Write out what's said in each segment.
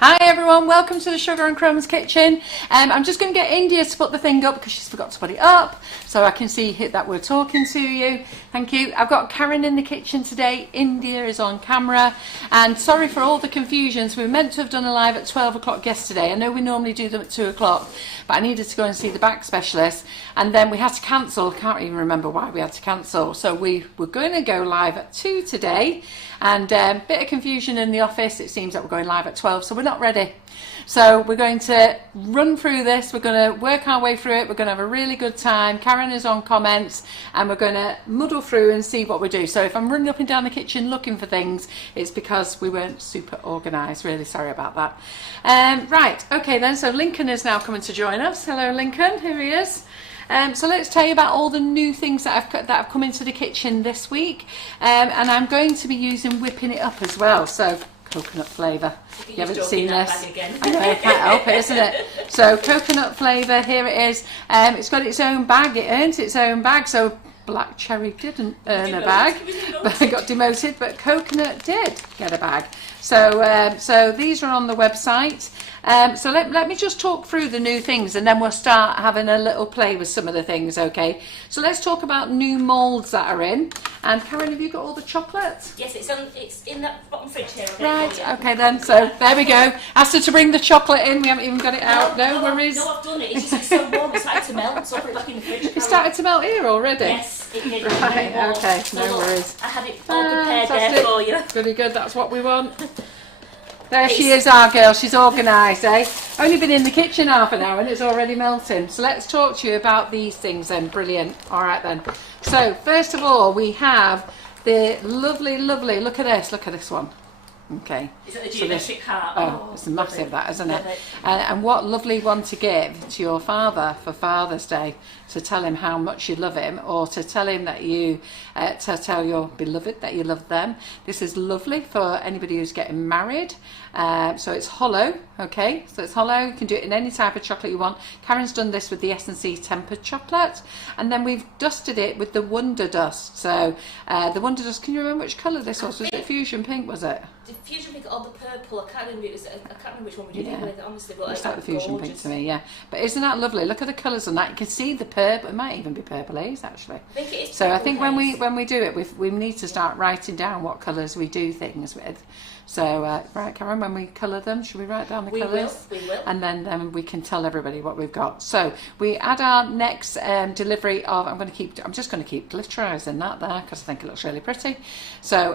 Hi everyone, welcome to the Sugar and Crumbs kitchen. I'm just going to get India to put the thing up because she's forgot to put it up so I can see that we're talking to you. Thank you. I've got Karen in the kitchen today. India is on camera, and sorry for all the confusions. We were meant to have done a live at 12 o'clock yesterday. I know we normally do them at 2 o'clock, but I needed to go and see the back specialist, and then we had to cancel. Can't even remember why we had to cancel. So we were going to go live at 2 today, and a bit of confusion in the office. It seems that we're going live at 12, so we're not ready. So we're going to run through this. We're going to work our way through it. We're going to have a really good time. Karen is on comments, and we're going to muddle through and see what we do. So if I'm running up and down the kitchen looking for things, it's because we weren't super organised. Really sorry about that. Right, okay then. So Lincoln is now coming to join us. Hello, Lincoln. Here he is. So let's tell you about all the new things that have come into the kitchen this week, and I'm going to be using whipping it up as well. So coconut flavour. You haven't seen this? I know, I can't help it, isn't it? So coconut flavour, here it is. It's got its own bag. It earns its own bag. So black cherry didn't earn a bag, but got demoted. But coconut did get a bag. So so these are on the website. So let me just talk through the new things, and then we'll start having a little play with some of the things, okay? So let's talk about new moulds that are in. And Karen, have you got all the chocolate? Yes, it's in that bottom fridge here. Right, okay then, so there we go. Asked her to bring the chocolate in, we haven't even got it out. No worries. No, I've done it. It's just so warm, it's started to melt, so I put it back in the fridge. It started to melt here already? Yes, it did. Right, okay, no worries. I had it all prepared there for you. Really good, that's what we want. There she is, our girl. She's organised, eh? Only been in the kitchen half an hour and it's already melting. So let's talk to you about these things then. Brilliant. All right then. So first of all, we have the lovely, look at this one. Okay. Is it the geometric heart? Oh, it's massive, that, isn't it? And what lovely one to give to your father for Father's Day, to tell him how much you love him, or to tell him that you, to tell your beloved that you love them. This is lovely for anybody who's getting married. So it's hollow, okay? So it's hollow. You can do it in any type of chocolate you want. Karen's done this with the S&C tempered chocolate, and then we've dusted it with the Wonder Dust. So the Wonder Dust, can you remember which colour this was? Was it Fusion Pink, was it? The Fusion Pink or the purple, I can't remember which one we did it with, honestly. But it's like the Fusion Pink to me, yeah. But isn't that lovely? Look at the colours on that. You can see the purple. It might even be purple haze, actually. I think it is. So I think when we do it, we need to start writing down what colours we do things with. So right, Karen, when we colour them, should we write down the colours? We will. And then we can tell everybody what we've got. So we add our next delivery of. I'm just going to keep glitterising that there because I think it looks really pretty. So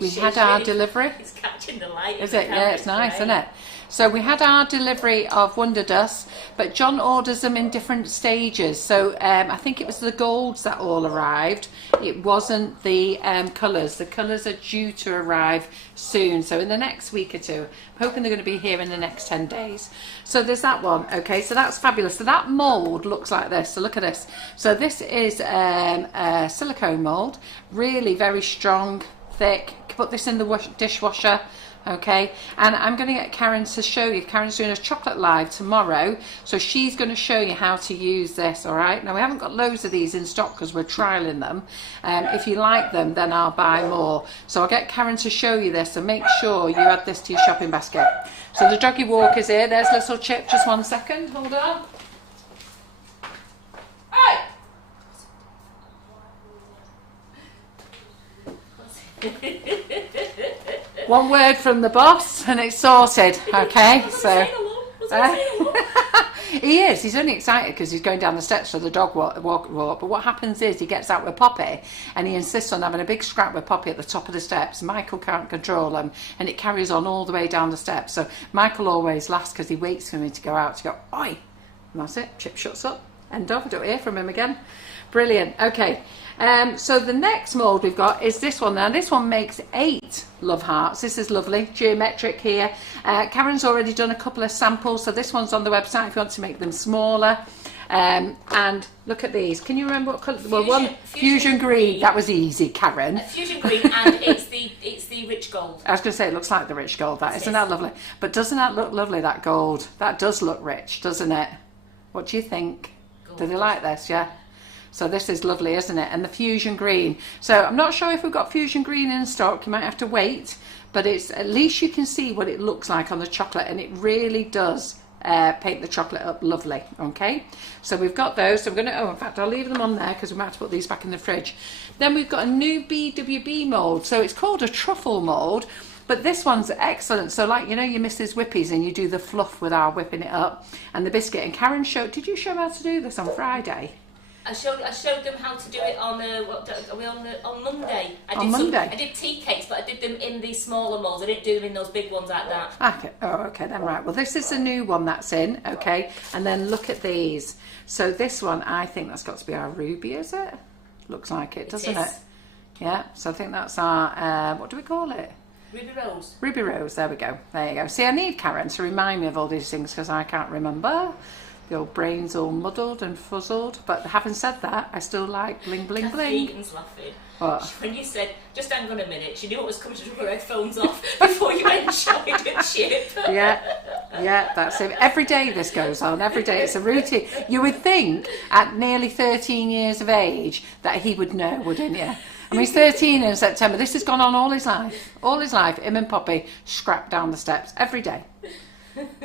we had our delivery. It's catching the light. Is it? Yeah, it's nice, isn't it? So we had our delivery of Wonder Dust, but John orders them in different stages. So I think it was the golds that all arrived. It wasn't the colours. The colours are due to arrive soon. So in the next week or two. I'm hoping they're going to be here in the next 10 days. So there's that one. Okay, so that's fabulous. So that mould looks like this. So look at this. So this is a silicone mould. Really very strong, thick. Put this in the dishwasher. Okay, and I'm going to get Karen to show you. Karen's doing a chocolate live tomorrow, so she's going to show you how to use this. All right, now we haven't got loads of these in stock because we're trialing them. If you like them, then I'll buy more. So I'll get Karen to show you this, so make sure you add this to your shopping basket. So the doggy walk is here. There's little Chip. Just 1 second, hold on. Hey! One word from the boss and it's sorted. Okay, so he is. He's only excited because he's going down the steps for the dog walk. But what happens is he gets out with Poppy and he insists on having a big scrap with Poppy at the top of the steps. Michael can't control him, and it carries on all the way down the steps. So Michael always laughs because he waits for me to go out to go, oi, and that's it. Chip shuts up. End of. I don't hear from him again. Brilliant. Okay. So the next mould we've got is this one. Now this one makes 8 love hearts. This is lovely, geometric here. Karen's already done a couple of samples, so this one's on the website if you want to make them smaller. And look at these. Can you remember what colour? Well, one fusion green. That was easy, Karen. Fusion green, and it's the rich gold. I was going to say it looks like the rich gold. Isn't that lovely? But doesn't that look lovely? That gold. That does look rich, doesn't it? What do you think? Gold. Do they like this? Yeah. So this is lovely, isn't it? And the fusion green. So I'm not sure if we've got fusion green in stock. You might have to wait, but it's at least you can see what it looks like on the chocolate, and it really does paint the chocolate up lovely. Okay, so we've got those. So I'm going to, in fact, I'll leave them on there because we might have to put these back in the fridge. Then we've got a new BWB mould. So it's called a truffle mould. But this one's excellent. So like, you know, you Mrs. Whippies and you do the fluff with our whipping it up and the biscuit. And Karen did you show how to do this on Friday? I showed them how to do it on on Monday. I did tea cakes, but I did them in these smaller moulds. I didn't do them in those big ones like that. Okay. Oh, okay then. Right. Well, this is the new one that's in. Okay. And then look at these. So this one, I think that's got to be our ruby, is it? Looks like it, doesn't it? Yeah. So I think that's our what do we call it? Ruby Rose. Ruby Rose, there we go. There you go. See, I need Karen to remind me of all these things because I can't remember. The old brain's all muddled and fuzzled. But having said that, I still like bling, bling, bling. Egan's laughing. What? When you said, just hang on a minute, she knew what was coming to her headphones off before you went shopping and ship. Yeah, that's it. Every day this goes on. Every day it's a routine. You would think at nearly 13 years of age that he would know, wouldn't you? I mean, he's 13 in September. This has gone on all his life. All his life, him and Poppy scrap down the steps every day.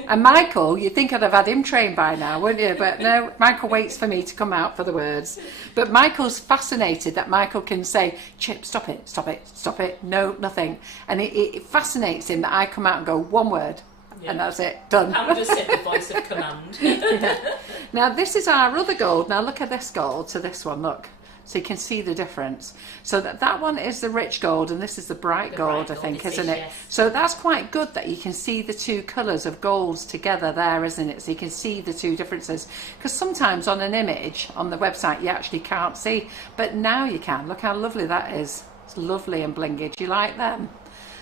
And Michael, you'd think I'd have had him trained by now, wouldn't you? But no, Michael waits for me to come out for the words. But Michael's fascinated that Michael can say, Chip, stop it, stop it, stop it. No, nothing. And it fascinates him that I come out and go one word. Yeah. And that's it, done. I'm just in the voice of command. Yeah. Now, this is our other gold. Now, look at this gold to this one, look. So you can see the difference. So that one is the rich gold and this is the bright gold, I think, isn't it? Yes. So that's quite good that you can see the two colours of golds together there, isn't it? So you can see the two differences. Because sometimes on an image on the website you actually can't see, but now you can. Look how lovely that is. It's lovely and blingy. Do you like them?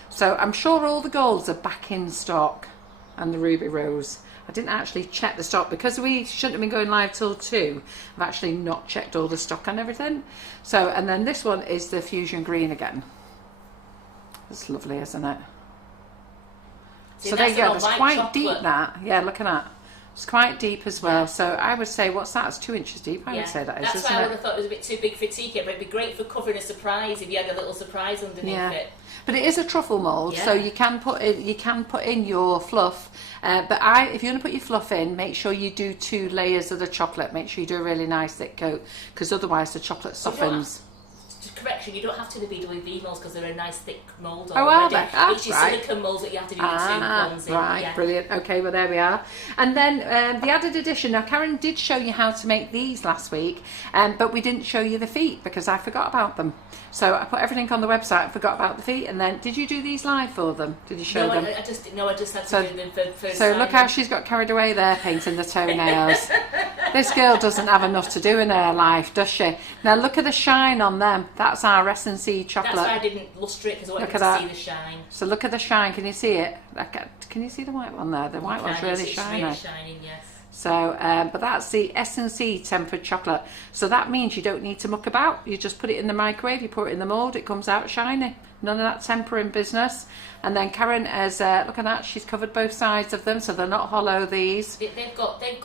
So I'm sure all the golds are back in stock and the Ruby Rose. I didn't actually check the stock because we shouldn't have been going live till 2. I've actually not checked all the stock and everything. So, and then this one is the fusion green again. It's lovely, isn't it? See, so there you go. It's quite chocolate. Deep that. Yeah, look at that. It's quite deep as well. So I would say, what's that? It's 2 inches deep. I would say that is. That's why I would have thought it was a bit too big for tea cake, but it'd be great for covering a surprise if you had a little surprise underneath it. But it is a truffle mould, so you can put in your fluff. But if you're going to put your fluff in, make sure you do 2 layers of the chocolate. Make sure you do a really nice thick coat, because otherwise the chocolate softens. Correction, you don't have to do the BWB moulds because they're a nice thick mould already. Oh, are they? It's your silicone moulds that you have to do the 2 ones in. Right, brilliant. Okay, well there we are. And then the added addition. Now Karen did show you how to make these last week, but we didn't show you the feet because I forgot about them. So I put everything on the website, forgot about the feet, and then did you do these live for them? Did you show them? I just had to do them for So look how she's got carried away there painting the toenails. This girl doesn't have enough to do in her life, does she? Now look at the shine on them. That's our S&C chocolate. That's why I didn't luster it because I wanted to see the shine. So look at the shine. Can you see it? Can you see the white one there? The white one's really shiny. It's really shining, yes. So, but that's the S&C tempered chocolate. So that means you don't need to muck about. You just put it in the microwave, you put it in the mould, it comes out shiny. None of that tempering business. And then Karen has, look at that, she's covered both sides of them, so they're not hollow, these. They've got cake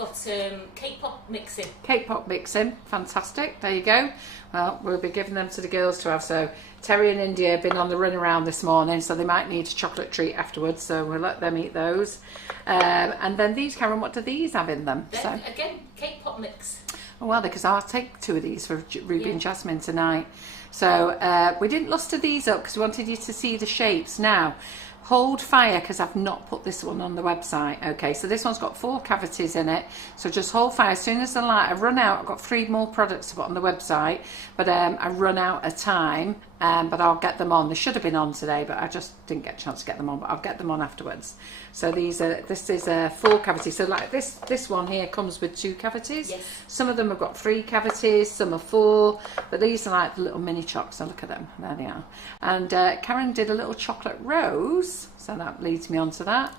pop mixing. Cake pop mixing, fantastic, there you go. Well, we'll be giving them to the girls to have. So Terry and India have been on the run around this morning, so they might need a chocolate treat afterwards, so we'll let them eat those. And then these, Karen, what do these have in them? So, again, cake pop mix. Oh, well, because I'll take 2 of these for Ruby and Jasmine tonight. So we didn't luster these up because we wanted you to see the shapes. Now, hold fire because I've not put this one on the website. Okay, so this one's got 4 cavities in it. So just hold fire. As soon as the light, I've run out. I've got 3 more products to put on the website, but I run out of time. But I'll get them on. They should have been on today, but I just didn't get a chance to get them on. But I'll get them on afterwards. So this is 4 cavities. So like this one here comes with 2 cavities. Yes. Some of them have got 3 cavities. Some are 4. But these are like the little mini chocks. So look at them. There they are. And Karen did a little chocolate rose. So that leads me on to that.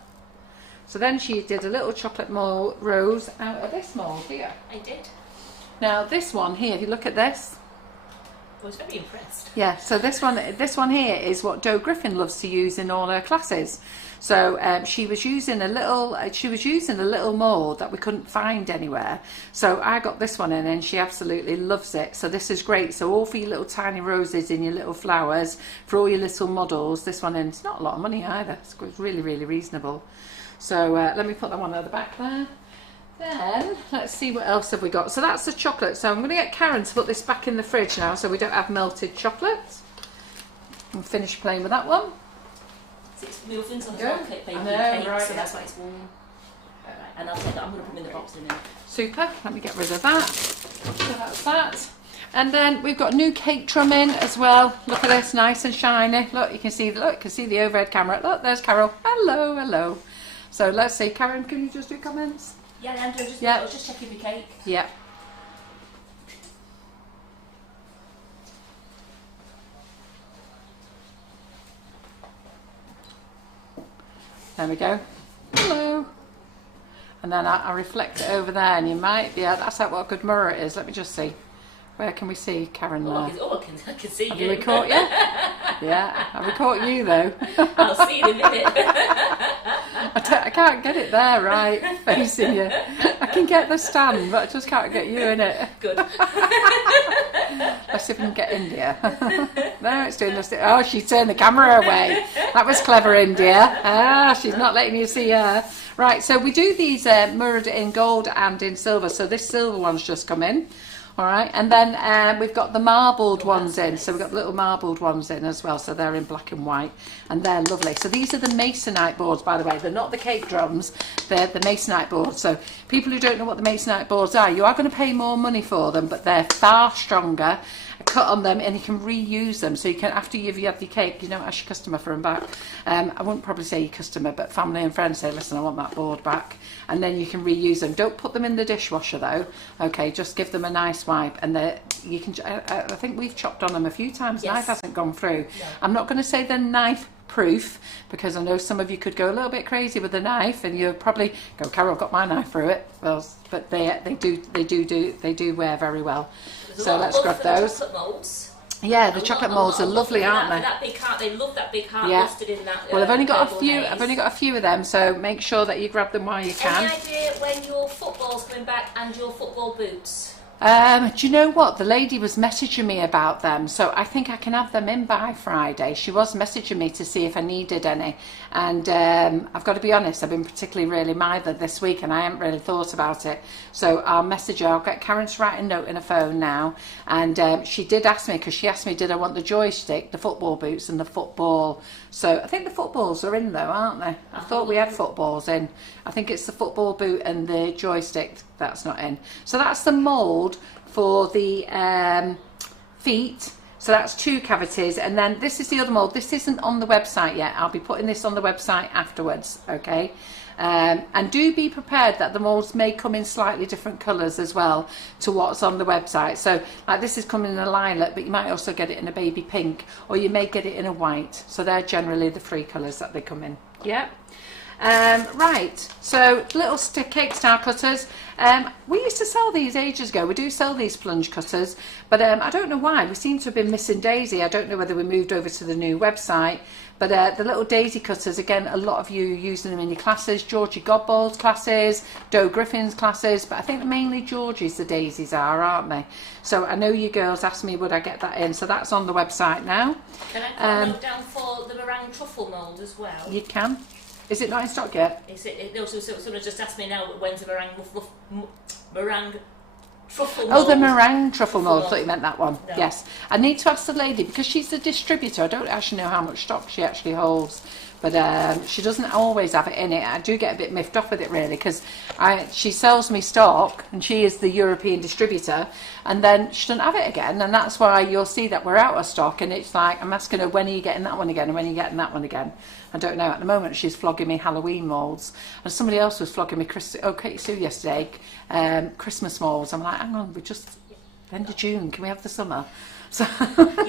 So then she did a little chocolate rose out of this mould here. I did. Now this one here, if you look at this, I was very impressed. Yeah, so this one here is what Jo Griffin loves to use in all her classes. So she was using a little mould that we couldn't find anywhere. So I got this one in and she absolutely loves it. So this is great. So all for your little tiny roses in your little flowers, for all your little models, this one in. It's not a lot of money either. It's really, really reasonable. So let me put that one at the back there. Then let's see what else have we got. So that's the chocolate. So I'm going to get Karen to put this back in the fridge now so we don't have melted chocolate. And finish playing with that one. It's muffins on the chocolate baking cake, right, so that's why it's warm. Right, and I'll take that. I'm going to put them in the box in a minute. Super. Let me get rid of that. So that's that. And then we've got new cake drum in as well. Look at this, nice and shiny. Look, you can see. Look, you can see the overhead camera. Look, there's Carol. Hello, hello. So let's see, Karen. Can you just do comments? Yeah, Andrew, just checking the cake. Yeah. There we go. Hello. And then I reflect it over there, and you might, yeah, that's like what a good mirror it is. Let me just see. Where can we see Karen there? I can see Have you. we caught you? Yeah. Have we caught you though? I'll see you in a minute. I can't get it there right, facing you. I can get the stand, but I just can't get you in it. Good. Let's see if we can get India. No, it's doing this. Oh, she turned the camera away. That was clever, India. Ah, she's not letting you see her. Right, so we do these mirrored in gold and in silver. So this silver one's just come in. All right, and then we've got the marbled ones in. So we've got the little marbled ones in as well. So they're in black and white, and they're lovely. So these are the Masonite boards, by the way. They're not the cake drums. They're the Masonite boards. So people who don't know what the Masonite boards are, you are going to pay more money for them, but they're far stronger. Cut on them and you can reuse them, so you can, after you've had your cake, you don't ask your customer for them back. I wouldn't probably say your customer, but family and friends say, listen, I want that board back, and then you can reuse them. Don't put them in the dishwasher though. Okay, just give them a nice wipe, and you can. I think we've chopped on them a few times. Yes. Knife hasn't gone through. No. I'm not going to say they're knife proof, because I know some of you could go a little bit crazy with the knife, and you'll probably go, Carol, I've got my knife through it. Well, but they do wear very well. So let's grab those. Chocolate moulds. Yeah, the chocolate moulds are lovely, aren't they? That big heart, they love that big heart listed in that. Well, I've only got a few of them, so make sure that you grab them while you can. Any idea when your football's coming back and your football boots? Do you know what? The lady was messaging me about them, so I think I can have them in by Friday. She was messaging me to see if I needed any, and I've got to be honest, I've been particularly really mithered this week and I haven't really thought about it. So I'll message her. I'll get Karen to write a note in her phone now, and she did ask me, because she asked me did I want the joystick, the football boots and the football. So I think the footballs are in though, aren't they? I thought we had footballs in. I think it's the football boot and the joystick that's not in. So that's the mould for the feet. So that's 2 cavities, and then this is the other mould. This isn't on the website yet. I'll be putting this on the website afterwards, okay? And do be prepared that the moulds may come in slightly different colours as well to what's on the website. So like this is coming in a lilac, but you might also get it in a baby pink, or you may get it in a white. So they're generally the 3 colours that they come in. Yeah. Right, so little cake style cutters. We used to sell these ages ago. We do sell these plunge cutters, but I don't know why. We seem to have been missing Daisy. I don't know whether we moved over to the new website, but the little Daisy cutters, again, a lot of you using them in your classes, Georgie Godball's classes, Doe Griffin's classes, but I think mainly Georgie's the Daisies are, aren't they? So I know you girls asked me would I get that in, so that's on the website now. Can I put a note down for the meringue truffle mould as well? You can. Is it not in stock yet? No, so someone just asked me now when's the meringue truffle mould. Oh, the meringue truffle mould. I thought you meant that one. No. Yes. I need to ask the lady, because she's the distributor. I don't actually know how much stock she actually holds, but she doesn't always have it in it. I do get a bit miffed off with it, really, because she sells me stock, and she is the European distributor, and then she doesn't have it again, and that's why you'll see that we're out of stock, and it's like I'm asking her, when are you getting that one again, and when are you getting that one again? I don't know. At the moment, she's flogging me Halloween moulds, and somebody else was flogging me Kate Sue yesterday, Christmas moulds. I'm like, hang on, we're just end of June. Can we have the summer? So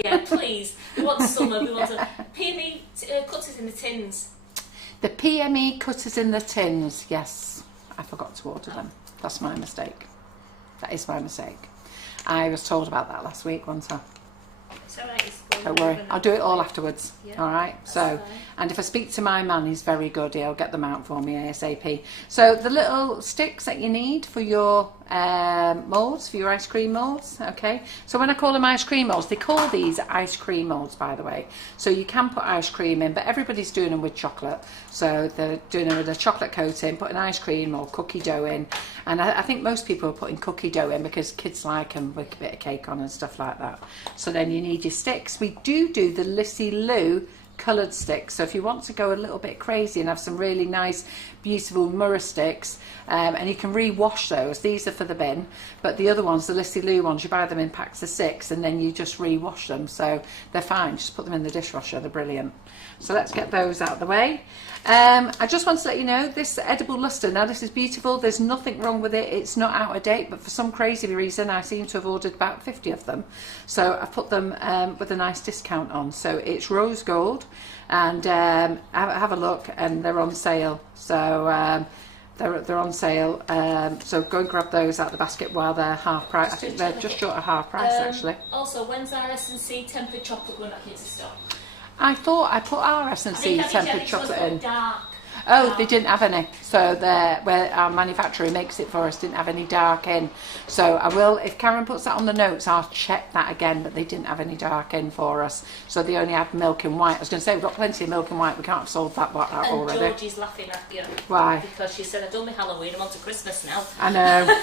yeah, please. We want summer. We want PME cutters in the tins. The PME cutters in the tins. Yes, I forgot to order them. That's my mistake. That is my mistake. I was told about that last week, wasn't I? It's alright. Don't worry, I'll do it all afterwards. Yeah, All right. So, fine. and if I speak to my man, he's very good. He'll get them out for me ASAP. So the little sticks that you need for your moulds, for your ice cream moulds. Okay. So when I call them ice cream moulds, they call these ice cream moulds, by the way. So you can put ice cream in, but everybody's doing them with chocolate. So they're doing them with a chocolate coating, putting ice cream or cookie dough in. And I think most people are putting cookie dough in because kids like them with a bit of cake on and stuff like that. So then you need your sticks. We do the Lissy Lou coloured sticks. So if you want to go a little bit crazy and have some really nice, beautiful Murrah sticks, and you can re-wash those. These are for the bin, but the other ones, the Lissy Lou ones, you buy them in packs of 6 and then you just re-wash them. So they're fine. Just put them in the dishwasher. They're brilliant. So let's get those out of the way. I just want to let you know this edible luster, now this is beautiful, there's nothing wrong with it, it's not out of date, but for some crazy reason I seem to have ordered about 50 of them, so I've put them with a nice discount on. So it's rose gold, and have a look, and they're on sale. So they're on sale, so go and grab those out of the basket while they're half price. I think they're just short of half price actually. Also, when's our S&C tempered chocolate going back into stock? I thought I put our S&C tempered chocolate in. Dark. Oh, they didn't have any. So where our manufacturer makes it for us didn't have any dark in. So I will, if Karen puts that on the notes, I'll check that again, but they didn't have any dark in for us. So they only had milk and white. I was going to say, we've got plenty of milk and white. We can't have sold that already. And Georgie's laughing at you. Why? Because she said, I've done my Halloween, I'm on to Christmas now. I know.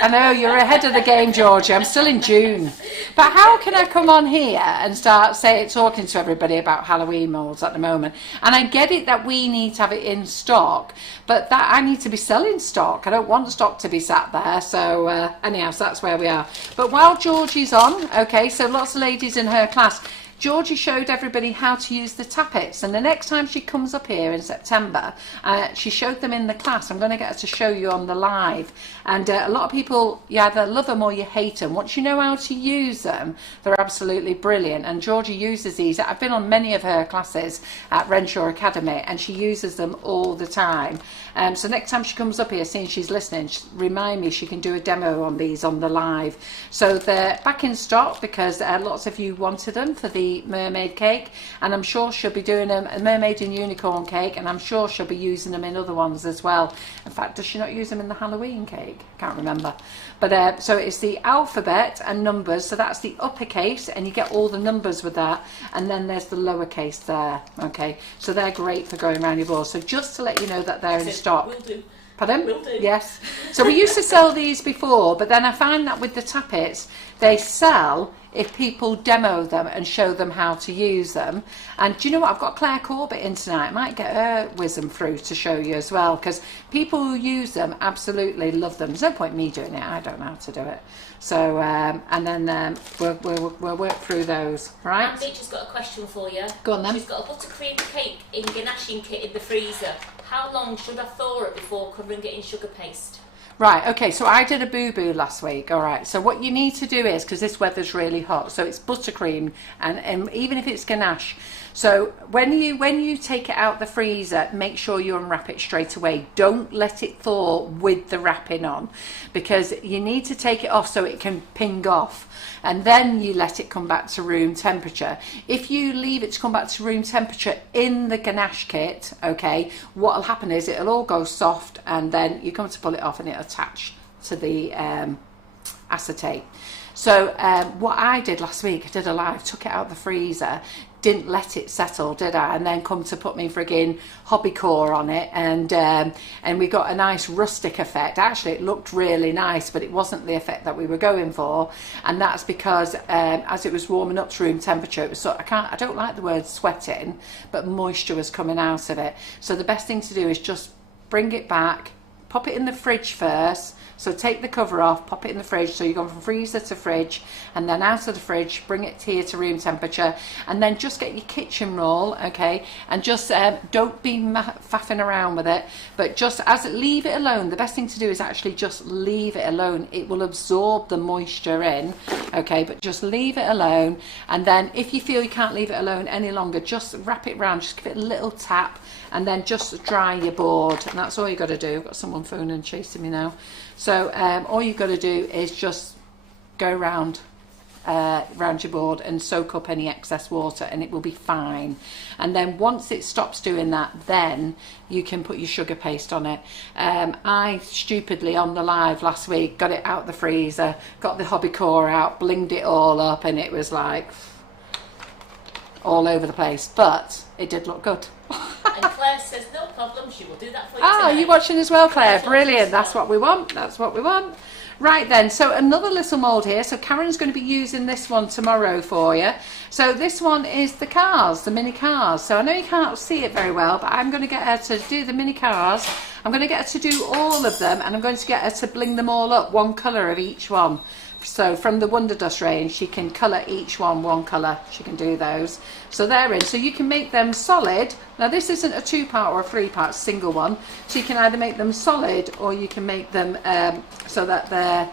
I know, you're ahead of the game, Georgie. I'm still in June. But how can I come on here and start talking to everybody about Halloween moulds at the moment? And I get it that we need to have it in stock, but that I need to be selling stock. I don't want stock to be sat there. So anyhow, so that's where we are. But while Georgie's on, okay, so lots of ladies in her class, Georgie showed everybody how to use the tappets, and the next time she comes up here in September, she showed them in the class. I'm going to get her to show you on the live, and a lot of people, you either love them or you hate them. Once you know how to use them, they're absolutely brilliant, and Georgie uses these. I've been on many of her classes at Renshaw Academy, and she uses them all the time. So next time she comes up here, seeing she's listening, remind me she can do a demo on these on the live. So they're back in stock because lots of you wanted them for the mermaid cake, and I'm sure she'll be doing them, a mermaid and unicorn cake, and I'm sure she'll be using them in other ones as well. In fact, does she not use them in the Halloween cake? Can't remember. But so it's the alphabet and numbers, so that's the uppercase, and you get all the numbers with that, and then there's the lowercase there. Okay, so they're great for going around your board. So just to let you know that they're in stock. Will do. Pardon? Will do. Yes. So we used to sell these before, but then I find that with the tappets, they sell if people demo them and show them how to use them. And do you know what? I've got Claire Corbett in tonight. I might get her wisdom through to show you as well, because people who use them absolutely love them. There's no point me doing it. I don't know how to do it. So, and then we'll work through those, right? Andy just got a question for you. Go on then. She's got a buttercream cake in ganaching kit in the freezer. How long should I thaw it before covering it in sugar paste? Right, okay, so I did a boo-boo last week, all right. So what you need to do is, because this weather's really hot, so it's buttercream, and even if it's ganache, so when you take it out the freezer, make sure you unwrap it straight away. Don't let it thaw with the wrapping on, because you need to take it off so it can ping off, and then you let it come back to room temperature. If you leave it to come back to room temperature in the ganache kit, okay, what will happen is it'll all go soft, and then you come to pull it off and it'll attach to the acetate. So what I did last week, I did a live, took it out the freezer, didn't let it settle, did I? And then come to put me friggin' hobby core on it, and we got a nice rustic effect. Actually, it looked really nice, but it wasn't the effect that we were going for, and that's because as it was warming up to room temperature, it was I don't like the word sweating, but moisture was coming out of it. So the best thing to do is just bring it back, pop it in the fridge first. So take the cover off, pop it in the fridge. So you're going from freezer to fridge, and then out of the fridge, bring it here to room temperature, and then just get your kitchen roll, okay, and just don't be faffing around with it, but just leave it alone. The best thing to do is actually just leave it alone. It will absorb the moisture in, okay, but just leave it alone. And then if you feel you can't leave it alone any longer, just wrap it around, just give it a little tap, and then just dry your board, and that's all you got to do. I've got someone phoning and chasing me now. So all you've got to do is just go around around your board and soak up any excess water, and it will be fine. And then once it stops doing that, then you can put your sugar paste on it. I stupidly on the live last week got it out the freezer, got the hobby core out, blinged it all up, and it was like all over the place, but it did look good. And Claire says no problem, she will do that for you. Oh, you're watching as well, Claire. Brilliant. That's what we want. That's what we want. Right then, so another little mould here. So Karen's going to be using this one tomorrow for you. So this one is the cars, the mini cars. So I know you can't see it very well, but I'm going to get her to do the mini cars. I'm going to get her to do all of them, and I'm going to get her to bling them all up, one colour of each one. So from the Wonder Dust range, she can colour each one colour. She can do those. So they're in. So you can make them solid. Now this isn't a 2-part or a 3-part, single one. So you can either make them solid, or you can make them so that they're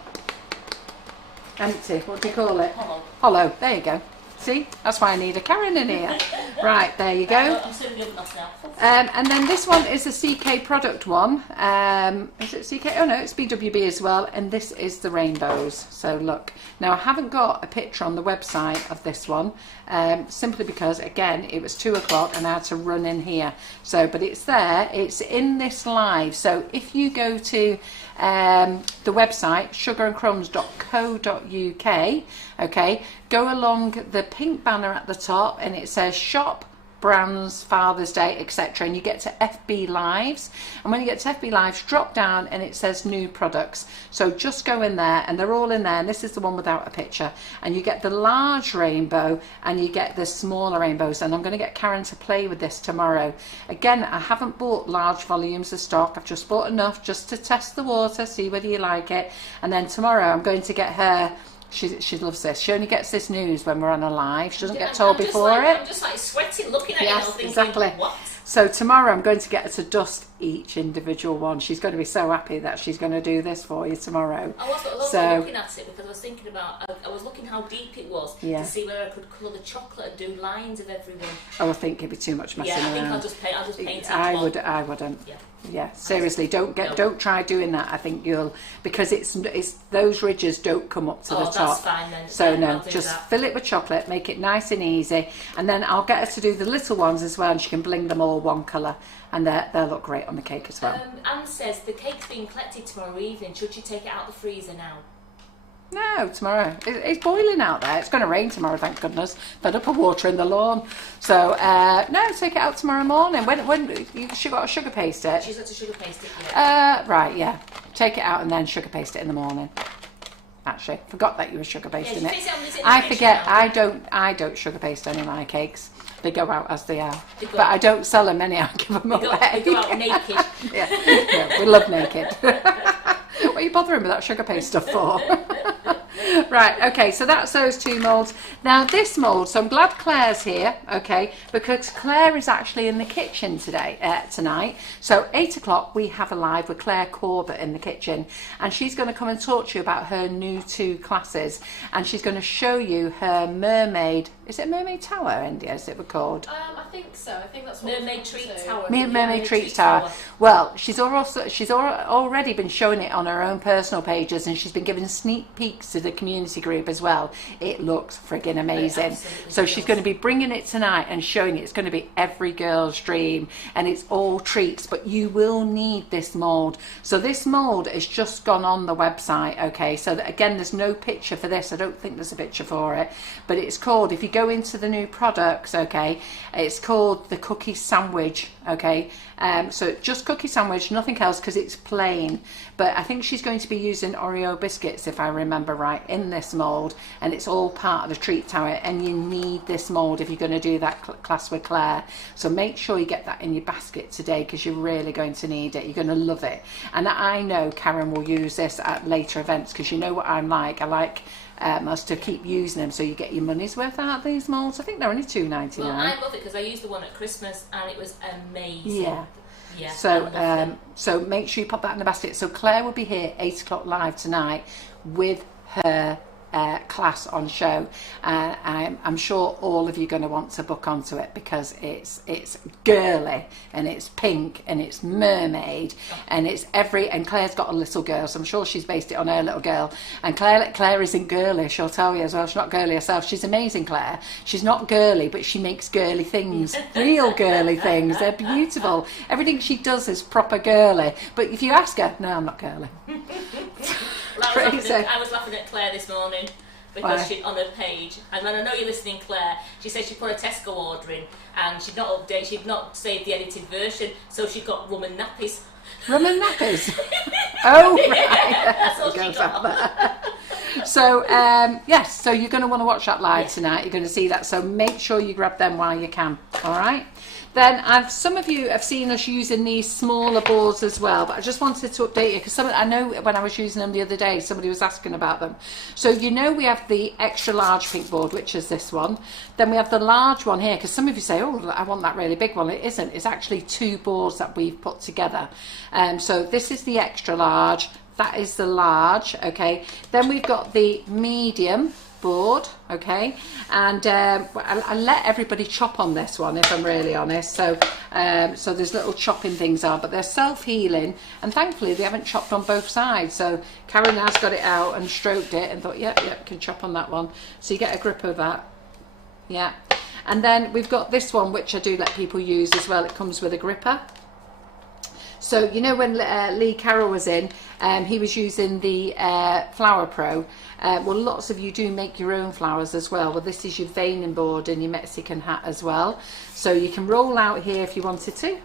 empty. What do you call it? Hollow. Hollow. There you go. See, that's why I need a Karen in here. Right, there you go. I'm still good enough now. And then this one is a CK product one. Is it CK? Oh no, it's BWB as well. And this is the rainbows. So look, now I haven't got a picture on the website of this one, simply because again it was 2 o'clock and I had to run in here. So, but it's there. It's in this live. So if you go to the website sugarandcrumbs.co.uk, okay, go along the pink banner at the top, and it says shop, brands, Father's Day, etc., and you get to FB Lives, and when you get to FB Lives, drop down and it says new products. So just go in there, and they're all in there, and this is the one without a picture, and you get the large rainbow and you get the smaller rainbows. And I'm going to get Karen to play with this tomorrow. Again, I haven't bought large volumes of stock. I've just bought enough just to test the water, see whether you like it, and then tomorrow I'm going to get her. She loves this. She only gets this news when we're on a live. She doesn't get told before it. I'm just like sweating looking at it. Yes, thinking, exactly. What? So tomorrow I'm going to get her to dust each individual one. She's going to be so happy that she's going to do this for you tomorrow. I was looking at it because I was thinking about, I was looking how deep it was to see whether I could colour the chocolate and do lines of everyone. Oh, I think it'd be too much messing around. I think I'll just paint each I one. I wouldn't. Yeah. Yeah, seriously, don't try doing that. I think you'll, because it's those ridges don't come up to the top. That's fine then. So yeah, no, just fill it with chocolate, make it nice and easy, and then I'll get her to do the little ones as well, and she can bling them all one colour, and they'll look great on the cake as well. Anne says the cake's being collected tomorrow evening. Should you take it out of the freezer now? No, tomorrow. It's boiling out there. It's going to rain tomorrow, thank goodness. Fed up of watering the lawn. So, no, take it out tomorrow morning. When she got to sugar paste it? She's got to sugar paste it, yeah. Right, yeah. Take it out and then sugar paste it in the morning. Actually, forgot that you were sugar pasting it. I forget. I don't sugar paste any of my cakes. They go out as they are. But I don't sell them anyhow. I give them away. They go out naked. yeah, we love naked. What are you bothering with that sugar paste stuff for? Right, okay, so that's those two moulds. Now this mould, so I'm glad Claire's here, okay, because Claire is actually in the kitchen tonight. So 8 o'clock we have a live with Claire Corbett in the kitchen, and she's going to come and talk to you about her new 2 classes, and she's going to show you her mermaid. Is it Mermaid Tower, India? Is it called? I think so. I think that's what Mermaid Treat Tower. Mermaid Treat Tower. Well, she's already been showing it on her own personal pages, and she's been giving sneak peeks to the community group as well. It looks friggin' amazing. So she's going to be bringing it tonight and showing it. It's going to be every girl's dream, and it's all treats, but you will need this mould. So this mould has just gone on the website, okay, so that, again, there's no picture for this. I don't think there's a picture for it, but it's called, if you go into the new products, okay, it's called the cookie sandwich, okay. So just cookie sandwich, nothing else, because it's plain. But I think she's going to be using Oreo biscuits, if I remember right, in this mould, and it's all part of the treat tower, and you need this mould if you're going to do that class with Claire. So make sure you get that in your basket today, because you're really going to need it. You're going to love it. And I know Karen will use this at later events, because you know what I'm like. I like us to keep using them, so you get your money's worth out of these moulds. I think they're only $2.99. Well, I love it because I used the one at Christmas and it was amazing. Yeah. So make sure you pop that in the basket. So Claire will be here 8 o'clock live tonight with her class on show. I'm sure all of you are going to want to book onto it because it's girly and it's pink and it's mermaid and it's and Claire's got a little girl, so I'm sure she's based it on her little girl. And Claire isn't girly, she'll tell you as well. She's not girly herself. She's amazing, Claire. She's not girly, but she makes girly things, real girly things. They're beautiful. Everything she does is proper girly. But if you ask her, no, I'm not girly. Well, I was laughing at Claire this morning because she on her page, and when I know you're listening, Claire, she said she put a Tesco order in and she'd not saved the edited version, so she got rum and nappies. Rum and nappies? Oh, right. That's all she got. So, yes, so you're going to want to watch that live tonight. You're going to see that, so make sure you grab them while you can, all right? Then some of you have seen us using these smaller boards as well, but I just wanted to update you because I know when I was using them the other day, somebody was asking about them. So you know we have the extra large pink board, which is this one. Then we have the large one here, because some of you say, oh, I want that really big one. It isn't. It's actually two boards that we've put together. So this is the extra large. That is the large, okay. Then we've got the medium board, okay, and I let everybody chop on this one if I'm really honest, so so there's little chopping things on, but they're self-healing, and thankfully they haven't chopped on both sides. So Karen has got it out and stroked it and thought, yep, can chop on that one, so you get a grip of that. Yeah, and then we've got this one, which I do let people use as well. It comes with a gripper. So you know when Lee Carroll was in, he was using the Flower Pro. Well, lots of you do make your own flowers as well. Well, this is your veining board and your Mexican hat as well. So you can roll out here if you wanted to.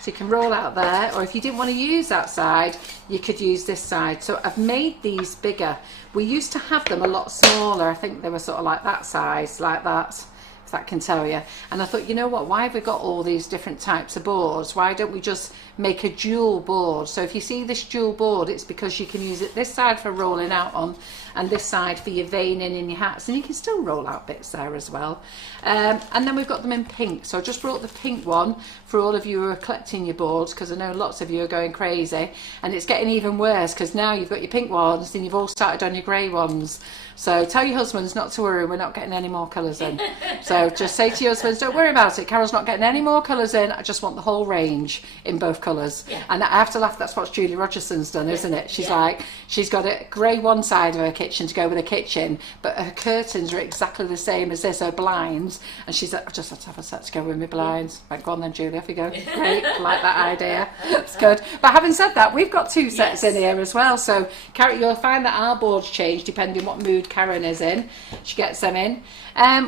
So you can roll out there, or if you didn't want to use that side, you could use this side. So I've made these bigger. We used to have them a lot smaller. I think they were sort of like that size, like that. If that can tell you. And I thought, you know what, why have we got all these different types of boards? Why don't we just make a dual board? So if you see this dual board, it's because you can use it this side for rolling out on and this side for your veining in your hats, and you can still roll out bits there as well. And then we've got them in pink. So I just brought the pink one for all of you who are collecting your boards, because I know lots of you are going crazy, and it's getting even worse because now you've got your pink ones and you've all started on your grey ones. So tell your husbands not to worry, we're not getting any more colours in. So just say to your husbands, don't worry about it, Carol's not getting any more colours in, I just want the whole range in both colours. Yeah. And I have to laugh, that's what Julie Rogerson's done, isn't it? She's like, she's got a grey one side of her kitchen to go with her kitchen, but her curtains are exactly the same as this, her blinds, and she's like, I just have to have a set to go with my blinds. Right, go on then, Julie, off you go. Great, I like that idea. It's good. But having said that, we've got two sets in here as well, so Karen, you'll find that our boards change depending what mood Karen is in. She gets them in.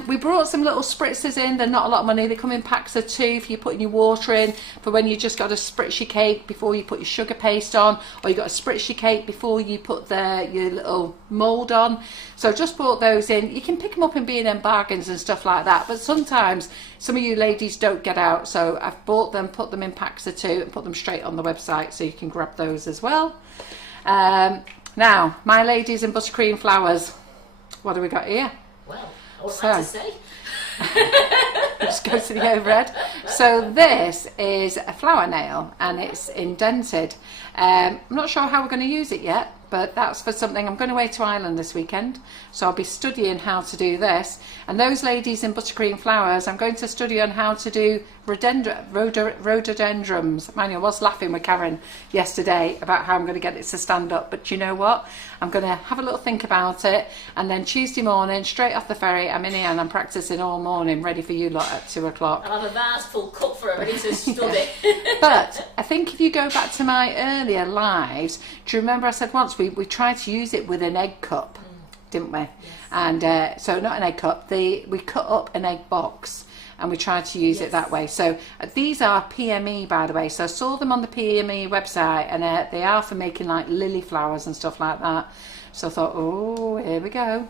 We brought some little spritzers in. They're not a lot of money. They come in packs of 2 for you putting your water in, for when you just got to spritz your cake before you put your sugar paste on, or you got to spritz your cake before you put your little mould on. So just brought those in. You can pick them up in B&M bargains and stuff like that, but sometimes some of you ladies don't get out, so I've bought them, put them in packs of 2 and put them straight on the website, so you can grab those as well. Now, my ladies in Buttercream flowers, what have we got here? Well, I wouldn't like to say. Just go to the overhead. So this is a flower nail and it's indented. I'm not sure how we're going to use it yet, but that's for something. I'm going away to Ireland this weekend, so I'll be studying how to do this. And those ladies in Buttercream flowers, I'm going to study on how to do rhododendrons. Mind you, I was laughing with Karen yesterday about how I'm going to get it to stand up, but you know what? I'm going to have a little think about it, and then Tuesday morning, straight off the ferry, I'm in here and I'm practicing all morning, ready for you lot at 2 o'clock. I'll have a vase full cup for her, ready to study. But I think if you go back to my earlier lives, do you remember I said once we tried to use it with an egg cup, didn't we? Yes. And so not an egg cup, we cut up an egg box and we tried to use it that way. So these are PME, by the way, so I saw them on the PME website, and they are for making like lily flowers and stuff like that. So I thought, oh, here we go,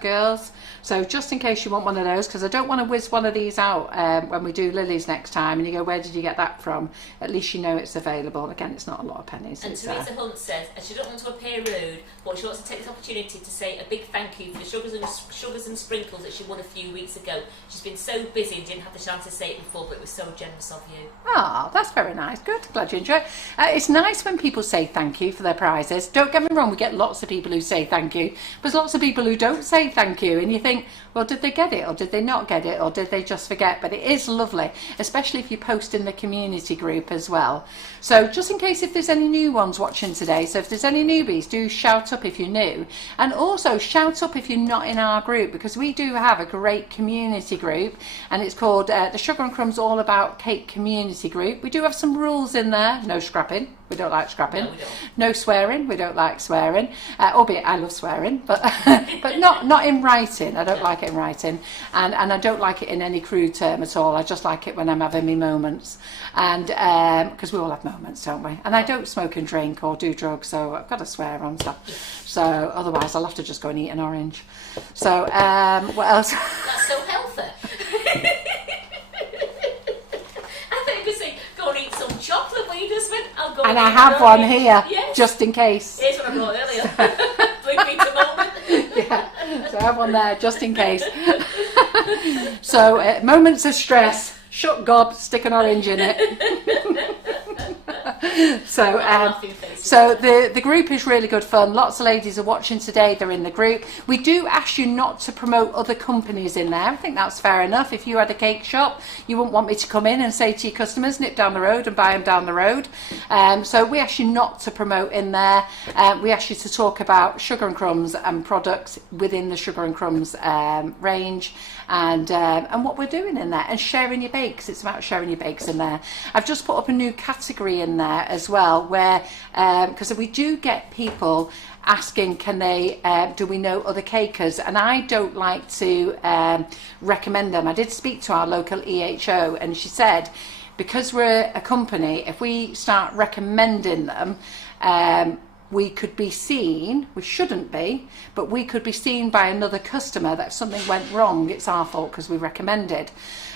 girls. So just in case you want one of those, because I don't want to whiz one of these out when we do lilies next time, and you go, where did you get that from? At least you know it's available. Again, it's not a lot of pennies. And Teresa Hunt says, and she doesn't want to appear rude, but she wants to take this opportunity to say a big thank you for the sugars and sprinkles that she won a few weeks ago. She's been so busy and didn't have the chance to say it before, but it was so generous of you. Oh, that's very nice. Good. Glad you enjoy it. It's nice when people say thank you for their prizes. Don't get me wrong, we get lots of people who say thank you, but there's lots of people who don't say thank you, and you think, well, did they get it, or did they not get it, or did they just forget? But it is lovely, especially if you post in the community group as well. So just in case if there's any new ones watching today, so if there's any newbies, do shout up if you're new, and also shout up if you're not in our group, because we do have a great community group, and it's called the Sugar and Crumbs All About Cake Community Group. We do have some rules in there. No scrapping. We don't like scrapping. No, we don't. No swearing. We don't like swearing. Albeit I love swearing, but but not in writing. I don't like it in writing, and I don't like it in any crude term at all. I just like it when I'm having me moments, and because we all have moments, don't we? And I don't smoke and drink or do drugs, so I've got to swear on stuff. So otherwise, I'll have to just go and eat an orange. So what else? That's so healthy. I think you say go and eat some chocolate when you just went. I'll go. And I have one here, yes. Just in case. Here's what I brought earlier. Blue pizza moment. Yeah, so I have one there just in case. So moments of stress, shut gob, stick an orange in it. So the group is really good fun. Lots of ladies are watching today. They're in the group. We do ask you not to promote other companies in there. I think that's fair enough. If you had a cake shop, you wouldn't want me to come in and say to your customers, nip down the road and buy them down the road. So we ask you not to promote in there. We ask you to talk about Sugar and Crumbs and products within the Sugar and Crumbs range, and what we're doing in there, and sharing your bakes. It's about sharing your bakes in there. I've just put up a new category in there as well, where because we do get people asking, can they do we know other cakers, and I don't like to recommend them. I did speak to our local EHO, and she said, because we're a company, if we start recommending them, we could be seen, we shouldn't be, but we could be seen by another customer that if something went wrong, it's our fault because we recommended.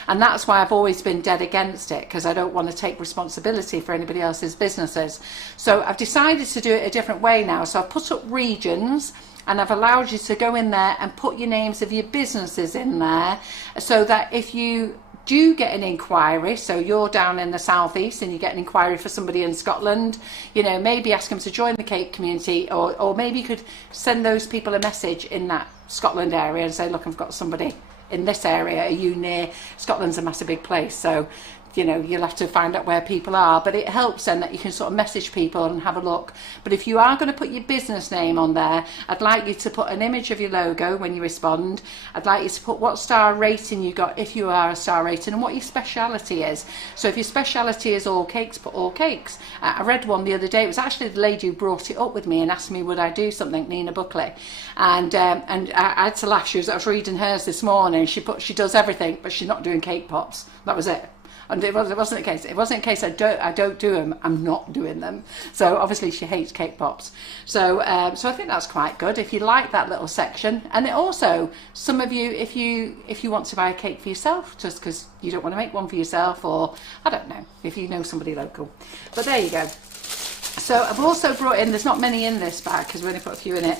And that's why I've always been dead against it, because I don't want to take responsibility for anybody else's businesses. So I've decided to do it a different way now. So I've put up regions, and I've allowed you to go in there and put your names of your businesses in there, so that if you do get an inquiry, so you're down in the southeast and you get an inquiry for somebody in Scotland, you know, maybe ask them to join the cake community, or maybe you could send those people a message in that Scotland area and say, look, I've got somebody in this area, are you near? Scotland's a massive big place, so you know, you'll have to find out where people are, but it helps then that you can sort of message people and have a look. But if you are going to put your business name on there, I'd like you to put an image of your logo when you respond. I'd like you to put what star rating you got if you are a star rating, and what your speciality is. So if your speciality is all cakes, put all cakes. I read one the other day. It was actually the lady who brought it up with me and asked me would I do something, Nina Buckley, and I had to laugh. I was reading hers this morning. She does everything, but she's not doing cake pops. That was it. And it wasn't the case. It wasn't a case I don't do them. I'm not doing them. So obviously she hates cake pops. So so I think that's quite good if you like that little section. And it also, some of you, if you want to buy a cake for yourself, just because you don't want to make one for yourself, or I don't know, if you know somebody local. But there you go. So I've also brought in, there's not many in this bag because we only put a few in it.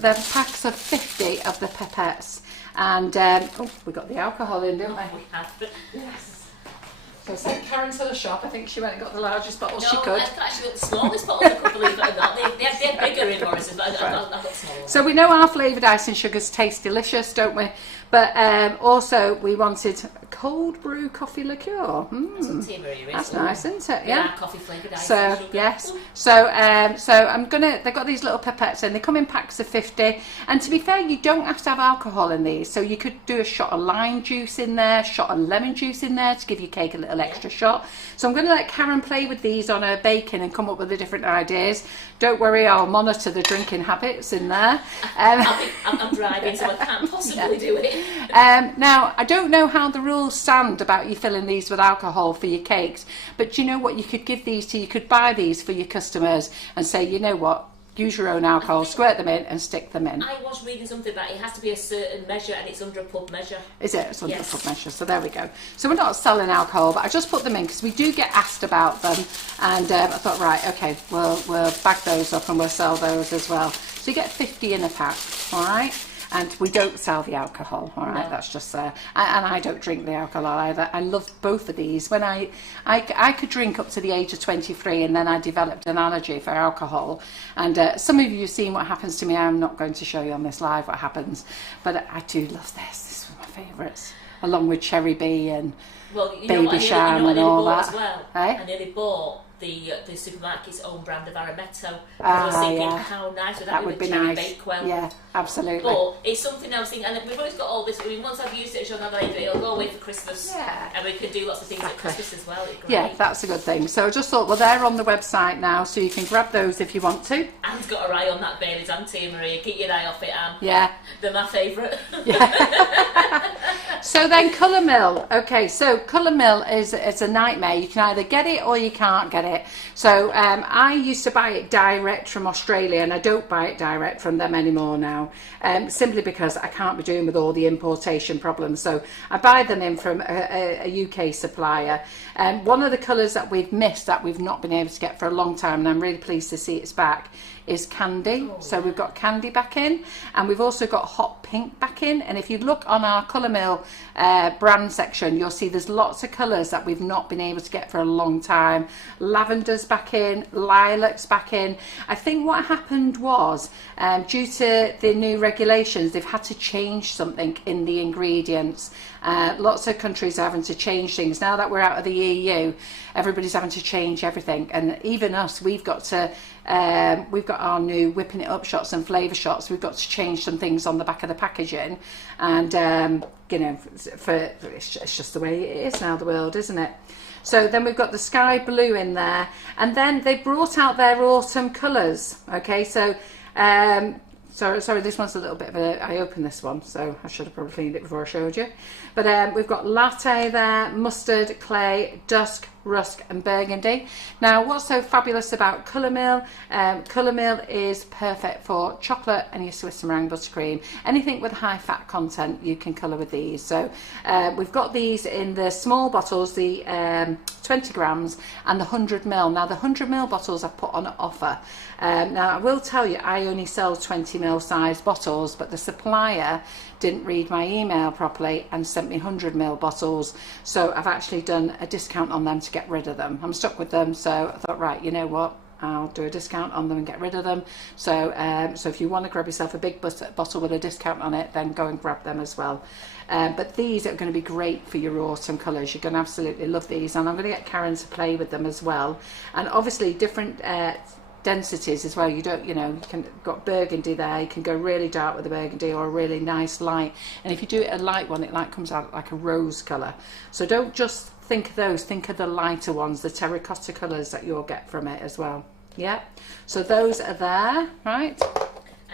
They're packs of 50 of the pipettes. And oh, we got the alcohol in, didn't we? We have. Yes. So I sent Karen to the shop. I think she went and got the largest bottle she could. No, I actually got the smallest bottle, I couldn't believe it or not. They had bigger in Morrison's, but I got the small one. So we know our flavoured icing sugars taste delicious, don't we? But also we wanted cold brew coffee liqueur. That's nice, isn't it? Yeah. Coffee flavoured icing so sugar. yes. So I'm gonna. They've got these little pipettes in. They come in packs of 50. And to be fair, you don't have to have alcohol in these. So you could do a shot of lime juice in there, shot of lemon juice in there to give your cake a little extra shot. So I'm going to let Karen play with these on her baking and come up with the different ideas. Don't worry, I'll monitor the drinking habits in there. I'm driving, so I can't possibly do it. Now, I don't know how the rules stand about you filling these with alcohol for your cakes, but do you know what? You could give these to, you could buy these for your customers and say, you know what, use your own alcohol, squirt them in and stick them in. I was reading something that it has to be a certain measure and it's under a pub measure. Is it? It's under a pub measure, so there we go. So we're not selling alcohol, but I just put them in because we do get asked about them, and I thought, right, okay, we'll bag those up and we'll sell those as well. So you get 50 in a pack, all right? and we don't sell the alcohol, all right? No. That's just and I don't drink the alcohol either. I love both of these. When I could drink up to the age of 23, and then I developed an allergy for alcohol, and some of you have seen what happens to me. I'm not going to show you on this live what happens, but I do love this. This was my favourites, along with Cherry Bee and Baby Sham and all that. As well. Eh? I nearly bought the supermarket's own brand of Arametto. Ah, I was thinking, yeah. how nice would That would be cherry nice. Bakewell? Yeah, absolutely. But it's something else, and we've always got all this. I mean, once I've used it, it'll go away for Christmas. Yeah. And we can do lots of things at Christmas as well. It's great. Yeah, that's a good thing. So I just thought, well, they're on the website now, so you can grab those if you want to. Anne's got her eye on that Baileys, Auntie Maria. Keep your eye off it, Anne. Yeah. They're my favourite. Yeah. So then Colour Mill. Okay, so Colour Mill is a nightmare. You can either get it or you can't get it. So I used to buy it direct from Australia, and I don't buy it direct from them anymore now, simply because I can't be doing with all the importation problems. So I buy them in from a UK supplier. One of the colours that we've missed, that we've not been able to get for a long time, and I'm really pleased to see it's back, is Candy. So we've got Candy back in, and we've also got Hot Pink back in. And if you look on our Colour Mill brand section, you'll see there's lots of colours that we've not been able to get for a long time. Lavender's back in, Lilac's back in. I think what happened was, due to the new regulations, they've had to change something in the ingredients. Lots of countries are having to change things. Now that we're out of the EU, everybody's having to change everything, and even us, we've got our new whipping it up shots and flavour shots. We've got to change some things on the back of the packaging, and you know, it's just the way it is now, the world, isn't it? So then we've got the sky blue in there, and then they brought out their autumn colours. Okay, so sorry, this one's a little bit of I opened this one, so I should have probably cleaned it before I showed you. But we've got latte there, mustard, clay, dusk, rusk and burgundy. Now, what's so fabulous about Colour Mill? Colour Mill is perfect for chocolate and your Swiss meringue buttercream. Anything with high fat content, you can colour with these. So we've got these in the small bottles, the 20 grams and the 100ml. Now, the 100ml bottles I've put on offer. Now, I will tell you, I only sell 20ml size bottles, but the supplier didn't read my email properly and sent me 100ml bottles, so I've actually done a discount on them to get rid of them. I'm stuck with them, so I thought, right, you know what, I'll do a discount on them and get rid of them. So so if you want to grab yourself a big bottle with a discount on it, then go and grab them as well. But these are going to be great for your autumn colours. You're going to absolutely love these, and I'm going to get Karen to play with them as well. And obviously different densities as well. You can got burgundy there. You can go really dark with the burgundy or a really nice light. And if you do a light one, it comes out like a rose colour. So don't just think of those. Think of the lighter ones, the terracotta colours that you'll get from it as well. Yeah. So those are there, right?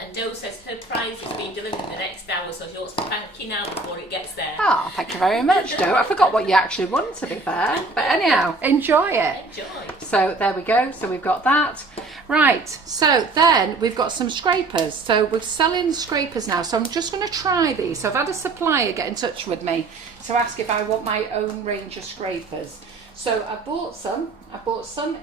And Doe says her prize is being delivered in the next hour, so she wants to thank you now before it gets there. Oh, thank you very much, Doe. I forgot what you actually won, to be fair. But anyhow, enjoy it. Enjoy. So there we go. So we've got that. Right, so then we've got some scrapers. So we're selling scrapers now. So I'm just going to try these. So I've had a supplier get in touch with me to ask if I want my own range of scrapers. So I bought some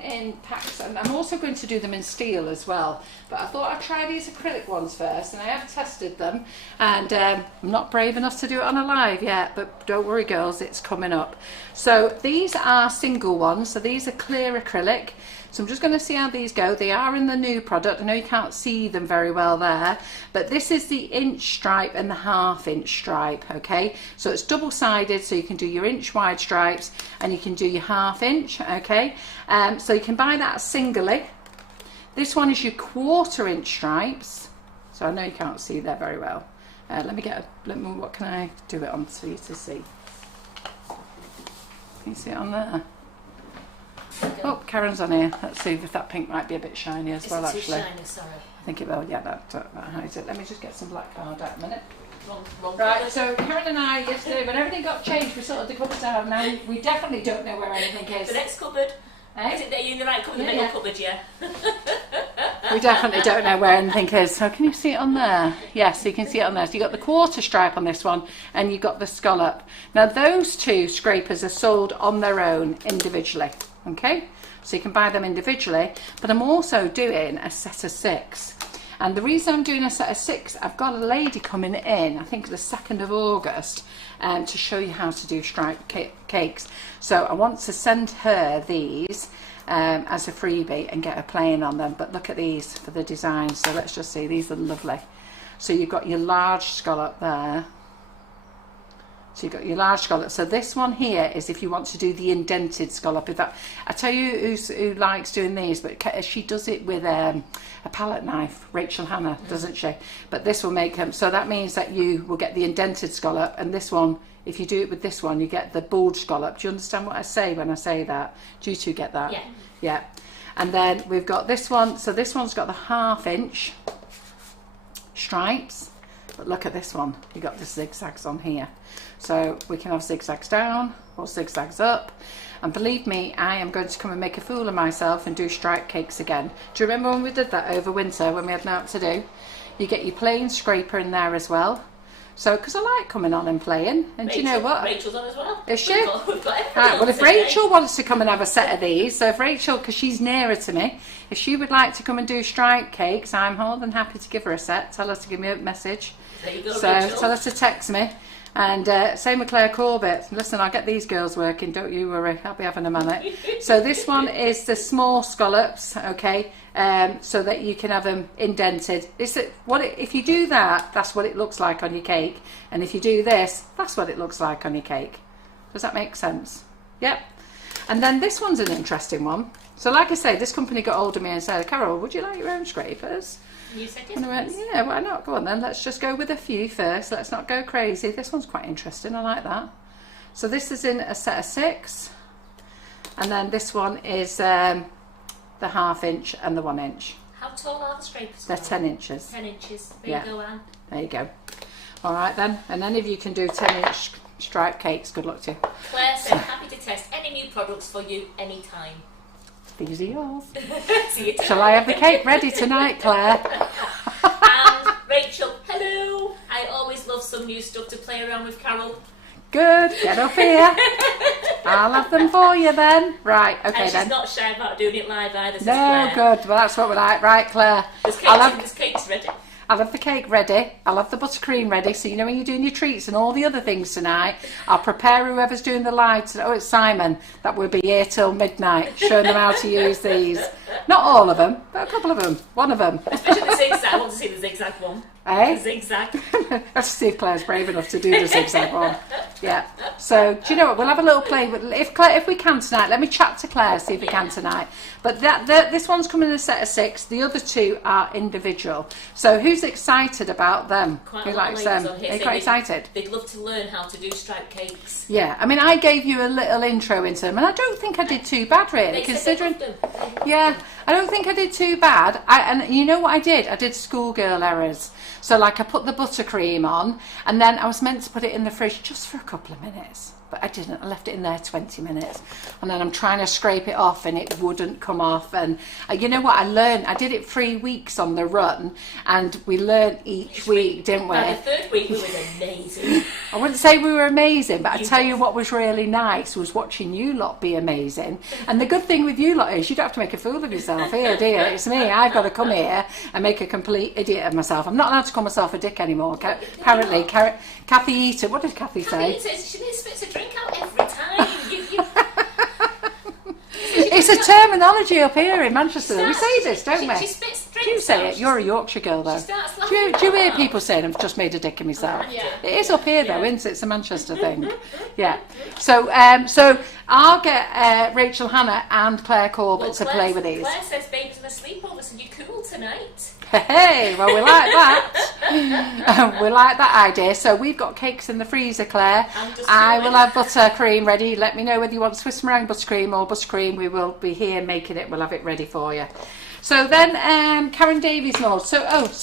in packs, and I'm also going to do them in steel as well. But I thought I'd try these acrylic ones first, and I have tested them, and I'm not brave enough to do it on a live yet, but don't worry girls, it's coming up. So these are single ones, so these are clear acrylic. So I'm just going to see how these go. They are in the new product. I know you can't see them very well there, but this is the inch stripe and the half-inch stripe, okay? So it's double-sided, so you can do your inch-wide stripes and you can do your half-inch, okay? So you can buy that singly. This one is your quarter-inch stripes. So I know you can't see there very well. What can I do it on for you to see? Can you see it on there? Oh, Karen's on here. Let's see if that pink might be a bit shiny as well, actually. Is it too shiny? Sorry. I think it will. Yeah, that hides it. Let me just get some black card out a minute. Wrong Right, colour. so Karen and I yesterday, when everything got changed, we sorted the cupboards out. Now we definitely don't know where anything is. The next cupboard. Eh? Is it that you're in the right cupboard? Yeah, The middle yeah. cupboard, yeah. We definitely don't know where anything is. So can you see it on there? Yes, so you can see it on there. So you've got the quarter stripe on this one and you've got the scallop. Now those two scrapers are sold on their own individually, okay? So you can buy them individually, but I'm also doing a set of 6. And the reason I'm doing a set of 6, I've got a lady coming in, I think the 2nd of August, to show you how to do striped cakes. So I want to send her these as a freebie and get her playing on them. But look at these for the design. So let's just see, these are lovely. So you've got your large scallop there. So you've got your large scallop. So this one here is if you want to do the indented scallop. If that, I tell you who likes doing these, but she does it with a palette knife. Rachel Hannah, doesn't she? But this will make them. So that means that you will get the indented scallop, and this one, if you do it with this one, you get the bulge scallop. Do you understand what I say when I say that? Do you two get that? Yeah. Yeah. And then we've got this one. So this one's got the 1/2 inch stripes. But look at this one. You got the zigzags on here. So we can have zigzags down or zigzags up. And believe me, I am going to come and make a fool of myself and do striped cakes again. Do you remember when we did that over winter when we had nothing to do? You get your plain scraper in there as well. So, because I like coming on and playing. And do you know what? Rachel's on as well. Is she? We've got Right, well, if Rachel wants to come and have a set of these, so if Rachel, because she's nearer to me, if she would like to come and do striped cakes, I'm more than happy to give her a set. Tell her to give me a message. There you go, So Rachel. tell her to text me. And same with Claire Corbett. Listen, I'll get these girls working, don't you worry. I'll be having them on it. So this one is the small scallops, okay, so that you can have them indented. If you do that, that's what it looks like on your cake. And if you do this, that's what it looks like on your cake. Does that make sense? Yep. And then this one's an interesting one. So like I say, this company got hold of me and said, Carol, would you like your own scrapers? You said yes, And I went, please. yeah, why not? Go on then, let's just go with a few first. Let's not go crazy. This one's quite interesting, I like that. So this is in a set of 6. And then this one is the 1/2 inch and the 1 inch. How tall are the scrapers? They're 10 inches. 10 inches. There Yeah. you go, Anne. There you go. All right then, and any of you can do 10-inch striped cakes. Good luck to you. Claire said, happy to test any new products for you anytime. These are yours. See you tonight. Shall I have the cake ready tonight, Claire? And Rachel, hello. I always love some new stuff to play around with, Carol. Good, get up here. I'll have them for you then. Right, okay And she's then. not shy about doing it live either, says No, Claire. good. Well, that's what we like. Right, Claire. There's cakes ready. I'll have the cake ready. I'll have the buttercream ready. So you know when you're doing your treats and all the other things tonight, I'll prepare whoever's doing the live tonight. Oh, it's Simon. That will be here till midnight, showing them how to use these. Not all of them, but a couple of them. One of them. Especially the zigzag. I want to see the zigzag one. Eh? The zigzag. Let's see if Claire's brave enough to do the zigzag one. Yeah. So do you know what? We'll have a little play. But if we can tonight, let me chat to Claire, see if we can tonight. But this one's coming in a set of 6. The other 2 are individual. So who's excited about them? Quite Who a lot of likes ladies them? on here Are you saying quite excited? They'd love to learn how to do striped cakes. Yeah. I mean, I gave you a little intro into them, and I don't think I did too bad, really, They said considering. they loved them. Yeah, I don't think I did too bad. And you know what I did? I did schoolgirl errors. So like I put the buttercream on, and then I was meant to put it in the fridge just for a couple of minutes. But I didn't. I left it in there 20 minutes. And then I'm trying to scrape it off and it wouldn't come off. And you know what I learned? I did it 3 weeks on the run, and we learned each week, didn't we? Now, the 3rd week we was amazing. I wouldn't say we were amazing, but I tell you what was really nice was watching you lot be amazing. And the good thing with you lot is you don't have to make a fool of yourself here, do you? It's me. I've got to come here and make a complete idiot of myself. I'm not allowed to call myself a dick anymore. Apparently, Kathy Eaton. What did Kathy say? Kathy says she spits a drink out every time. It's a terminology up here in Manchester. We say this, don't we? She spits drinks. Do you say out. it? You're a Yorkshire girl, though. She starts Do you laughing. hear people saying I've just made a dick of myself? Yeah. It is up here, though, isn't it? It's a Manchester thing. Yeah. So I'll get Rachel Hannah and Claire Corbett to play with these. Claire says baby's on a sleepover, so you're cool tonight. Hey, well, we like that. We like that idea. So we've got cakes in the freezer, Claire. I will have buttercream ready. Let me know whether you want Swiss meringue buttercream or buttercream. We will be here making it. We'll have it ready for you. So then Karen Davies mould. So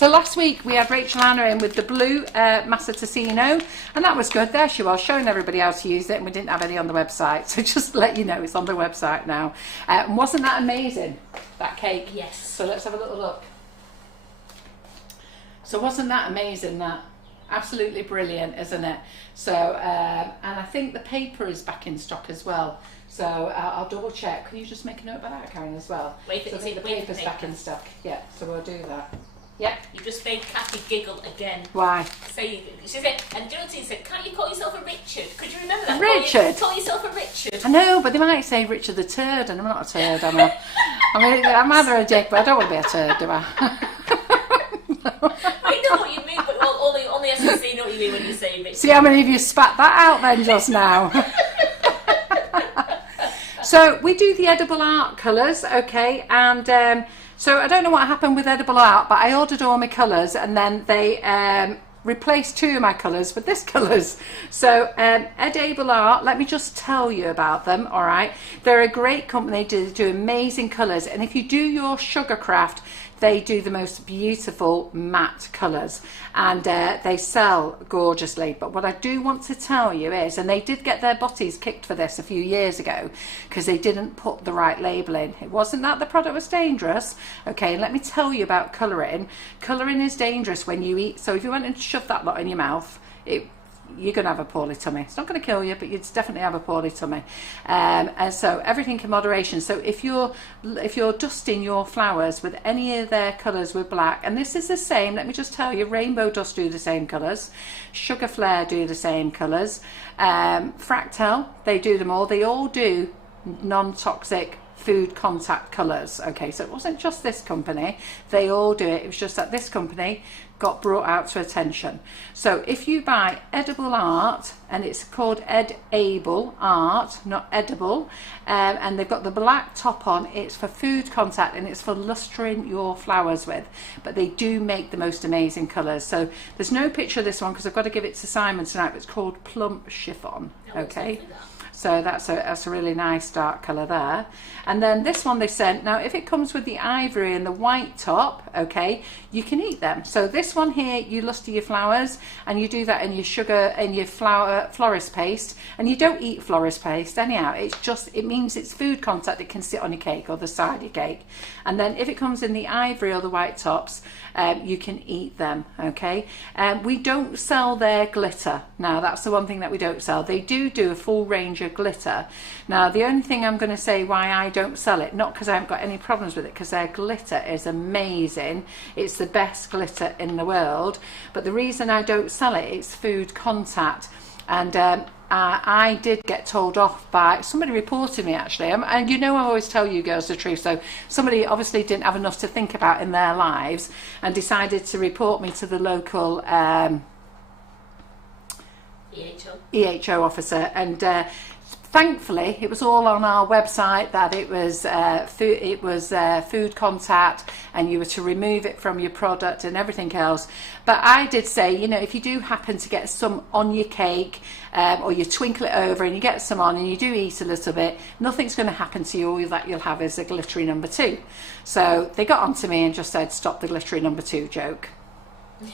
last week we had Rachel Hannah in with the blue Masonite, and that was good. There she was, showing everybody how to use it, and we didn't have any on the website. So just to let you know, it's on the website now. And wasn't that amazing, that cake? Yes. So let's have a little look. So wasn't that amazing, that? Absolutely brilliant, isn't it? So, and I think the paper is back in stock as well. So I'll double check. Can you just make a note about that, Karen, as well? Wait for so it to see the the wait for paper's the back paper. in stock. Yeah, so we'll do that. Yeah. You just made Kathy giggle again. Why? She said, and do you know what he said? Can't you call yourself a Richard? Could you remember that? Richard? Call yourself a Richard. I know, but they might say Richard the Turd, and I'm not a turd, am I? I mean, I'm either a dick, but I don't want to be a turd, do I? I know what you mean, but only SSC know what you mean when you say Richard. See how many of you spat that out then just now? So we do the edible art colours, okay, and so I don't know what happened with edible art, but I ordered all my colours and then they replaced 2 of my colours with this colours. So Edible Art, let me just tell you about them, all right? They're a great company, they do amazing colours, and if you do your sugar craft, they do the most beautiful matte colours, and they sell gorgeously. But what I do want to tell you is, and they did get their butties kicked for this a few years ago because they didn't put the right label in. It wasn't that the product was dangerous, okay? And let me tell you about colouring. Colouring is dangerous when you eat. So if you went and shoved that lot in your mouth, you're going to have a poorly tummy. It's not going to kill you, but you'd definitely have a poorly tummy. And so everything in moderation. So if you're dusting your flowers with any of their colours with black, and this is the same, let me just tell you, Rainbow Dust do the same colours, Sugar Flare do the same colours, Fractal, they do them all. They all do non-toxic food contact colours, okay? So it wasn't just this company, they all do it. It was just that this company got brought out to attention. So if you buy Edible Art, and it's called Edible Art, not edible, and they've got the black top on, it's for food contact and it's for lustering your flowers with, but they do make the most amazing colours. So there's no picture of this one because I've got to give it to Simon tonight, but it's called Plump Chiffon, okay? So that's a really nice dark colour there. And then this one they sent, now if it comes with the ivory and the white top, okay, you can eat them. So this one here, you luster your flowers and you do that in your sugar and your florist paste, and you don't eat florist paste anyhow. It means it's food contact, it can sit on your cake or the side of your cake. And then if it comes in the ivory or the white tops, you can eat them, okay? We don't sell their glitter. Now that's the one thing that we don't sell. They do a full range of glitter. Now the only thing I'm going to say why I don't sell it, not because I haven't got any problems with it, because their glitter is amazing. It's the best glitter in the world, but the reason I don't sell it, it's food contact. And I did get told off by somebody, reported me actually, and you know I always tell you girls the truth, so somebody obviously didn't have enough to think about in their lives and decided to report me to the local EHO officer, and thankfully it was all on our website that it was food contact and you were to remove it from your product and everything else. But I did say, you know, if you do happen to get some on your cake, or you twinkle it over and you get some on and you do eat a little bit, nothing's going to happen to you. All that you'll have is a glittery number 2. So they got onto me and just said, stop the glittery number 2 joke,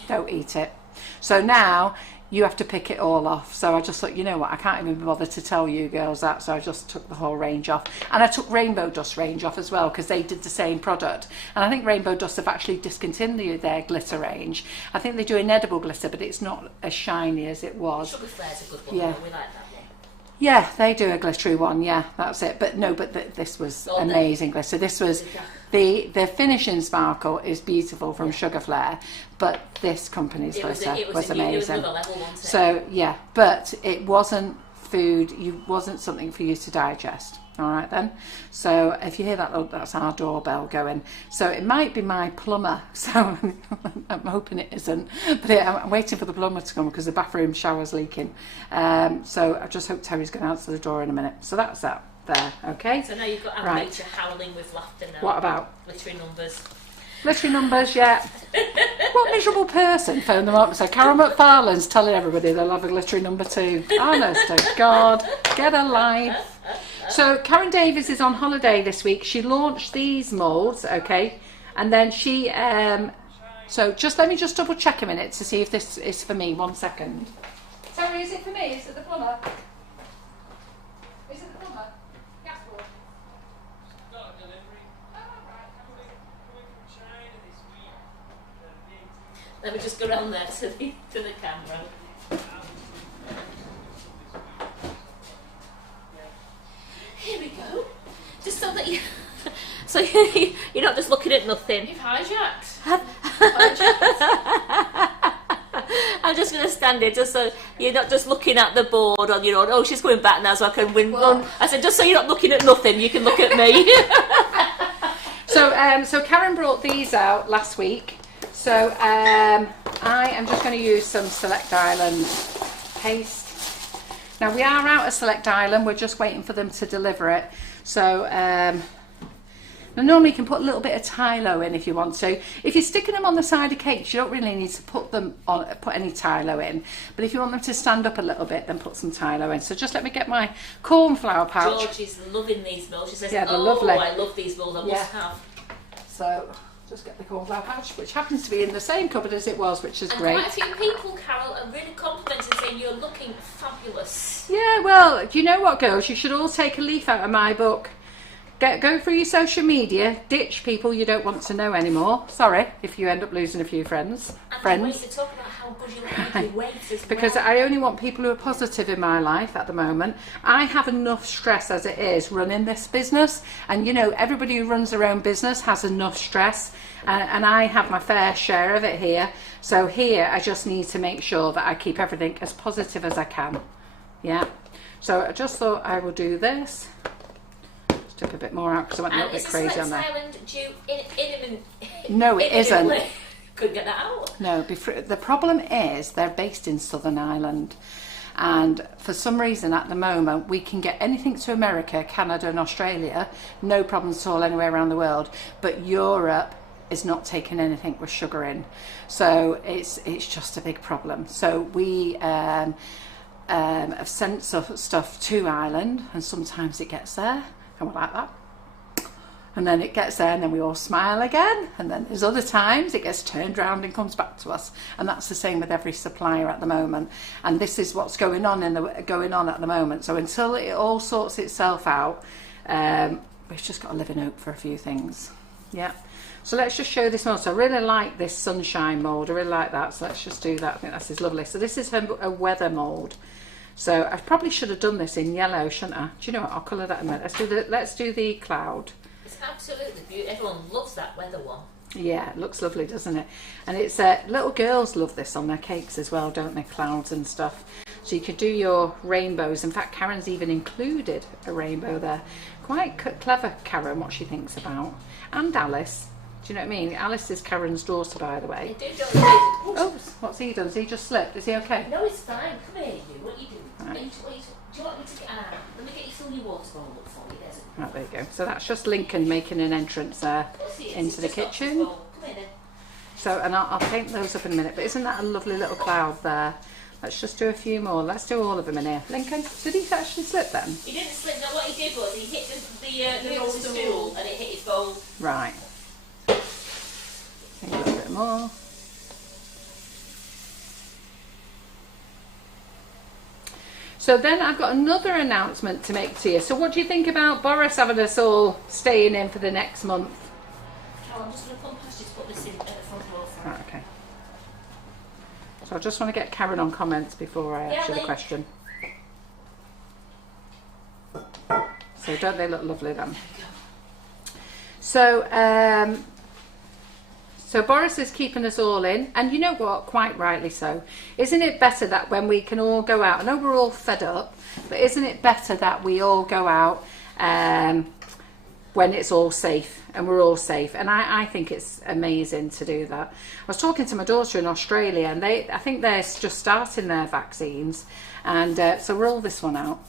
don't eat it. So now you have to pick it all off. So I just thought, you know what, I can't even bother to tell you girls that, so I just took the whole range off. And I took Rainbow Dust range off as well because they did the same product. And I think Rainbow Dust have actually discontinued their glitter range. I think they do an edible glitter, but it's not as shiny as it was. Sugar Flare's a good one, yeah. Though. We like that one. Yeah, they do a glittery one, yeah, that's it. But no, but this was amazing glitter. This was, the finishing sparkle is beautiful from Sugar Flare, but this company's glitter was amazing. It was another level, wasn't it? So yeah, but it wasn't food, wasn't something for you to digest. All right then. So if you hear that, that's our doorbell going. So it might be my plumber. So I'm hoping it isn't. But I'm waiting for the plumber to come because the bathroom shower's leaking. So I just hope Terry's going to answer the door in a minute. So that's that there. Okay. So now you've got Amateur howling with laughter now. What about? Glittery numbers. Glittery numbers, yeah. What miserable person phoned them up and said, Carol McFarland's telling everybody they'll have a glittery number 2. Honest to God, get a life. So Karen Davies is on holiday this week. She launched these moulds, okay, and then she, so just let me just double check a minute to see if this is for me. 1 second. Terry, is it for me? Is it the plumber? Is it the plumber? Gas board? Got a delivery. Oh, right. Coming from China this week. Let me just go around there to the camera. Here we go. Just so that you, so you're not just looking at nothing. You've hijacked. Oh, I'm just going to stand here just so you're not just looking at the board on your own. Oh, she's coming back now, so I can win. Well, I said, just so you're not looking at nothing, you can look at me. So Karen brought these out last week. So I am just going to use some Select Island paste. Now we are out of Select Island. We're just waiting for them to deliver it. So now normally you can put a little bit of Tylo in if you want to. If you're sticking them on the side of cakes, you don't really need to put any Tylo in. But if you want them to stand up a little bit, then put some Tylo in. So just let me get my cornflour pouch. George is loving these molds. She says, yeah, they're oh, lovely. I love these molds, I must have. So just get the cornflour pouch, which happens to be in the same cupboard as it was, which is and great. Quite a few people, Carol, are really complimenting, saying you're looking fabulous. Yeah, well, do you know what, girls? You should all take a leaf out of my book. Go through your social media, ditch people you don't want to know anymore. Sorry if you end up losing a few friends. And ways to talk about how good you look with your weight as Because well. I only want people who are positive in my life at the moment. I have enough stress as it is running this business, and you know, everybody who runs their own business has enough stress, and I have my fair share of it here. So here I just need to make sure that I keep everything as positive as I can. Yeah, so I just thought I will do this. Took a bit more out because I went a little bit crazy on there. Island due in No, it isn't. Couldn't get that out. No, the problem is they're based in Southern Ireland, and for some reason at the moment we can get anything to America, Canada and Australia, no problems at all anywhere around the world, but Europe is not taking anything with sugar in, so it's just a big problem. So we have sent stuff to Ireland, and sometimes it gets there and we're like that, and then it gets there and then we all smile again, and then there's other times it gets turned around and comes back to us, and that's the same with every supplier at the moment. And this is what's going on at the moment. So until it all sorts itself out, we've just got to live in hope for a few things. Yeah, so let's just show this mold. So I really like this sunshine mold, I really like that, so let's just do that. I think this is lovely. So this is a weather mold. So I probably should have done this in yellow, shouldn't I? Do you know what? I'll colour that in a minute. Let's do the cloud. It's absolutely beautiful. Everyone loves that weather one. Yeah, it looks lovely, doesn't it? And it's little girls love this on their cakes as well, don't they? Clouds and stuff. So you could do your rainbows. In fact, Karen's even included a rainbow there. Quite clever, Karen, what she thinks about. And Alice. Do you know what I mean? Alice is Karen's daughter, by the way. Oh, what's he done? Has he just slipped? Is he okay? No, it's fine. Come here, you. What are you doing? Right. Do you want me to get let me get you fill your water bowl up for you. There's Right, there you go. So that's just Lincoln making an entrance there into the kitchen. Come here then. So, and I'll paint those up in a minute. But isn't that a lovely little cloud there? Let's just do a few more. Let's do all of them in here. Lincoln, did he actually slip then? He didn't slip. No, what he did was he hit the stool and it hit his bowl. Right. Maybe a little bit more. So then I've got another announcement to make to you. So what do you think about Boris having us all staying in for the next month? Oh, I'm just going to come past you to put this in at the front row. Right, okay. So I just want to get Karen on comments before I ask you the question. So don't they look lovely then? So so Boris is keeping us all in, and you know what, quite rightly so. Isn't it better that when we can all go out, I know we're all fed up, but isn't it better that we all go out when it's all safe and we're all safe? And I think it's amazing to do that. I was talking to my daughter in Australia, and I think they're just starting their vaccines, and so roll this one out.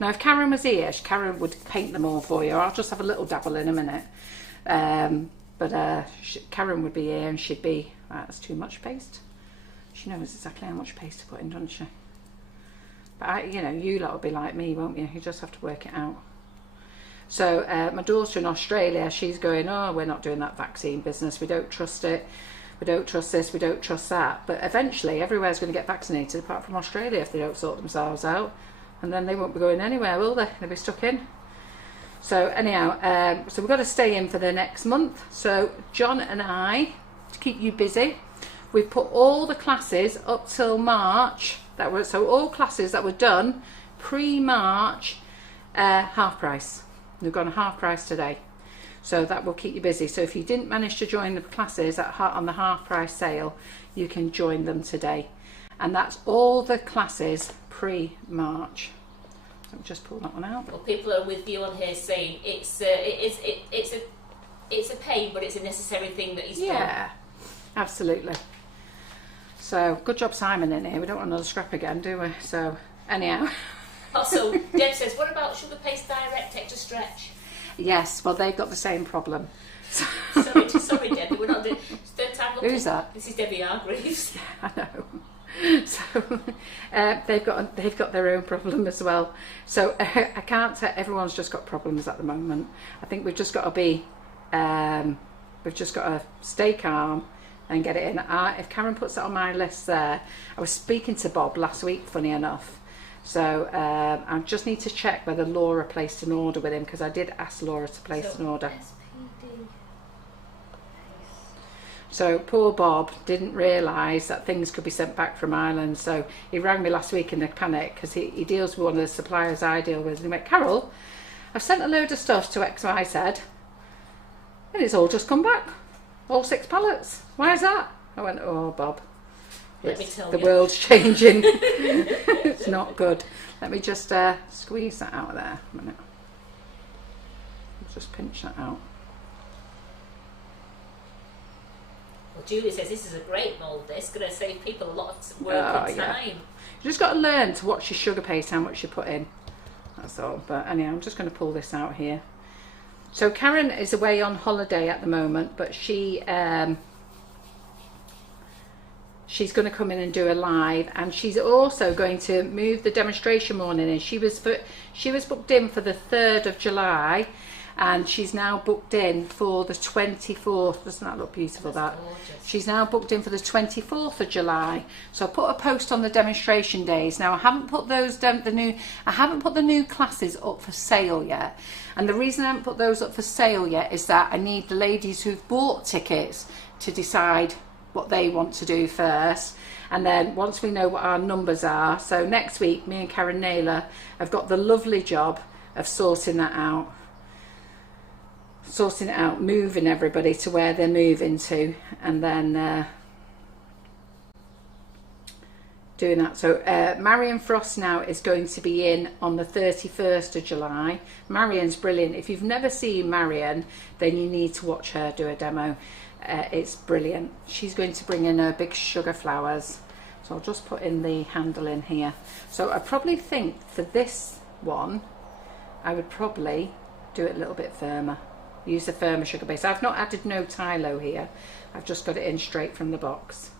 Now if Karen was here, Karen would paint them all for you. I'll just have a little dabble in a minute. But Karen would be here, and she'd be, right, that's too much paste. She knows exactly how much paste to put in, doesn't she? But you know, you lot will be like me, won't you? You just have to work it out. So my daughter in Australia, she's going, oh, we're not doing that vaccine business. We don't trust it. We don't trust this. We don't trust that. But eventually, everywhere's going to get vaccinated, apart from Australia, if they don't sort themselves out. And then they won't be going anywhere, will they? They'll be stuck in. So anyhow, so we've got to stay in for the next month. So John and I, to keep you busy, we've put all the classes up till March. So all classes that were done pre-March, half price. We've gone half price today. So that will keep you busy. So if you didn't manage to join the classes on the half price sale, you can join them today. And that's all the classes pre-March. So just pull that one out. Well, people are with you on here saying it's a pain, but it's a necessary thing that he's done. Yeah, absolutely. So good job Simon in here. We don't want another scrap again, do we? So anyhow. Also, Deb says, what about Sugar Paste Direct Extra Stretch? Yes, well they've got the same problem. Sorry, Debbie, we're not doing. Third time. Who's that? This is Debbie Hargreaves. I know. So they've got their own problem as well. So I can't say everyone's just got problems at the moment. I think we've just got to be, we've just got to stay calm and get it in. If Karen puts it on my list there, I was speaking to Bob last week, funny enough. So I just need to check whether Laura placed an order with him, because I did ask Laura to place an order. SPD. So poor Bob didn't realise that things could be sent back from Ireland. So he rang me last week in a panic, because he deals with one of the suppliers I deal with. And he went, Carol, I've sent a load of stuff to XYZ and it's all just come back. All 6 pallets. Why is that? I went, oh Bob. Let me tell the you. world's changing. It's not good. Let me just squeeze that out of there a minute. Just pinch that out. Well, Julie says this is a great mould. This going to save people a lot of work and time. Yeah. You just got to learn to watch your sugar paste, how much you put in. That's all. But anyhow, I'm just going to pull this out here. So Karen is away on holiday at the moment, but she's going to come in and do a live, and she's also going to move the demonstration morning in. She was booked in for the 3rd of July, and she's now booked in for the 24th. Doesn't that look beautiful? That's that gorgeous. She's now booked in for the 24th of July. So I put a post on the demonstration days. Now I haven't put those I haven't put the new classes up for sale yet, and the reason I haven't put those up for sale yet is that I need the ladies who've bought tickets to decide what they want to do first, and then once we know what our numbers are, so next week me and Karen Naylor have got the lovely job of sorting it out, moving everybody to where they're moving to, and then doing that. So Marion Frost now is going to be in on the 31st of July. Marion's brilliant. If you've never seen Marion, then you need to watch her do a demo. It's brilliant. She's going to bring in her big sugar flowers. So I'll just put in the handle in here. So I probably think for this one, I would probably do it a little bit firmer. Use the firmer sugar base. I've not added no Tylo here. I've just got it in straight from the box.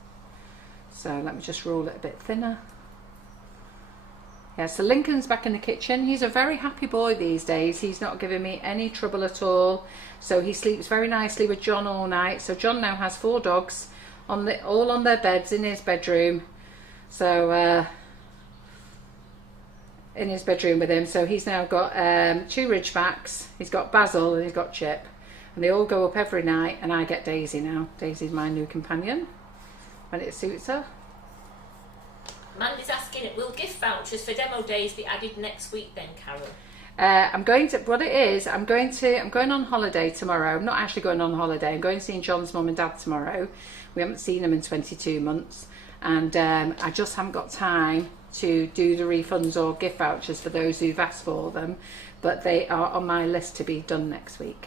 So let me just roll it a bit thinner. Yeah, so Lincoln's back in the kitchen. He's a very happy boy these days. He's not giving me any trouble at all. So he sleeps very nicely with John all night. So John now has 4 dogs all on their beds in his bedroom. So in his bedroom with him. So he's now got 2 Ridgebacks. He's got Basil and he's got Chip. And they all go up every night, and I get Daisy now. Daisy's my new companion when it suits her. Mandy's asking, will gift vouchers for demo days be added next week then, Carol? I'm going on holiday tomorrow. I'm not actually going on holiday. I'm going to see John's mum and dad tomorrow. We haven't seen them in 22 months. And I just haven't got time to do the refunds or gift vouchers for those who've asked for them. But they are on my list to be done next week.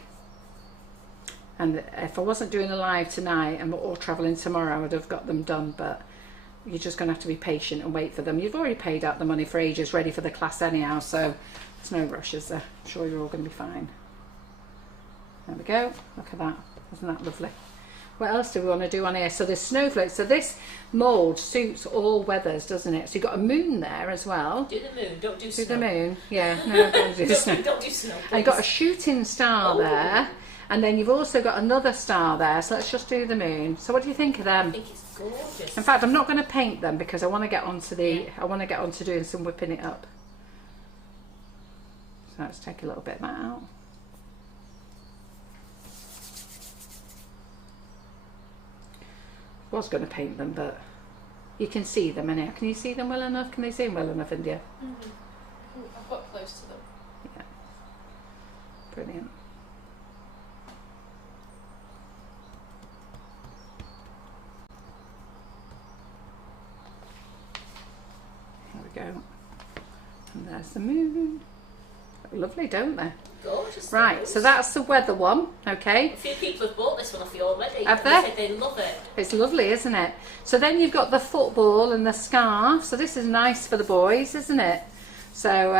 And if I wasn't doing a live tonight and we're all travelling tomorrow, I would have got them done. But you're just going to have to be patient and wait for them. You've already paid out the money for ages, ready for the class anyhow, so there's no rush, is there? I'm sure you're all going to be fine. There we go. Look at that. Isn't that lovely? What else do we want to do on here? So there's snowflakes. So this mould suits all weathers, doesn't it? So you've got a moon there as well. Do the moon, don't do snow. Do the moon. Yeah, no, don't do snow. Don't do snow, please. And you've got a shooting star there. And then you've also got another star there, so let's just do the moon. So what do you think of them? I think it's gorgeous. In fact, I'm not going to paint them because I want to get onto doing some whipping it up. So let's take a little bit of that out. I was going to paint them, but you can see them anyhow. Can you see them well enough? Can they see them well enough, India? Mm-hmm. I've got close to them. Yeah. Brilliant. There's the moon. Lovely, don't they? Gorgeous. Right, those. so that's the weather one, okay? A few people have bought this one off you already. Have and they? Said they love it. It's lovely, isn't it? So then you've got the football and the scarf. So this is nice for the boys, isn't it? So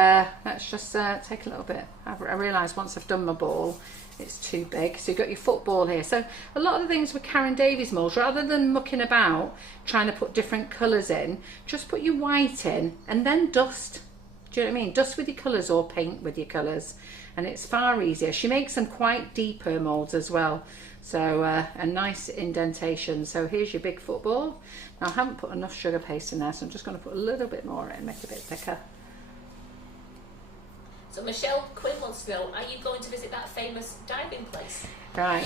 let's just take a little bit. I realised once I've done my ball, it's too big. So you've got your football here. So a lot of the things with Karen Davies moulds, rather than mucking about trying to put different colours in, just put your white in and then dust. Do you know what I mean? Dust with your colours or paint with your colours. And it's far easier. She makes them quite deeper moulds as well. So a nice indentation. So here's your big football. Now I haven't put enough sugar paste in there, so I'm just going to put a little bit more in, make it a bit thicker. So Michelle Quinn wants to know, are you going to visit that famous diving place? Right,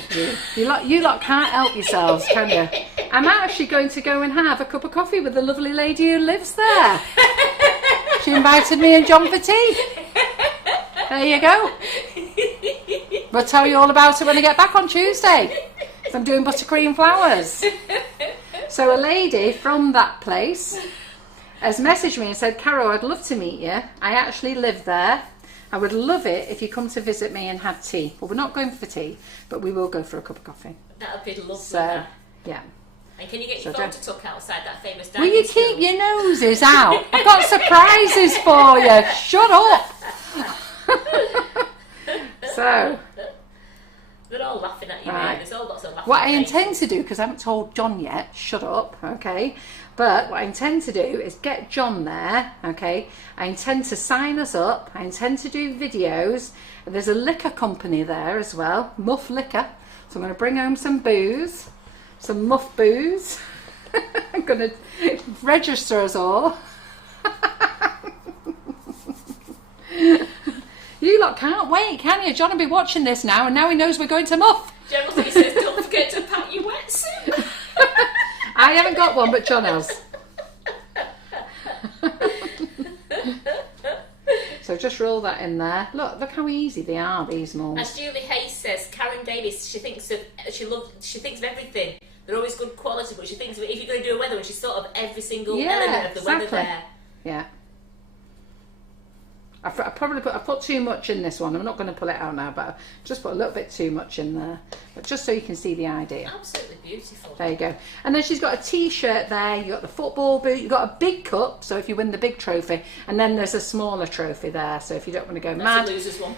you lot can't help yourselves, can you? I'm actually going to go and have a cup of coffee with the lovely lady who lives there. She invited me and John for tea. There you go. We'll tell you all about it when I get back on Tuesday. So I'm doing buttercream flowers. So a lady from that place has messaged me and said, Carol, I'd love to meet you. I actually live there. I would love it if you come to visit me and have tea. Well, we're not going for tea, but we will go for a cup of coffee. That would be lovely. So, yeah. And can you get your phone to tuck outside that famous diving Will you school? keep your noses out? I've got surprises for you. Shut up. So, they're all laughing at you, right. mate. There's all lots of laughing What I faces. intend to do, because I haven't told John yet, shut up, okay? But what I intend to do is get John there, okay? I intend to sign us up. I intend to do videos. And there's a liquor company there as well, Muff Liquor. So I'm going to bring home some booze, some Muff booze. I'm going to register us all. You lot can't wait, can you? John will be watching this now, and now he knows we're going to Muff. Generally says, don't forget to pack your wetsuit. I haven't got one, but John has. So just roll that in there. Look how easy they are, these moulds. As Julie Hayes says, Karen Davies, she thinks of everything. They're always good quality, but she thinks of it, if you're going to do a weather one, she's thought of every single element of the weather there. Yeah. I put too much in this one. I'm not going to pull it out now, but I just put a little bit too much in there. But just so you can see the idea. Absolutely beautiful. There you go. And then she's got a t-shirt there. You've got the football boot. You've got a big cup, so if you win the big trophy. And then there's a smaller trophy there, so if you don't want to go mad. That's a loser's one.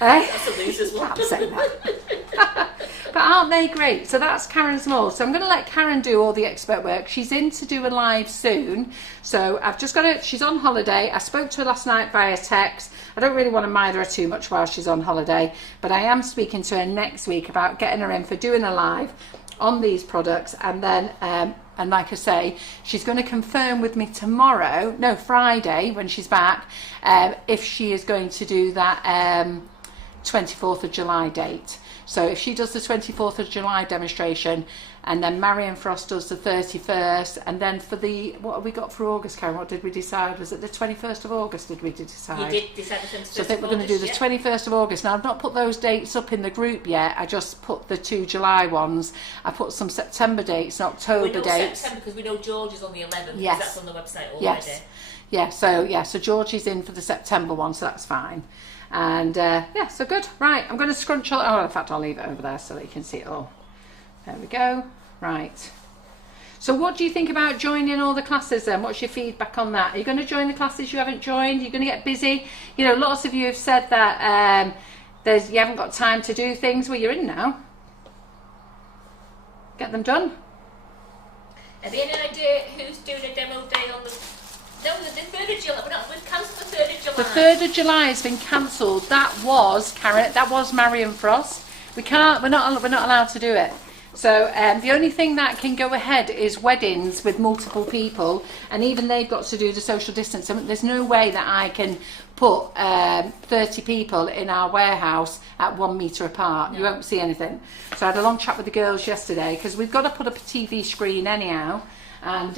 Eh? That's a loser's one. Can't say that. But aren't they great? So that's Karen's mould. So I'm going to let Karen do all the expert work. She's in to do a live soon. So I've just got her, she's on holiday. I spoke to her last night via text. I don't really want to mind her too much while she's on holiday, but I am speaking to her next week about getting her in for doing a live on these products. And then, and like I say, she's going to confirm with me tomorrow, no, Friday, when she's back, if she is going to do that 24th of July date. So if she does the 24th of July demonstration, and then Marion Frost does the 31st, and then for the, what have we got for August, Karen? What did we decide? Was it the 21st of August did we decide? You did decide the 21st. So I think we're going to do the 21st of August. Now I've not put those dates up in the group yet. I just put the 2 July ones. I put some September dates and October we know dates. September because we know George is on the 11th. Yes. That's on the website already. Yes. Yeah, so George is in for the September one, so that's fine. And yeah, so good. Right, I'm going to scrunch all. Oh, in fact, I'll leave it over there so that you can see it all. There we go. Right. So what do you think about joining all the classes then? What's your feedback on that? Are you going to join the classes you haven't joined? Are you going to get busy? You know, lots of you have said that you haven't got time to do things. Well, you're in now. Get them done. Have you any idea who's doing a demo day on the... No, the 3rd of July. We've cancelled the 3rd of July. The 3rd of July has been cancelled. That was, Karen, that was Marion Frost. We're not allowed to do it. So the only thing that can go ahead is weddings with multiple people, and even they've got to do the social distance. I mean, there's no way that I can put 30 people in our warehouse at 1 metre apart. No. You won't see anything. So I had a long chat with the girls yesterday, because we've got to put up a TV screen anyhow. And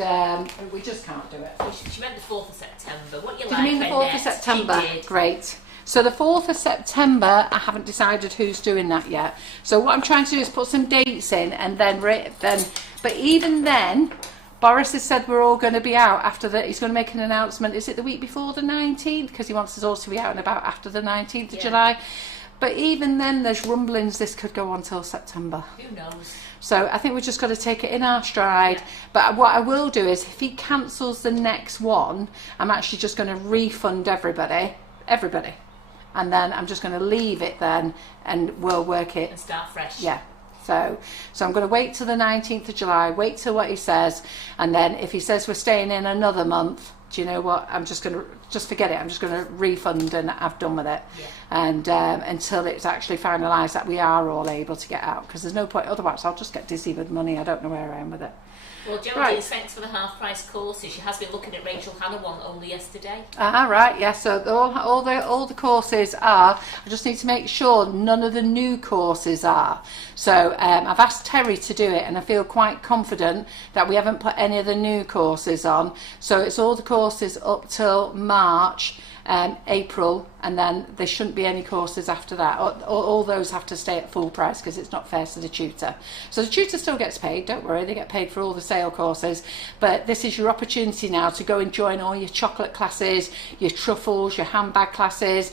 we just can't do it. She meant the 4th of September. What you Did like? you mean the 4th of September? Great. So the 4th of September, I haven't decided who's doing that yet. So what I'm trying to do is put some dates in, and then but even then, Boris has said we're all going to be out after that. He's going to make an announcement. Is it the week before the 19th? Because he wants us all to be out and about after the 19th of July. But even then, there's rumblings this could go on till September. Who knows? So I think we've just got to take it in our stride. But what I will do is, if he cancels the next one, I'm actually just going to refund everybody. And then I'm just going to leave it then, and we'll work it. And start fresh. Yeah. So I'm going to wait till the 19th of July, wait till what he says, and then if he says we're staying in another month, do you know what? I'm just going to forget it. I'm just going to refund and I've done with it. Yeah. And until it's actually finalised that we are all able to get out, because there's no point. Otherwise, I'll just get dizzy with money. I don't know where I am with it. Well, Geraldine, thanks for the half-price courses. She has been looking at Rachel Hannah one only yesterday. Right, yeah. So all the courses are. I just need to make sure none of the new courses are. So I've asked Terry to do it, and I feel quite confident that we haven't put any of the new courses on. So it's all the courses up till March, April, and then there shouldn't be any courses after that. All those have to stay at full price because it's not fair to the tutor. So the tutor still gets paid, don't worry, they get paid for all the sale courses, but this is your opportunity now to go and join all your chocolate classes, your truffles, your handbag classes,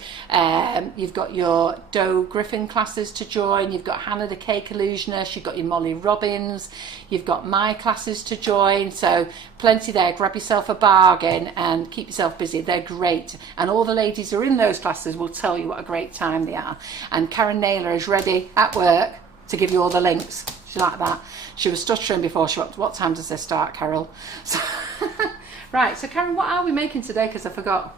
you've got your Doe Griffin classes to join, you've got Hannah the Cake Illusionist, you've got your Molly Robbins, you've got my classes to join, so plenty there. Grab yourself a bargain and keep yourself busy, they're great. And all the ladies who are in those classes will tell you what a great time they are. And Karen Naylor is ready at work to give you all the links. She's like that. She was stuttering before she went, what time does this start, Carol? So, right, so Karen, what are we making today? Because I forgot.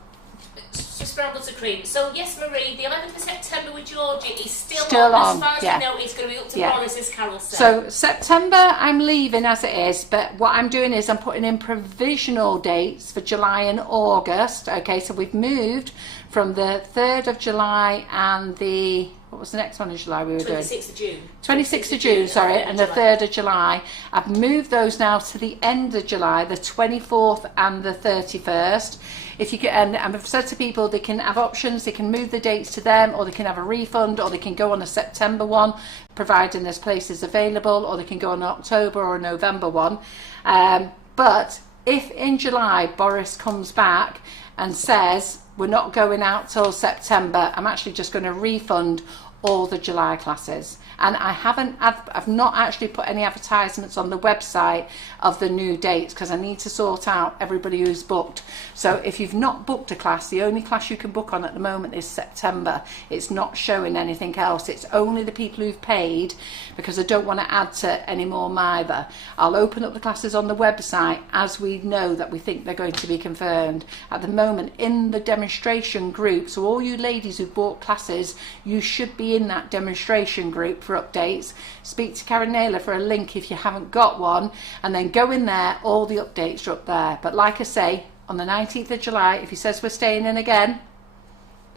Scrambled Buttercream. So yes, Marie, the 11th of September with Georgie is still on. As far as we know, it's going to be up to Boris, as Carol said. So September, I'm leaving as it is, but what I'm doing is I'm putting in provisional dates for July and August. Okay, so we've moved from the 3rd of July and the, what was the next one in July we were doing? 26th of June. 26th of June, sorry, and the 3rd of July. I've moved those now to the end of July, the 24th and the 31st. If you get, and I've said to people they can have options, they can move the dates to them, or they can have a refund, or they can go on a September one, providing there's places available, or they can go on an October or a November one. But if in July Boris comes back and says we're not going out till September, I'm actually just going to refund all the July classes. And I've not actually put any advertisements on the website of the new dates because I need to sort out everybody who's booked. So if you've not booked a class, the only class you can book on at the moment is September. It's not showing anything else. It's only the people who've paid, because I don't want to add to any more either. I'll open up the classes on the website as we know that we think they're going to be confirmed. At the moment, in the demonstration group, so all you ladies who bought classes, you should be in that demonstration group for updates. Speak to Karen Naylor for a link if you haven't got one, and then go in there. All the updates are up there. But like I say, on the 19th of July, if he says we're staying in again,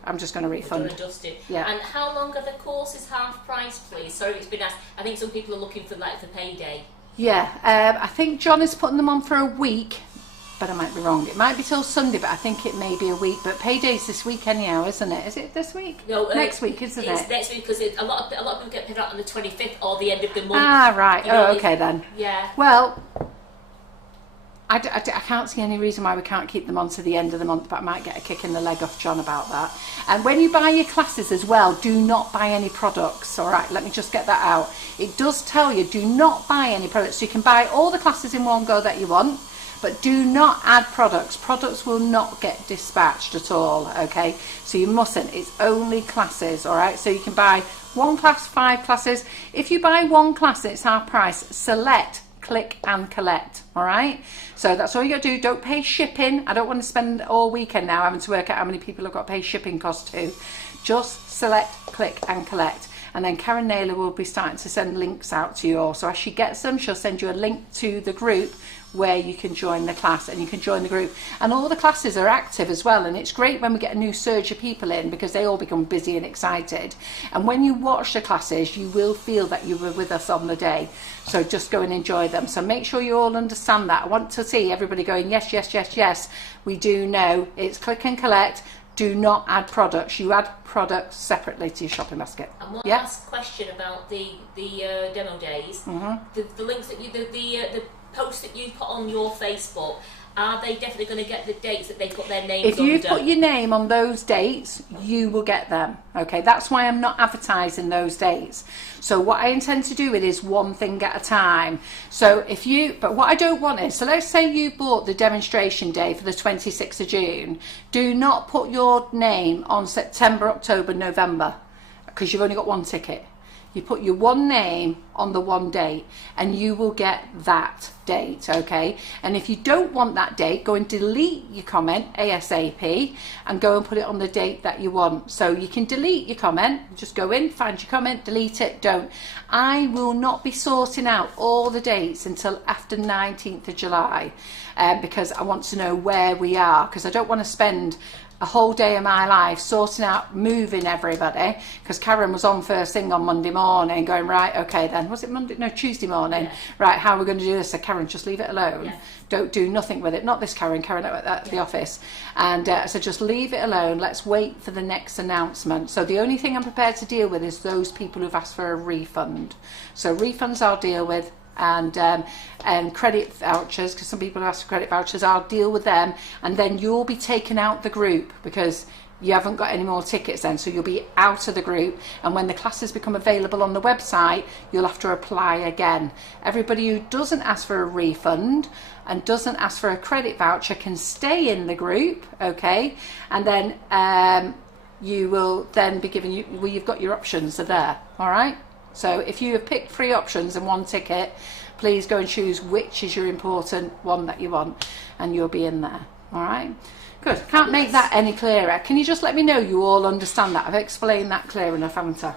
I'm just going to refund. Yeah. And how long are the courses half price, please? Sorry, it's been asked. I think some people are looking for like for payday. Yeah, I think John is putting them on for a week, but I might be wrong. It might be till Sunday, but I think it may be a week. But payday's this week anyhow, isn't it? Is it this week? No, next week, isn't it? It's next week, because a lot of people get paid out on the 25th or the end of the month. Ah, right. You know, okay then. Yeah. Well, I can't see any reason why we can't keep them on to the end of the month, but I might get a kick in the leg off John about that. And when you buy your classes as well, do not buy any products. All right, let me just get that out. It does tell you, do not buy any products. So you can buy all the classes in one go that you want, but do not add products. Products will not get dispatched at all, okay? So you mustn't. It's only classes, all right? So you can buy one class, 5 classes. If you buy one class, it's half price. Select, click and collect, all right? So that's all you got to do. Don't pay shipping. I don't want to spend all weekend now having to work out how many people have got to pay shipping costs to. Just select, click and collect. And then Karen Naylor will be starting to send links out to you all. So as she gets them, she'll send you a link to the group where you can join the class, and you can join the group. And all the classes are active as well, and it's great when we get a new surge of people in, because they all become busy and excited. And when you watch the classes, you will feel that you were with us on the day. So just go and enjoy them. So make sure you all understand that. I want to see everybody going, yes, yes, yes, yes. We do know it's click and collect. Do not add products. You add products separately to your shopping basket. And one last question about the demo days. Mm-hmm. The links that you, the posts that you put on your Facebook, are they definitely going to get the dates that they put their names If you under? put your name on those dates, you will get them. Okay, that's why I'm not advertising those dates. So what I intend to do it is one thing at a time. So but what I don't want is, so let's say you bought the demonstration day for the 26th of June. Do not put your name on September, October, November, because you've only got one ticket. You put your one name on the one date and you will get that date, okay? And if you don't want that date, go and delete your comment ASAP and go and put it on the date that you want. So you can delete your comment, just go in, find your comment, delete it, don't. I will not be sorting out all the dates until after 19th of July because I want to know where we are, because I don't want to spend a whole day of my life sorting out moving everybody, because Karen was on first thing on Monday morning going, right, okay then, was it Monday? No, Tuesday morning. Yeah. Right, how are we going to do this? So Karen, just leave it alone. Yeah. Don't do nothing with it. Not this Karen at the office. And so just leave it alone. Let's wait for the next announcement. So the only thing I'm prepared to deal with is those people who've asked for a refund. So refunds I'll deal with, and credit vouchers, because some people have asked for credit vouchers, I'll deal with them, and then you'll be taken out the group because you haven't got any more tickets then, so you'll be out of the group, and when the classes become available on the website you'll have to apply again. Everybody who doesn't ask for a refund and doesn't ask for a credit voucher can stay in the group, okay, and then you will then be given, you've got your options are there, all right? So if you have picked 3 options and 1 ticket, please go and choose which is your important one that you want, and you'll be in there. All right? Good. Can't make that any clearer. Can you just let me know you all understand that? I've explained that clear enough, haven't I?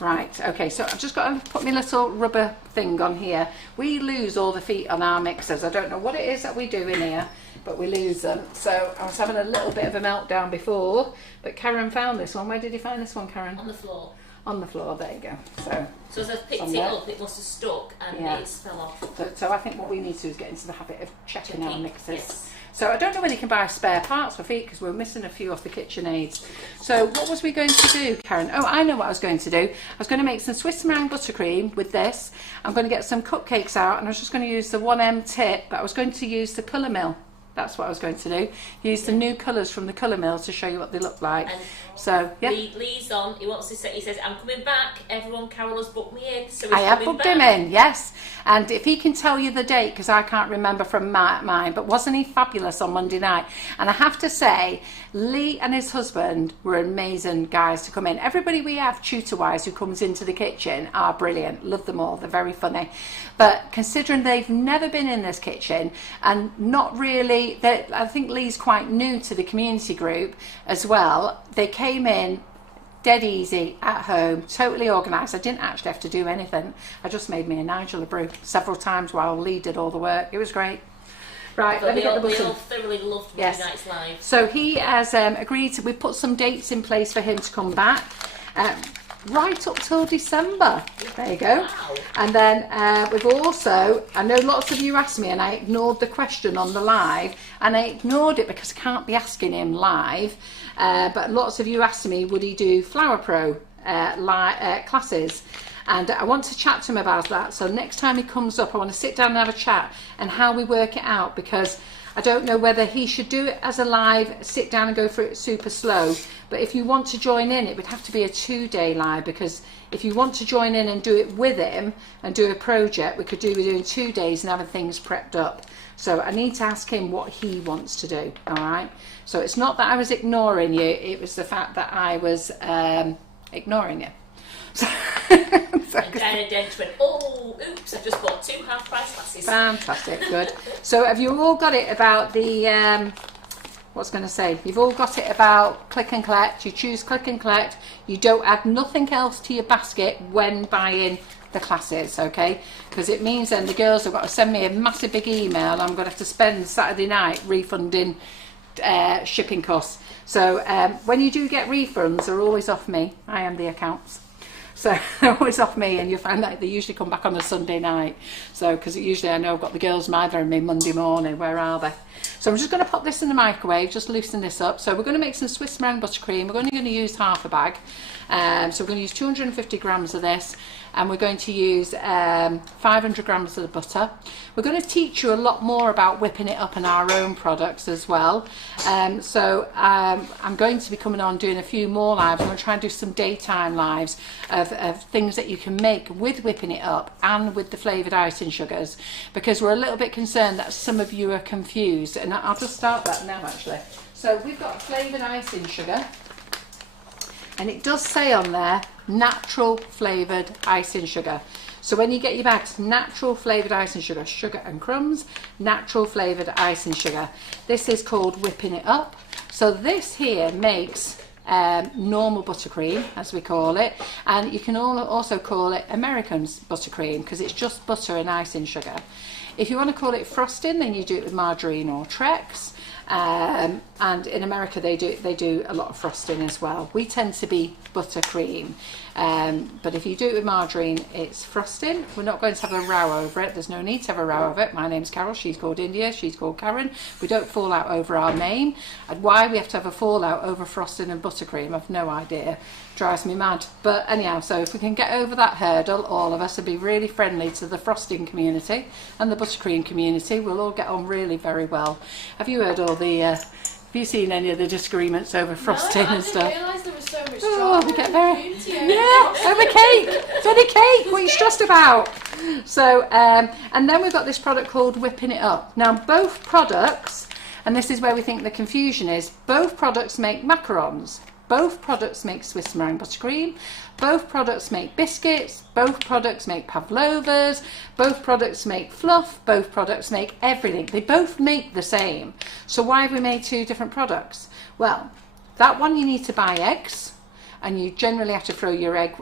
Right. Okay. So I've just got to put my little rubber thing on here. We lose all the feet on our mixers. I don't know what it is that we do in here, but we lose them. So I was having a little bit of a meltdown before, but Karen found this one. Where did you find this one, Karen? On the floor. On the floor, there you go. So as I've picked it up, it must have stuck and it's fell off. So I think what we need to do is get into the habit of checking our mixers. Yes. So I don't know whether you can buy spare parts for feet, because we're missing a few off the KitchenAids. So what was we going to do, Karen? Oh, I know what I was going to do. I was going to make some Swiss meringue buttercream with this. I'm going to get some cupcakes out, and I was just going to use the 1M tip, but I was going to use the colour mill. That's what I was going to do. Use the new colours from the colour mill to show you what they look like. And so, yeah. Lee's on. He wants to say. He says, "I'm coming back. Everyone, Carol has booked me in." So I have booked him in, yes. And if he can tell you the date, because I can't remember from mine, but wasn't he fabulous on Monday night? And I have to say, Lee and his husband were amazing guys to come in. Everybody we have tutor-wise who comes into the kitchen are brilliant. Love them all. They're very funny. But considering they've never been in this kitchen and not really, I think Lee's quite new to the community group as well. They came in dead easy at home, totally organised. I didn't actually have to do anything. I just made me a Nigel a brew several times while Lee did all the work. It was great. Right, let me get the button. We all thoroughly loved Monday Night's Live. So he has agreed to, we put some dates in place for him to come back. Right up till December. There you go. Wow. And then we've also, I know lots of you asked me and I ignored the question on the live, and I ignored it because I can't be asking him live, but lots of you asked me, would he do Flower Pro classes? And I want to chat to him about that. So next time he comes up, I want to sit down and have a chat and how we work it out, because I don't know whether he should do it as a live, sit down and go for it super slow. But if you want to join in, it would have to be a 2-day live, because if you want to join in and do it with him and do a project, we could do doing 2 days and having things prepped up. So I need to ask him what he wants to do, all right? So it's not that I was ignoring you, it was the fact that I was ignoring you. And Diana Dent went, oh, oops, I've just bought 2 half-price glasses. Fantastic, good. So have you all got it about the, what's going to say? You've all got it about click and collect. You choose click and collect. You don't add nothing else to your basket when buying the classes, okay? Because it means then the girls have got to send me a massive big email. I'm going to have to spend Saturday night refunding shipping costs. So when you do get refunds, they're always off me. I am the accounts. So they're always off me, and you find that they usually come back on a Sunday night. So, because usually I know I've got the girls mothering me Monday morning, where are they? So I'm just going to pop this in the microwave, just loosen this up. So we're going to make some Swiss meringue buttercream. We're only going to use half a bag. So we're going to use 250 grams of this, and we're going to use 500 grams of the butter. We're going to teach you a lot more about whipping it up in our own products as well. I'm going to be coming on doing a few more lives. I'm going to try and do some daytime lives of things that you can make with whipping it up and with the flavoured icing sugars, because we're a little bit concerned that some of you are confused, and I'll just start that now actually. So we've got flavoured icing sugar, and it does say on there natural flavoured icing sugar. So when you get your bags, natural flavoured icing sugar, sugar and crumbs, natural flavoured icing sugar. This is called whipping it up. So this here makes normal buttercream, as we call it, and you can also call it American buttercream, because it's just butter and icing sugar. If you want to call it frosting, then you do it with margarine or Trex. And in America they do a lot of frosting as well. We tend to be buttercream, but if you do it with margarine, it's frosting. We're not going to have a row over it. There's no need to have a row over it. My name's Carol, she's called India, she's called Karen. We don't fall out over our name. And why we have to have a fallout over frosting and buttercream, I've no idea. Drives me mad. But anyhow, so if we can get over that hurdle, all of us, and be really friendly to the frosting community and the buttercream community, we'll all get on really very well. Have you heard all the have you seen any of the disagreements over frosting and stuff? I didn't realise there was so much Oh, drama we get in very, the community. yeah, over cake. It's only cake. What are you stressed about? So, and then we've got this product called Whipping It Up. Now, both products, and this is where we think the confusion is, both products make macarons. Both products make Swiss meringue buttercream. Both products make biscuits. Both products make pavlovas. Both products make fluff. Both products make everything. They both make the same. So why have we made two different products? Well, that one you need to buy eggs, and you generally have to throw your egg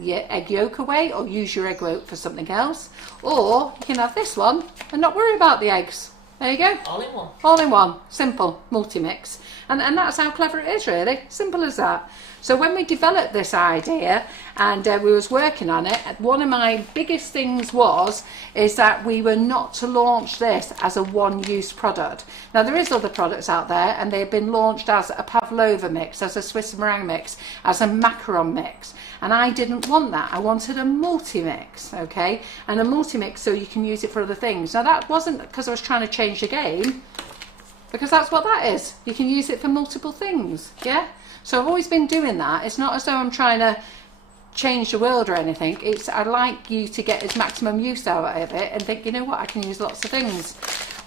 yolk away, or use your egg yolk for something else. Or you can have this one and not worry about the eggs. There you go. All in one. All in one. Simple. Multi-mix. And that's how clever it is, really. Simple as that. So when we developed this idea and we was working on it, one of my biggest things is that we were not to launch this as a one-use product. Now there is other products out there, and they've been launched as a pavlova mix, as a Swiss meringue mix, as a macaron mix, and I didn't want that. I wanted a multi-mix, okay, and a multi-mix so you can use it for other things. Now that wasn't because I was trying to change the game, because that's what that is. You can use it for multiple things, yeah? So I've always been doing that. It's not as though I'm trying to change the world or anything. It's I'd like you to get as maximum use out of it and think, you know what, I can use lots of things.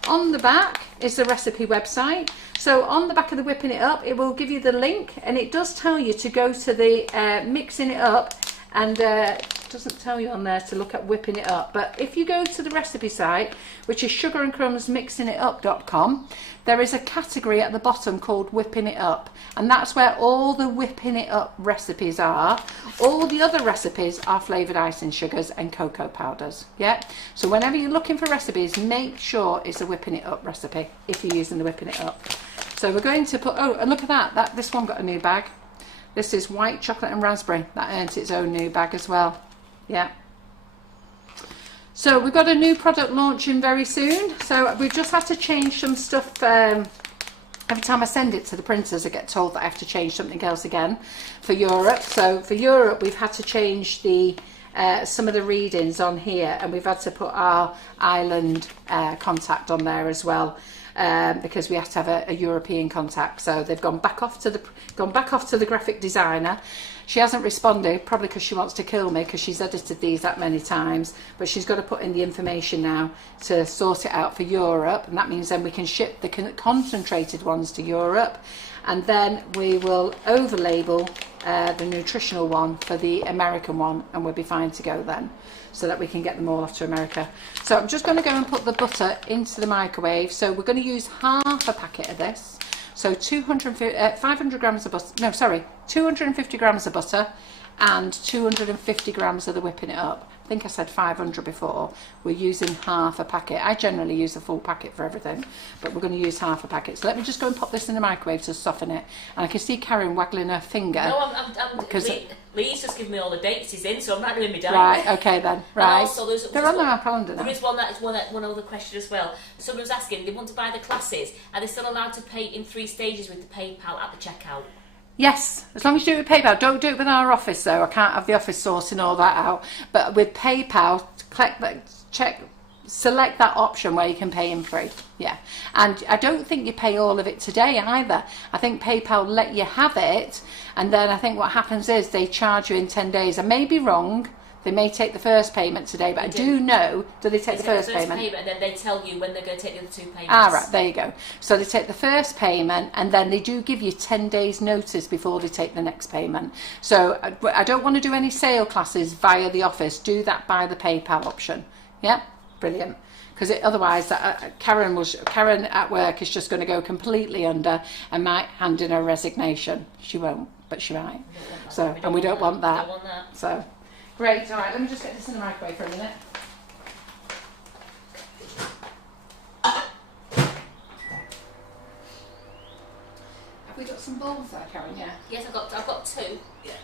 On the back is the recipe website. So on the back of the Whipping It Up, it will give you the link, and it does tell you to go to the Mixing It Up, and it doesn't tell you on there to look at Whipping It Up. But if you go to the recipe site, which is sugarandcrumbsmixingitup.com, there is a category at the bottom called Whipping It Up, and that's where all the Whipping It Up recipes are. All the other recipes are flavoured icing sugars and cocoa powders, yeah? So whenever you're looking for recipes, make sure it's a Whipping It Up recipe if you're using the Whipping It Up. So we're going to put, oh, and look at that, this one got a new bag. This is white chocolate and raspberry. That earned its own new bag as well, yeah. So we've got a new product launching very soon. So we've just had to change some stuff. Every time I send it to the printers, I get told that I have to change something else again for Europe. So for Europe, we've had to change the some of the readings on here, and we've had to put our island contact on there as well. Because we have to have a European contact, so they've gone back off to the graphic designer. She hasn't responded, probably because she wants to kill me, because she's edited these that many times, but she's got to put in the information now to sort it out for Europe, and that means then we can ship the concentrated ones to Europe, and then we will over label the nutritional one for the American one, and we'll be fine to go then, so that we can get them all off to America. So I'm just going to go and put the butter into the microwave. So we're going to use half a packet of this. So 500 grams of butter, no sorry, 250 grams of butter and 250 grams of the Whipping It Up. I think I said 500 before. We're using half a packet. I generally use a full packet for everything, but we're going to use half a packet. So let me just go and pop this in the microwave to soften it. And I can see Karen waggling her finger. No, I'm Lee's just given me all the dates he's in, so I'm writing them in my diary. Right, okay then, right. And also, They're on our calendar now. There is one other question as well. Someone was asking, they want to buy the classes, are they still allowed to pay in 3 stages with the PayPal at the checkout? Yes, as long as you do it with PayPal. Don't do it with our office though. I can't have the office sorting all that out. But with PayPal, select that option where you can pay in 3. Yeah, and I don't think you pay all of it today either. I think PayPal let you have it, and then I think what happens is they charge you in 10 days. I may be wrong. They may take the first payment today, but I do know, do they take the first payment? And then they tell you when they're going to take the other 2 payments. Ah, right, there you go. So they take the first payment, and then they do give you 10 days notice before they take the next payment. So I don't want to do any sale classes via the office. Do that by the PayPal option. Yeah, brilliant. Because otherwise, Karen at work is just going to go completely under and might hand in her resignation. She won't, but she might. So, and we don't want that. So. Great, all right, let me just get this in the microwave for a minute. Have we got some bowls there, Karen? Yeah. Yes, I've got 2. Yeah.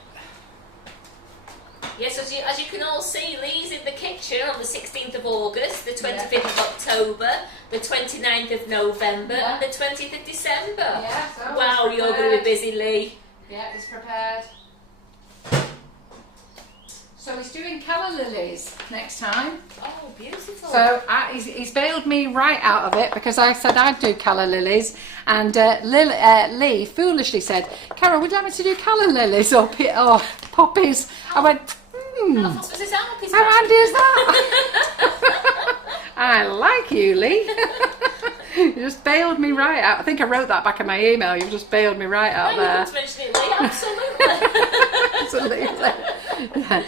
Yes, as you can all see, Lee's in the kitchen on the 16th of August, the 25th of October, the 29th of November, and the 20th of December. Yeah, so wow, you're going to be busy, Lee. Yeah, it's prepared. So he's doing calla lilies next time. Oh, beautiful. So he's bailed me right out of it because I said I'd do calla lilies, and Lee foolishly said, Carol, would you like me to do calla lilies or poppies? I went, how handy is that? I like you, Lee. You just bailed me right out. I think I wrote that back in my email. You just bailed me right out there. You mention it, Lee. Absolutely. Absolutely. Yeah.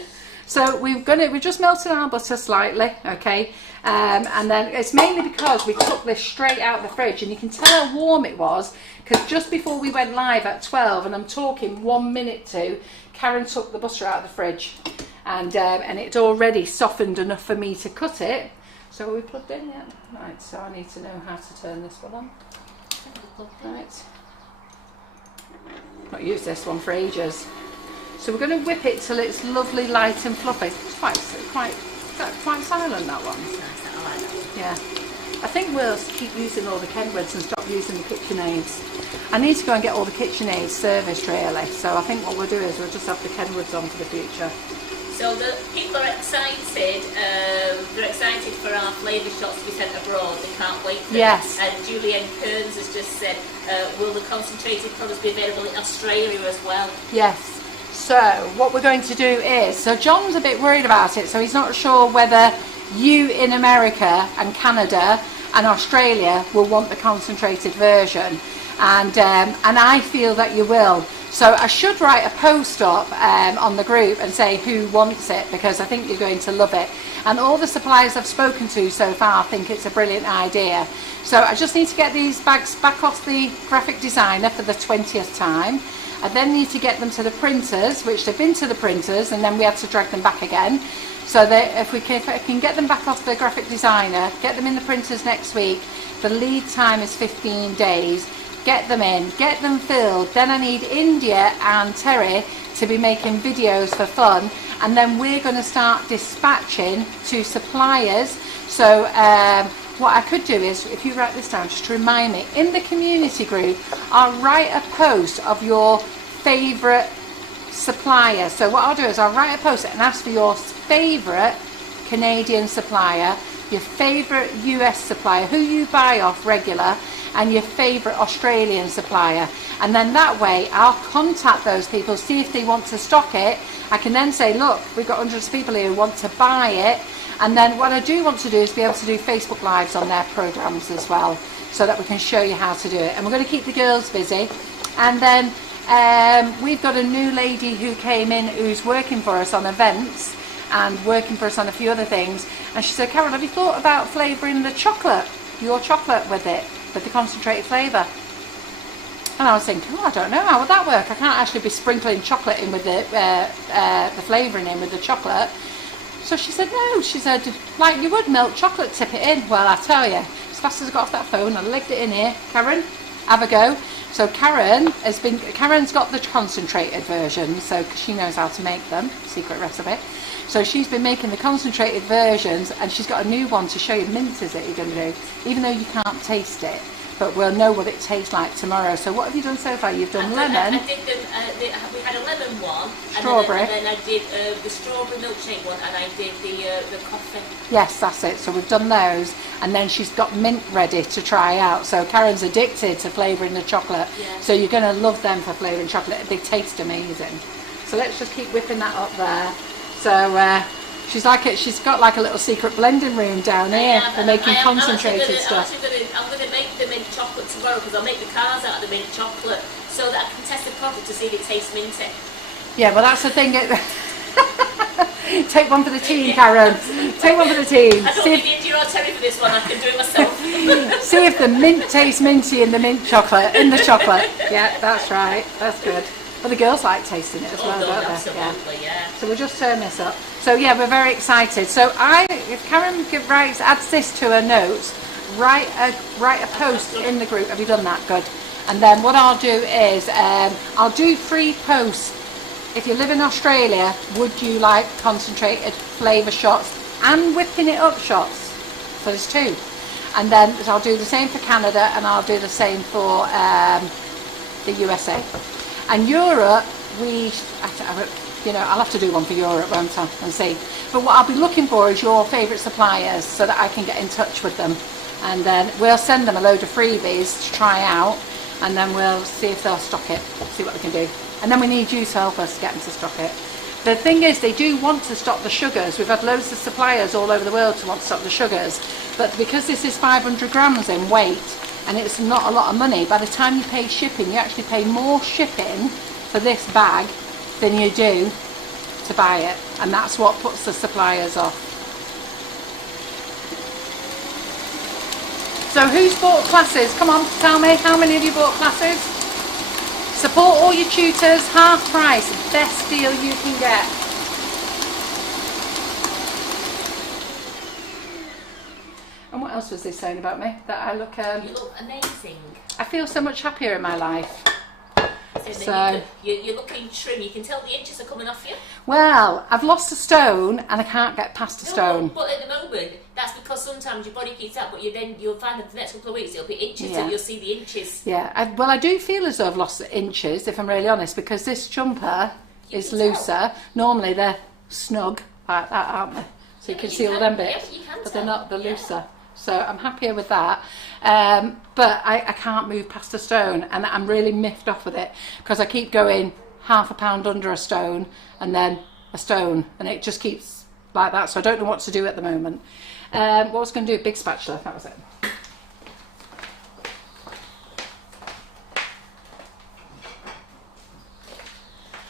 So we're just melting our butter slightly, okay, and then it's mainly because we took this straight out of the fridge, and you can tell how warm it was because just before we went live at 12, and I'm talking 1 minute to, Karen took the butter out of the fridge, and it's already softened enough for me to cut it. So are we plugged in yet? Right, so I need to know how to turn this one on. Right, not used this one for ages. So we're going to whip it till it's lovely, light and fluffy. It's quite silent, that one. It's nice, I like that one. Yeah. I think we'll keep using all the Kenwoods and stop using the KitchenAids. I need to go and get all the KitchenAids serviced really. So I think what we'll do is we'll just have the Kenwoods on for the future. So the people are excited. They're excited for our flavour shots to be sent abroad. They can't wait for Yes. it. And Julianne Kearns has just said, will the concentrated products be available in Australia as well? Yes. So what we're going to do is, so John's a bit worried about it, so he's not sure whether you in America and Canada and Australia will want the concentrated version, and I feel that you will. So I should write a post up on the group and say who wants it, because I think you're going to love it. And all the suppliers I've spoken to so far think it's a brilliant idea. So I just need to get these bags back off the graphic designer for the 20th time. I then need to get them to the printers, which they've been to the printers, and then we have to drag them back again. So that if I can get them back off the graphic designer, get them in the printers next week, the lead time is 15 days. Get them in, get them filled. Then I need India and Terry to be making videos for fun, and then we're going to start dispatching to suppliers. So what I could do is, if you write this down, just to remind me, in the community group, I'll write a post of your favourite supplier. So what I'll do is I'll write a post and ask for your favourite Canadian supplier, your favourite US supplier, who you buy off regular, and your favourite Australian supplier. And then that way I'll contact those people, see if they want to stock it. I can then say, look, we've got hundreds of people here who want to buy it. And then what I do want to do is be able to do Facebook Lives on their programmes as well, so that we can show you how to do it. And we're going to keep the girls busy. And then we've got a new lady who came in who's working for us on events and working for us on a few other things. And she said, Carol, have you thought about flavouring the chocolate, your chocolate with it, with the concentrated flavour? And I was thinking, I don't know, how would that work? I can't actually be sprinkling chocolate in with the flavouring in with the chocolate. So she said, no, she said, like you would milk chocolate, tip it in. Well, I tell you, as fast as I got off that phone, I legged it in here. Karen, have a go. So Karen's got the concentrated version, so 'cause she knows how to make them, secret recipe. So she's been making the concentrated versions, and she's got a new one to show you. Mint is it you're going to do, even though you can't taste it, but we'll know what it tastes like tomorrow. So what have you done so far? You've done lemon. I did we had a lemon one, Strawberry. and then I did the strawberry milkshake one, and I did the coffee. Yes, that's it. So we've done those, and then she's got mint ready to try out. So Karen's addicted to flavouring the chocolate. Yeah. So you're going to love them for flavouring chocolate. They taste amazing. So let's just keep whipping that up there. So she's got like a little secret blending room down here for making concentrated stuff. I'm going to make the mint chocolate tomorrow, because I'll make the cars out of the mint chocolate so that I can test the product to see if it tastes minty. Yeah, well that's the thing. Take one for the team, Karen. Take one for the team. I don't need India or Terry for this one. I can do it myself. See if the mint tastes minty in the mint chocolate, in the chocolate. Yeah, that's right. That's good. But the girls like tasting it as well, don't they? Absolutely, yeah. So we'll just turn this up. So yeah, we're very excited. So if Karen adds this to her notes, write a post in the group. Have you done that? Good. And then what I'll do is I'll do 3 posts. If you live in Australia, would you like concentrated flavour shots and whipping it up shots? So there's 2. And then I'll do the same for Canada, and I'll do the same for the USA. And Europe, I'll have to do one for Europe, won't I, and see. But what I'll be looking for is your favourite suppliers, so that I can get in touch with them. And then we'll send them a load of freebies to try out, and then we'll see if they'll stock it, see what they can do. And then we need you to help us get them to stock it. The thing is, they do want to stock the sugars. We've had loads of suppliers all over the world to want to stock the sugars. But because this is 500 grams in weight, and it's not a lot of money, by the time you pay shipping, you actually pay more shipping for this bag than you do to buy it. And that's what puts the suppliers off. So who's bought classes? Come on, tell me, how many of you bought classes? Support all your tutors, half price, best deal you can get. And what else was they saying about me? That I look... you look amazing. I feel so much happier in my life. So you're looking trim. You can tell the inches are coming off you. Well, I've lost a stone and I can't get past a stone. But at the moment, that's because sometimes your body keeps up, but you'll find that the next couple of weeks it'll be inches, and you'll see the inches. Yeah, I do feel as though I've lost inches, if I'm really honest, because this jumper is looser. Normally they're snug like that, aren't they? So you can see all them bits, but they're not, they're looser. So I'm happier with that. But I can't move past a stone, and I'm really miffed off with it, because I keep going half a pound under a stone and then a stone, and it just keeps like that. So I don't know what to do at the moment. What I was going to do, big spatula, that was it.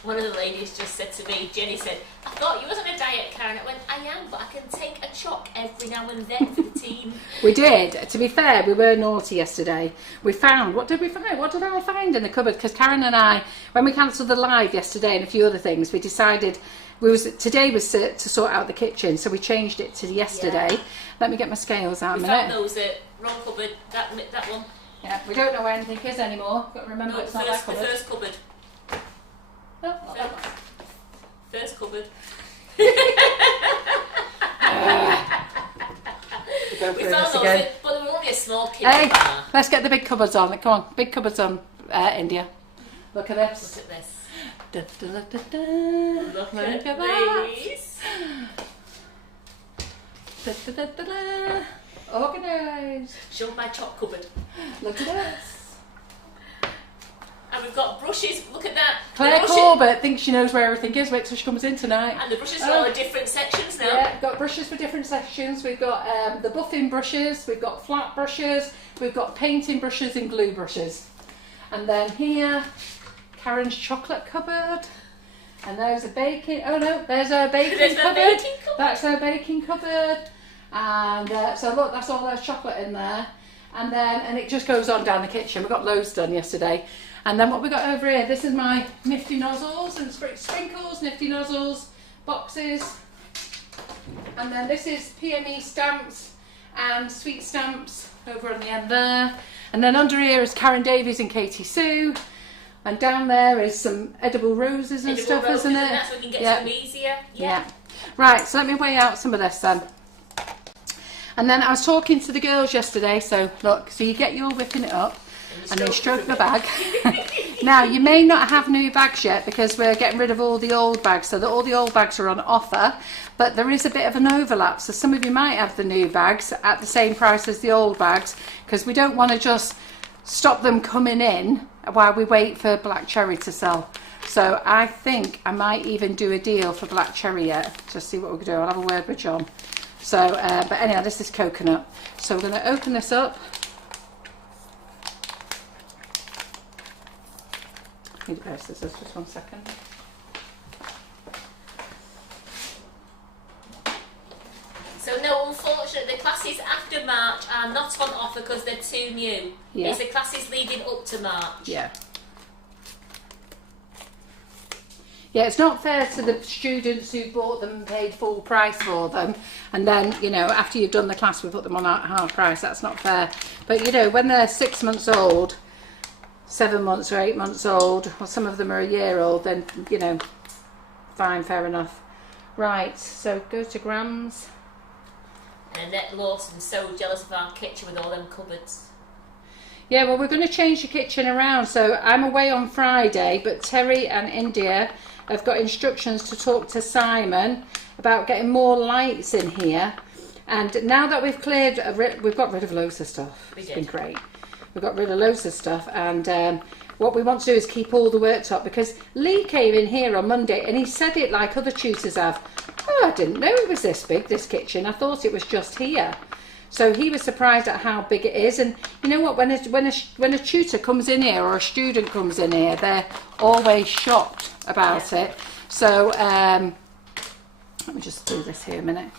One of the ladies just said to me, Jenny said, I thought you was on a diet, Karen. I went, I am, but I can take a choc every now and then for the team. We did. To be fair, we were naughty yesterday. We found, what did we find? What did I find in the cupboard? Because Karen and I, when we cancelled the live yesterday and a few other things, we decided today was to sort out the kitchen, so we changed it to yesterday. Yeah. Let me get my scales out a minute. We found those wrong cupboard, that one. Yeah, we don't know where anything is anymore. Got to remember it's not that cupboard. The first cupboard. No, not that one. First cupboard. We found those, again. but they were only a small kid. Hey, let's get the big cupboards on. Come on, big cupboards on, India. Look at this. Look at this. Da, da, da, da, da. Look at at these. Da, da, da, da, da. Organised. Show my chop cupboard. Look at this. And we've got brushes. Look at that. Claire Corbett thinks she knows where everything is. Wait till she comes in tonight. And the brushes are all in different sections now. Yeah, we've got brushes for different sections. We've got the buffing brushes. We've got flat brushes. We've got painting brushes and glue brushes. And then here, Karen's chocolate cupboard. And there's a baking. Oh no, there's a baking cupboard. That's our baking cupboard. And so look, that's all there's chocolate in there. And it just goes on down the kitchen. We got loads done yesterday. And then what we got over here, this is my nifty nozzles and sprinkles, nifty nozzles, boxes. And then this is PME stamps and sweet stamps over on the end there. And then under here is Karen Davies and Katie Sue. And down there is some edible roses and stuff, isn't it? And that's when you can get some easier. Yeah. Right, so let me weigh out some of this then. And then I was talking to the girls yesterday, so look, so you get your whipping it up and then stroke the bag. Now, you may not have new bags yet because we're getting rid of all the old bags, so that all the old bags are on offer, but there is a bit of an overlap, so some of you might have the new bags at the same price as the old bags, because we don't want to just stop them coming in while we wait for black cherry to sell. So I think I might even do a deal for black cherry yet, just see what we can do. I'll have a word with John. So, but anyhow, this is coconut. So we're going to open this up. I need a pair of scissors, just 1 second. So no, unfortunately, the classes after March are not on offer because they're too new. Yeah. It's the classes leading up to March. Yeah. Yeah, it's not fair to the students who bought them and paid full price for them, and then, you know, after you've done the class we put them on half price. That's not fair. But, you know, when they're 6 months old, 7 months or 8 months old, or some of them are a year old, then, you know, fine, fair enough. Right, so go to grams. And Annette Lawson's so jealous of our kitchen with all them cupboards. Yeah, well, we're going to change the kitchen around. So I'm away on Friday, but Terry and India have got instructions to talk to Simon about getting more lights in here. And now that we've cleared, we've got rid of loads of stuff. It's been great. We've got rid of loads of stuff, and what we want to do is keep all the worktop, because Lee came in here on Monday and he said it like other tutors have. Oh, I didn't know it was this big, this kitchen. I thought it was just here. So he was surprised at how big it is. And you know what, when a tutor comes in here or a student comes in here, they're always shocked about it. So let me just do this here a minute.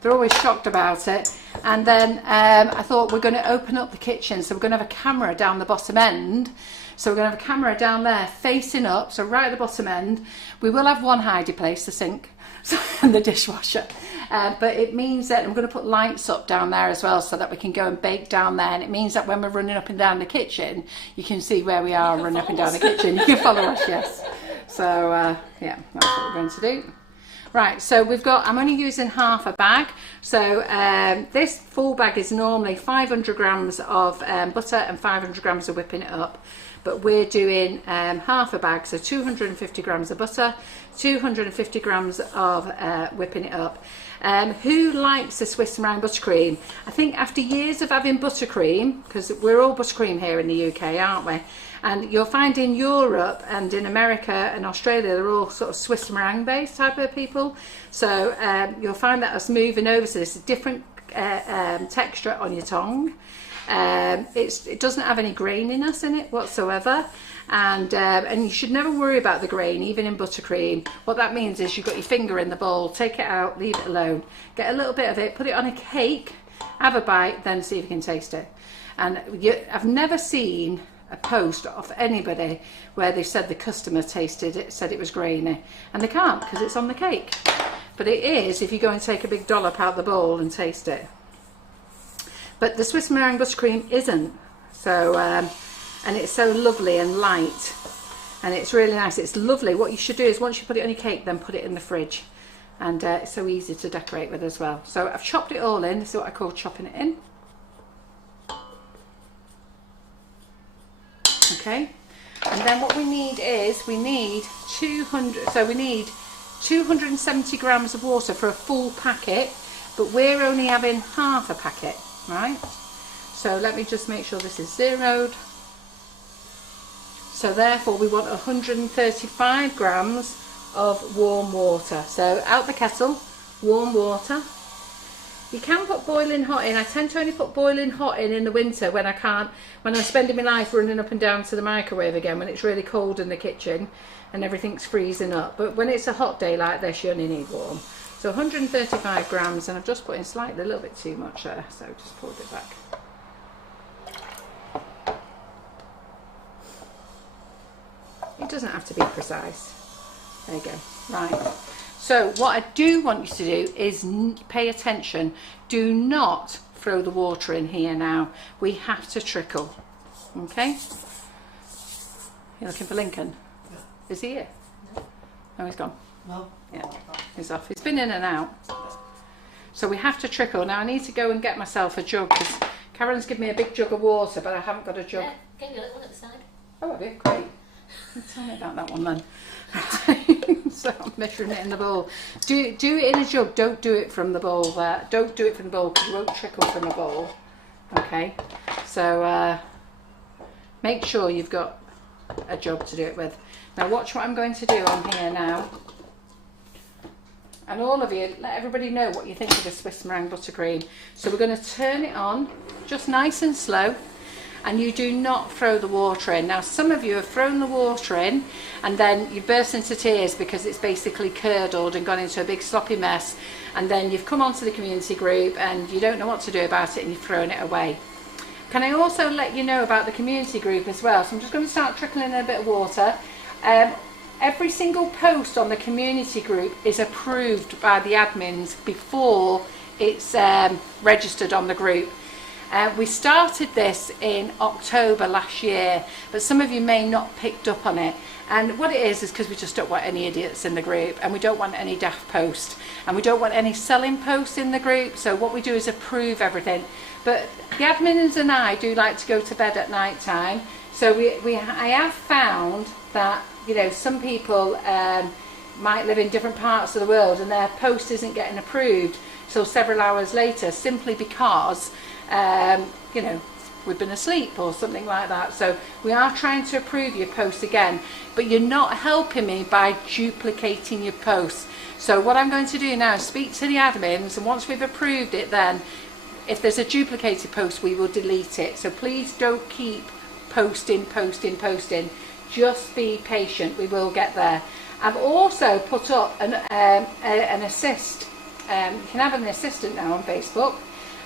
They're always shocked about it. And then I thought we're going to open up the kitchen, so we're going to have a camera down the bottom end. So we're going to have a camera down there facing up, so right at the bottom end. We will have one hidey place, the sink and the dishwasher. But it means that I'm going to put lights up down there as well, so that we can go and bake down there. And it means that when we're running up and down the kitchen, you can see where we are running up and down the kitchen. You can follow us, yes. So yeah, that's what we're going to do. Right, so we've got, I'm only using half a bag. So this full bag is normally 500 grams of butter and 500 grams of whipping it up. But we're doing half a bag, so 250 grams of butter, 250 grams of whipping it up. Who likes the Swiss meringue buttercream? I think after years of having buttercream, because we're all buttercream here in the UK, aren't we? And you'll find in Europe and in America and Australia, they're all sort of Swiss meringue based type of people. So you'll find that us moving over to this different texture on your tongue. It doesn't have any graininess in it whatsoever, and you should never worry about the grain, even in buttercream. What that means is you've got your finger in the bowl, take it out, leave it alone, get a little bit of it, put it on a cake, have a bite, then see if you can taste it. And I've never seen a post of anybody where they said the customer tasted it, said it was grainy, and they can't, because it's on the cake. But it is if you go and take a big dollop out the bowl and taste it. But the Swiss meringue buttercream isn't. So, and it's so lovely and light, and it's really nice. It's lovely. What you should do is once you put it on your cake, then put it in the fridge, and it's so easy to decorate with as well. So I've chopped it all in. This is what I call chopping it in. Okay, and then what we need is we need 270 grams of water for a full packet, but we're only having half a packet. Right, so let me just make sure this is zeroed. So therefore we want 135 grams of warm water. So out the kettle, warm water. You can put boiling hot in. I tend to only put boiling hot in the winter when I'm spending my life running up and down to the microwave again, when it's really cold in the kitchen and everything's freezing up. But when it's a hot day like this, you only need warm. So 135 grams, and I've just put in slightly a little bit too much there, so just pulled it back. It doesn't have to be precise. There you go. Right. So what I do want you to do is pay attention. Do not throw the water in here now. We have to trickle. Okay? You're looking for Lincoln? Yeah. Is he here? No, he's gone. No? Yeah, he's off. He's been in and out. So we have to trickle. Now I need to go and get myself a jug because Karen's given me a big jug of water, but I haven't got a jug. Yeah, get you a little one at the side. Oh, have you? Great. Tell me about that one then. So I'm measuring it in the bowl. Do it in a jug. Don't do it from the bowl there. Don't do it from the bowl because you won't trickle from a bowl. Okay. So make sure you've got a jug to do it with. Now watch what I'm going to do on here now. And all of you, let everybody know what you think of the Swiss meringue buttercream. So we're going to turn it on, just nice and slow. And you do not throw the water in. Now some of you have thrown the water in and then you burst into tears because it's basically curdled and gone into a big sloppy mess, and then you've come onto the community group and you don't know what to do about it and you've thrown it away. Can I also let you know about the community group as well? So I'm just going to start trickling in a bit of water. Every single post on the community group is approved by the admins before it's registered on the group. We started this in October last year, but some of you may not picked up on it. And what it is because we just don't want any idiots in the group, and we don't want any daft posts, and we don't want any selling posts in the group. So what we do is approve everything. But the admins and I do like to go to bed at night time. So I have found that, you know, some people might live in different parts of the world and their post isn't getting approved till several hours later, simply because you know, we've been asleep or something like that. So we are trying to approve your posts again, but you're not helping me by duplicating your posts. So what I'm going to do now is speak to the admins, and once we've approved it, then if there's a duplicated post we will delete it. So please don't keep posting. Just be patient, we will get there. I've also put up an assist. You can have an assistant now on Facebook,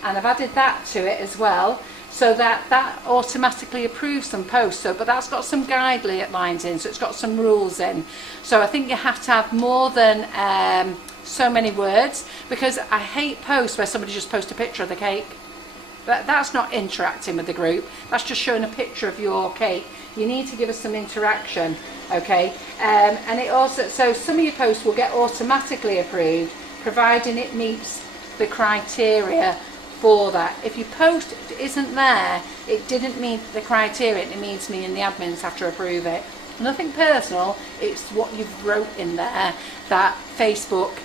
and I've added that to it as well, so that automatically approves some posts. So, but that's got some guidelines in, so it's got some rules in. So I think you have to have more than so many words, because I hate posts where somebody just posts a picture of the cake. That's not interacting with the group. That's just showing a picture of your cake. You need to give us some interaction, okay? And it also, so some of your posts will get automatically approved, providing it meets the criteria for that. If your post isn't there, it didn't meet the criteria, it means me and the admins have to approve it. Nothing personal, it's what you've wrote in there that Facebook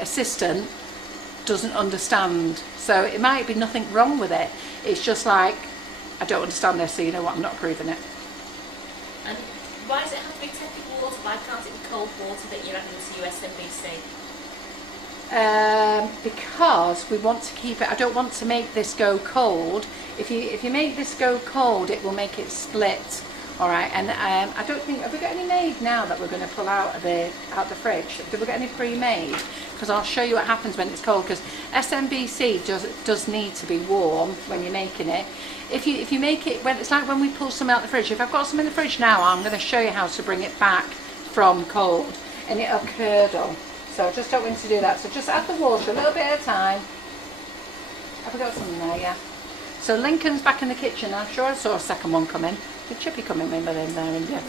assistant doesn't understand. So it might be nothing wrong with it, it's just like, I don't understand this, so you know what, I'm not approving it. And why does it have to be tepid water? Why can't it be cold water that you're adding to USMBC? Because we want to keep it, I don't want to make this go cold. If you make this go cold, it will make it split. Alright, and I don't think, have we got any made now that we're going to pull out of the fridge? Did we get any pre-made? Because I'll show you what happens when it's cold, because SMBC does need to be warm when you're making it. If you make it, when it's like when we pull some out of the fridge, if I've got some in the fridge now, I'm going to show you how to bring it back from cold, and it'll curdle. So I just don't want to do that. So just add the water a little bit at a time. Have we got some in there? Yeah. So Lincoln's back in the kitchen. I'm sure I saw a second one come in. Did Chippy come in there, India?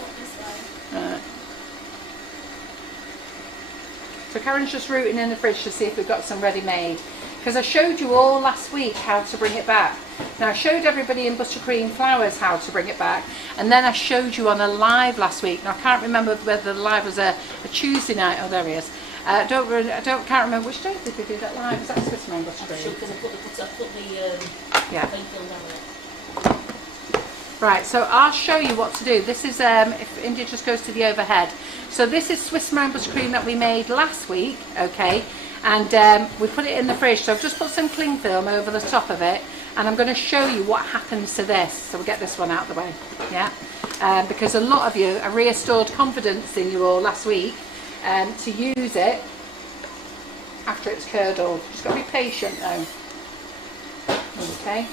So Karen's just rooting in the fridge to see if we've got some ready-made. Because I showed you all last week how to bring it back. Now I showed everybody in Buttercream Flowers how to bring it back, and then I showed you on a live last week. Now I can't remember whether the live was a Tuesday night. Oh, there he is. Can't remember which day did we do that live. Was that Swiss meringue buttercream? Sure, because I put the yeah. plain film down there. Right, so I'll show you what to do. This is, if India just goes to the overhead. So this is Swiss meringue buttercream that we made last week, okay? And we put it in the fridge. So I've just put some cling film over the top of it, and I'm going to show you what happens to this. So we'll get this one out of the way, yeah? Because a lot of you, I restored confidence in you all last week to use it after it's curdled. Just got to be patient though. Okay,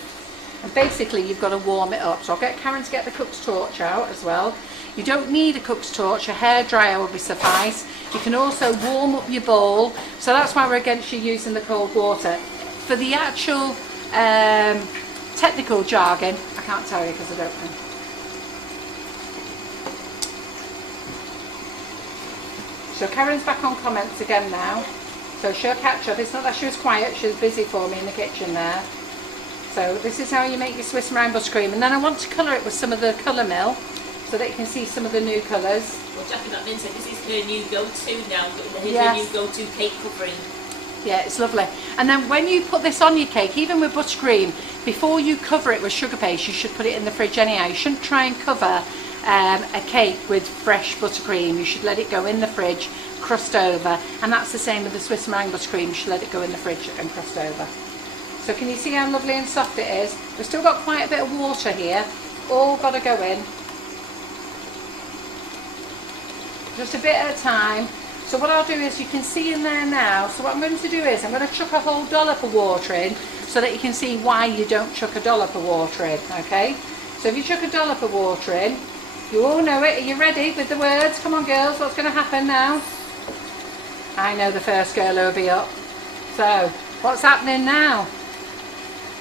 and basically you've got to warm it up. So I'll get Karen to get the cook's torch out as well. You don't need a cook's torch, a hairdryer will be suffice. You can also warm up your bowl, so that's why we're against you using the cold water. For the actual technical jargon, I can't tell you because I don't know. So Karen's back on comments again now. So she'll catch up. It's not that she was quiet, she was busy for me in the kitchen there. So this is how you make your Swiss meringue buttercream. And then I want to colour it with some of the colour mill so that you can see some of the new colours. Well, Jackie McMinn said this is her new go-to now. Her Yes. new go-to cake covering. Yeah, it's lovely. And then when you put this on your cake, even with buttercream, before you cover it with sugar paste, you should put it in the fridge anyhow. You shouldn't try and cover a cake with fresh buttercream. You should let it go in the fridge, crust over, and that's the same with the Swiss meringue buttercream. You should let it go in the fridge and crust over. So can you see how lovely and soft it is? We've still got quite a bit of water here, all got to go in, just a bit at a time. So what I'll do is, you can see in there now, so what I'm going to do is I'm going to chuck a whole dollop of water in so that you can see why you don't chuck a dollop of water in, okay? So if you chuck a dollop of water in, you all know it. Are you ready with the words? Come on girls, what's going to happen now? I know the first girl who will be up. So, what's happening now?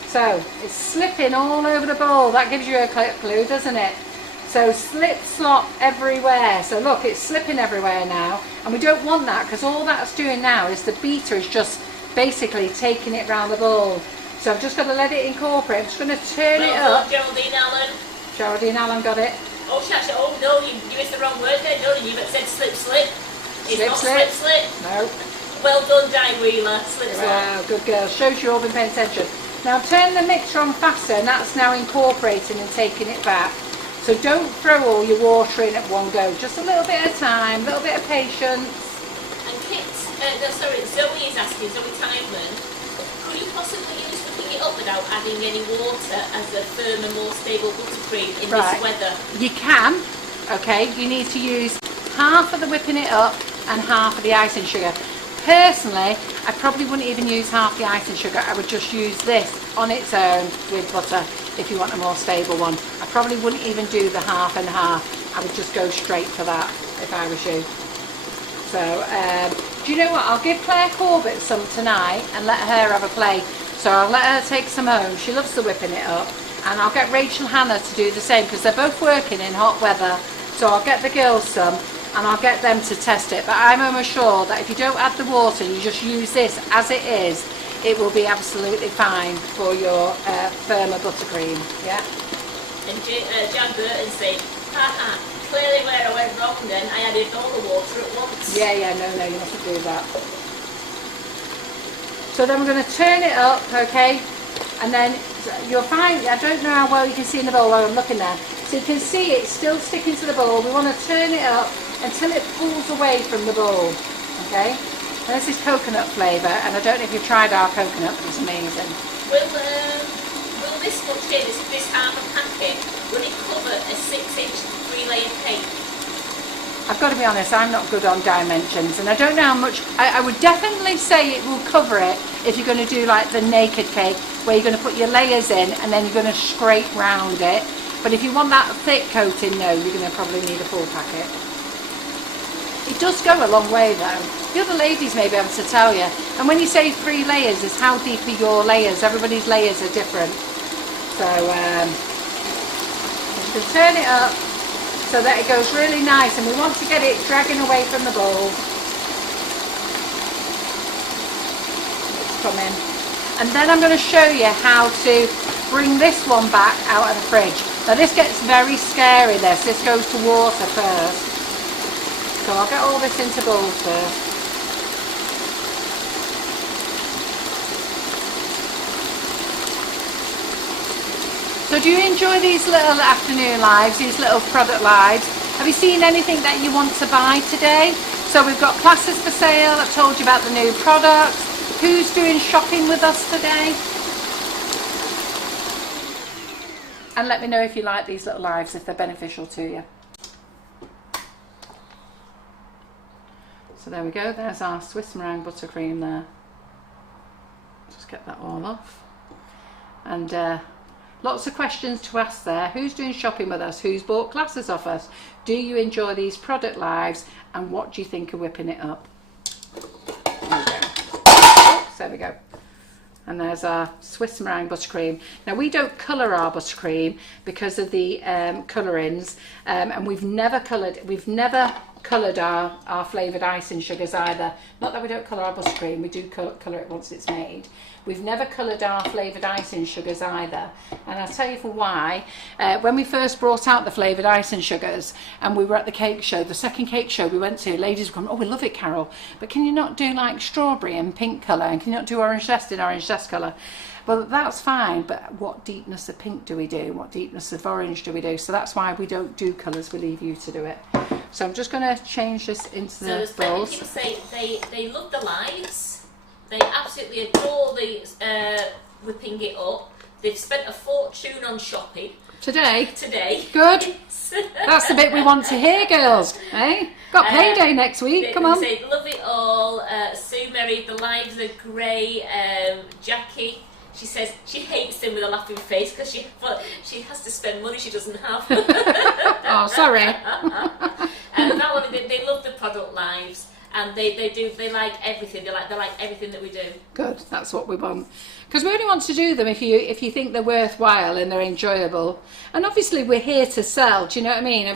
So, it's slipping all over the bowl. That gives you a clue, doesn't it? So, slip, slop everywhere. So look, it's slipping everywhere now. And we don't want that, because all that's doing now is the beater is just basically taking it round the bowl. So I've just got to let it incorporate. I'm just going to turn it up. Geraldine Allen. Geraldine Allen got it. Oh, Shasha, oh no, you missed the wrong word there, no, you said slip, slip. It's Slip, not slip. slip, slip. No. Well done, Di Wheeler. Slip, slip. Wow, good girl. Shows you all been paying attention. Now turn the mixer on faster, and that's now incorporating and taking it back. So don't throw all your water in at one go. Just a little bit of time, a little bit of patience. And Kit, Zoe is asking, Zoe Tideman, could you possibly use whipping it up without adding any water as a firmer, more stable buttercream in this weather? You can, okay. You need to use half of the whipping it up and half of the icing sugar. Personally, I probably wouldn't even use half the icing sugar. I would just use this on its own with butter if you want a more stable one. I probably wouldn't even do the half and half. I would just go straight for that if I was you. So, do you know what? I'll give Claire Corbett some tonight and let her have a play. So I'll let her take some home. She loves the whipping it up. And I'll get Rachel Hannah to do the same, because they're both working in hot weather. So I'll get the girls some and I'll get them to test it. But I'm almost sure that if you don't add the water, you just use this as it is, it will be absolutely fine for your firmer buttercream. Yeah. And Jan Burton said, haha, clearly where I went wrong then, I added all the water at once. Yeah, no, you mustn't do that. So then we're going to turn it up, okay? And then you'll find, I don't know how well you can see in the bowl while I'm looking there. So you can see it's still sticking to the bowl. We want to turn it up until it pulls away from the bowl, okay? And this is coconut flavour, and I don't know if you've tried our coconut, but it's amazing. Will this much here, this half a packet, will it cover a 6-inch 3-layer cake? I've got to be honest, I'm not good on dimensions, and I don't know how much. I would definitely say it will cover it if you're going to do like the naked cake, where you're going to put your layers in and then you're going to scrape round it. But if you want that thick coating, no, you're going to probably need a full packet. It does go a long way though. The other ladies may be able to tell you. And when you say 3 layers, it's how deep are your layers. Everybody's layers are different. So you can turn it up so that it goes really nice, and we want to get it dragging away from the bowl. It's coming. And then I'm going to show you how to bring this one back out of the fridge. Now this gets very scary, this goes to water first. So I'll get all this into bowls first. So do you enjoy these little afternoon lives, these little product lives? Have you seen anything that you want to buy today? So we've got classes for sale. I've told you about the new products. Who's doing shopping with us today? And let me know if you like these little lives, if they're beneficial to you. So there we go, there's our Swiss meringue buttercream there. Just get that all off. And lots of questions to ask there. Who's doing shopping with us? Who's bought classes off us? Do you enjoy these product lives? And what do you think of whipping it up? There we go. Oops, there we go. And there's our Swiss meringue buttercream. Now we don't colour our buttercream because of the colourings, and we've never coloured our flavoured icing sugars either. Not that we don't colour our buttercream, we do colour it once it's made. We've never coloured our flavoured icing sugars either. And I'll tell you for why. When we first brought out the flavoured icing sugars and we were at the cake show, the second cake show we went to, ladies were going, oh, we love it, Carol, but can you not do like strawberry and pink colour? And can you not do orange zest in orange zest colour? Well, that's fine, but what deepness of pink do we do? What deepness of orange do we do? So that's why we don't do colours, we leave you to do it. So I'm just going to change this into the So bowls. people say they love the lives. They absolutely adore the whipping it up. They've spent a fortune on shopping Today? Good. Yes. That's the bit we want to hear, girls. Eh? Got payday next week. Come on. They love it all. Sue Mary, the lives are great. Jackie, she says she hates them with a laughing face because she has to spend money she doesn't have. Oh, sorry. That one, they love the product lives. And they like everything. They like everything that we do. Good, that's what we want. Because we only want to do them if you think they're worthwhile and they're enjoyable. And obviously we're here to sell. Do you know what I mean?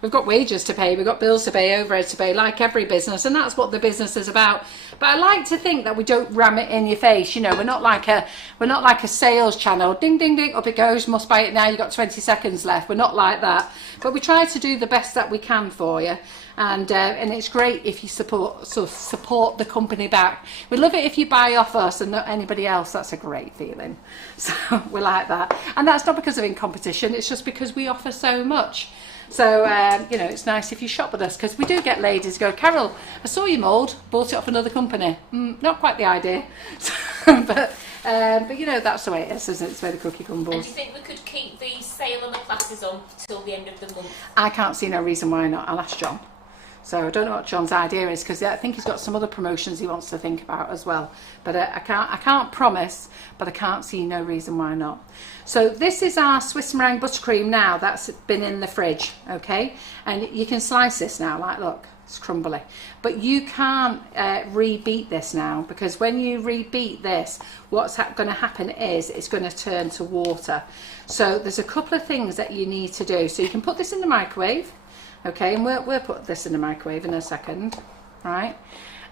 We've got wages to pay, we've got bills to pay, overhead to pay, like every business, and that's what the business is about. But I like to think that we don't ram it in your face. You know, we're not like a sales channel. Ding ding ding, up it goes. Must buy it now. You've got 20 seconds left. We're not like that. But we try to do the best that we can for you. And it's great if you support the company back. We love it if you buy off us and not anybody else. That's a great feeling. So we like that. And that's not because of in competition. It's just because we offer so much. So, you know, it's nice if you shop with us, because we do get ladies go, Carol, I saw your mould, bought it off another company. Not quite the idea. but you know, that's the way it is, isn't it? It's where the cookie crumbles. And do you think we could keep the sale on the classes on till the end of the month? I can't see no reason why not. I'll ask John. So I don't know what John's idea is, because I think he's got some other promotions he wants to think about as well. But I can't promise, but I can't see no reason why not. So this is our Swiss meringue buttercream now. That's been in the fridge, okay? And you can slice this now, like look, it's crumbly. But you can't rebeat this now, because when you rebeat this, what's going to happen is it's going to turn to water. So there's a couple of things that you need to do. So you can put this in the microwave. Okay, and we'll put this in the microwave in a second, right?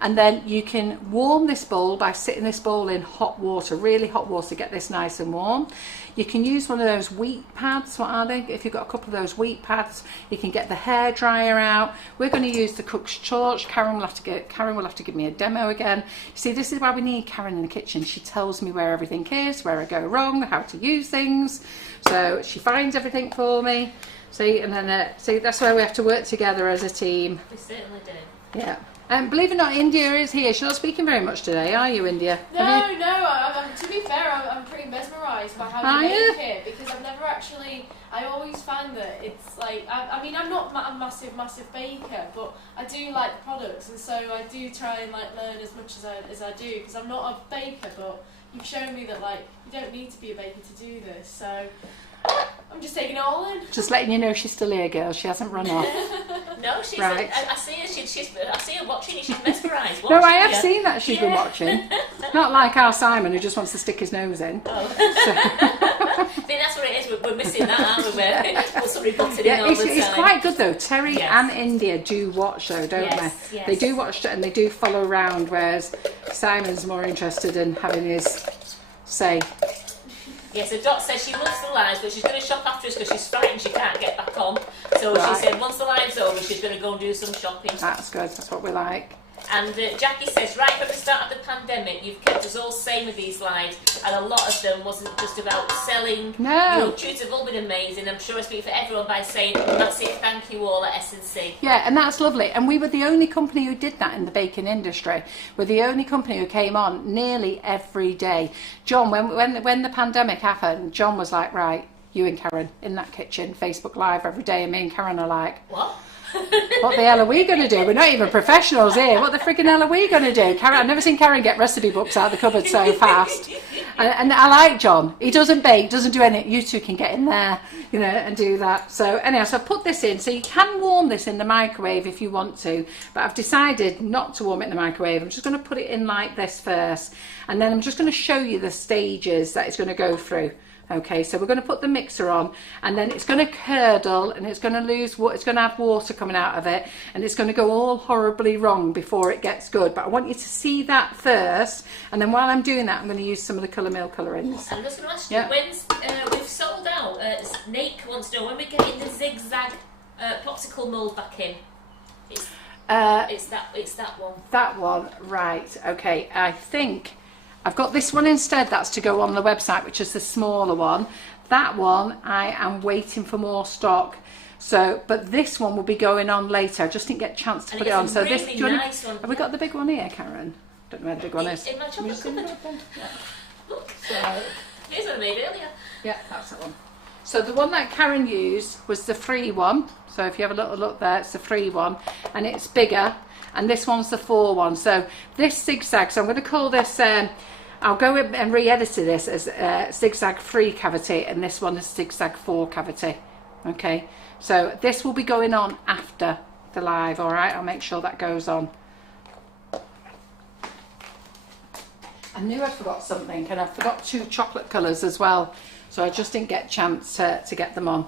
And then you can warm this bowl by sitting this bowl in hot water, really hot water, to get this nice and warm. You can use one of those wheat pads. What are they? If you've got a couple of those wheat pads, you can get the hair dryer out. We're going to use the cook's torch. Karen will have to give me a demo again. You see, this is why we need Karen in the kitchen. She tells me where everything is, where I go wrong, how to use things. So she finds everything for me. See, and then see, that's why we have to work together as a team. We certainly do. Yeah. Believe it or not, India is here. She's not speaking very much today, are you, India? No. To be fair, I'm pretty mesmerised by how you make it, because I've never actually. I always find that it's like. I mean, I'm not a massive baker, but I do like the products, and so I do try and like learn as much as I do, because I'm not a baker, but you've shown me that like you don't need to be a baker to do this, so. I'm just taking it all in. Just letting you know she's still here, girl. She hasn't run off. No, she's. Right. I see her. I see her watching. She's mesmerised. No, I have seen that she's been watching. Not like our Simon, who just wants to stick his nose in. Oh. I think that's what it is. We're missing that, aren't we? We're sort of butting in all the time. It's quite good though. Terry and India do watch though, don't they? Yes. They do watch and they do follow around, whereas Simon's more interested in having his say. Yeah, so Dot says she loves the lives, but she's going to shop after us because she's frightened she can't get back on. So she said once the live's over, she's going to go and do some shopping. That's good, that's what we like. And Jackie says, right from the start of the pandemic, you've kept us all sane with these lives, and a lot of them wasn't just about selling. No. Your tunes have all been amazing. I'm sure I speak for everyone by saying a massive thank you all at S&C. Yeah, and that's lovely. And we were the only company who did that in the baking industry. We're the only company who came on nearly every day. John, when the pandemic happened, John was like, right, you and Karen in that kitchen, Facebook Live every day, and me and Karen are like, what? What the hell are we going to do? We're not even professionals here. What the friggin' hell are we going to do? Karen, I've never seen Karen get recipe books out of the cupboard so fast. And I like John. He doesn't bake, doesn't do anything. You two can get in there, you know, and do that. So anyhow, so I put this in. So you can warm this in the microwave if you want to, but I've decided not to warm it in the microwave. I'm just going to put it in like this first, and then I'm just going to show you the stages that it's going to go through. Okay, so we're going to put the mixer on, and then it's going to curdle, and it's going to lose what, it's going to have water coming out of it, and it's going to go all horribly wrong before it gets good. But I want you to see that first, and then while I'm doing that, I'm going to use some of the Colour Mill colourings. I'm just going to ask you, when's we've sold out. Nate wants to know when we're getting the zigzag popsicle mould back in. It's that one. That one, right? Okay, I think I've got this one instead. That's to go on the website, which is the smaller one. That one I am waiting for more stock. So, but this one will be going on later. I just didn't get a chance to put it on. So really this, do you nice want, one. have we got the big one here, Karen? Don't know where the big one is. In my chocolate cupboard. Yeah. Look, So, here's what I made earlier. yeah, that's that one. So the one that Karen used was the free one. So if you have a little look there, it's the free one, and it's bigger. And this one's the 4 one. So this zigzag. So I'm going to call this. I'll go and re-edit this as zigzag 3 cavity, and this one is zigzag 4 cavity. Okay. So this will be going on after the live. All right. I'll make sure that goes on. I knew I forgot something, and I forgot 2 chocolate colours as well. So I just didn't get a chance to get them on.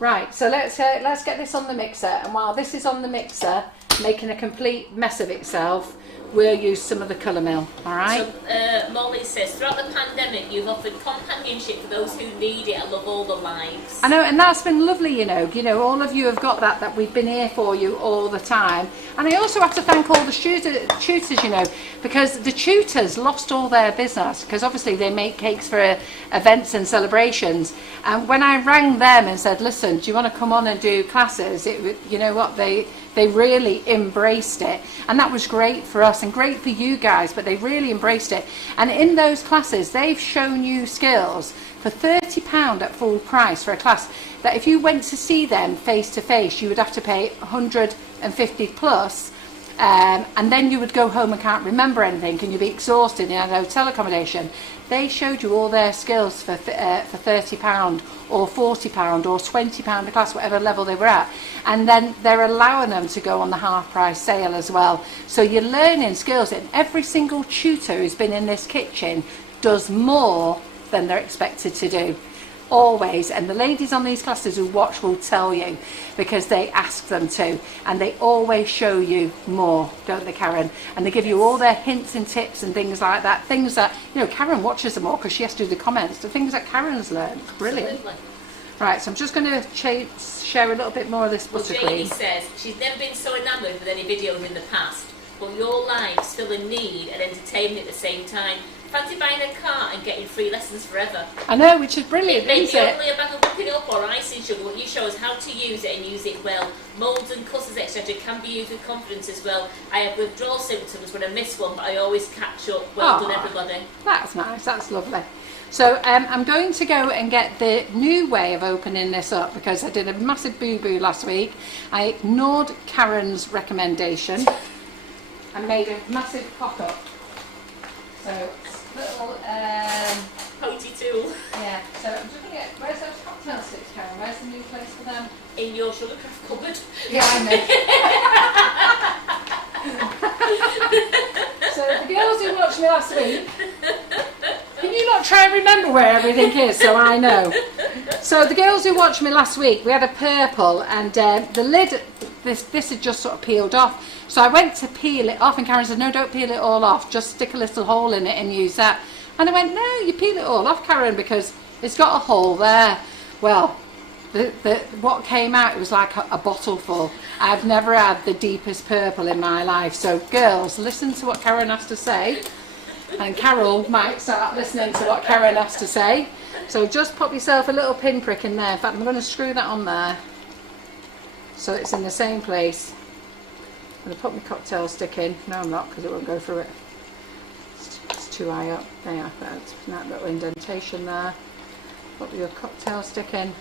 Right, so let's get this on the mixer, and while this is on the mixer, making a complete mess of itself, we'll use some of the Colour Mill, all right? So Molly says, throughout the pandemic, you've offered companionship for those who need it. I love all the lives. I know, and that's been lovely, you know, all of you have got that we've been here for you all the time. And I also have to thank all the tutors, you know, because the tutors lost all their business, because obviously they make cakes for events and celebrations. And when I rang them and said, listen, do you want to come on and do classes? You know what, they really embraced it, and that was great for us and great for you guys, but they really embraced it. And in those classes, they've shown you skills for £30 at full price for a class that if you went to see them face to face, you would have to pay 150 plus, and then you would go home and can't remember anything, and you'd be exhausted in a hotel accommodation. They showed you all their skills for £30 or £40 or £20 a class, whatever level they were at. And then they're allowing them to go on the half price sale as well. So you're learning skills, and every single tutor who's been in this kitchen does more than they're expected to do. Always. And the ladies on these classes who watch will tell you, because they ask them to, and they always show you more, don't they, Karen? And they give you all their hints and tips and things like that, things that, you know, Karen watches them all because she has to do the comments, the things that Karen's learned. Brilliant. Absolutely. Right, so I'm just going to share a little bit more of this buttercream. Jamie says she's never been so enamoured with any videos in the past, but your lives fill a need and entertainment at the same time. Fancy buying a car and getting free lessons forever. I know, which is brilliant, isn't it? Only about whipping up or icing sugar, but you show us how to use it and use it well. Moulds and custards, etc. can be used with confidence as well. I have withdrawal symptoms when I miss one, but I always catch up. Well done, everybody. That's nice, that's lovely. So I'm going to go and get the new way of opening this up, because I did a massive boo-boo last week. I ignored Karen's recommendation and made a massive pop-up. So little pokey tool. Yeah, so I'm just going to get, where's those cocktail sticks, Karen? Where's the new place for them? In your sugarcraft cupboard. Yeah, I know. So the girls who watched me last week, can you not try and remember where everything is so I know? So the girls who watched me last week, we had a purple, and the lid, this had just sort of peeled off. So I went to peel it off, and Karen said, no, don't peel it all off, just stick a little hole in it and use that. And I went, no, you peel it all off, Karen, because it's got a hole there. Well, what came out, it was like a bottle full. I've never had the deepest purple in my life. So girls, listen to what Karen has to say, and Carol might start listening to what Karen has to say. So just pop yourself a little pinprick in there. In fact, I'm going to screw that on there so it's in the same place. I'm going to put my cocktail stick in. No, I'm not, because it won't go through it. It's too high up. There, that's that little indentation there. Put your cocktail stick in.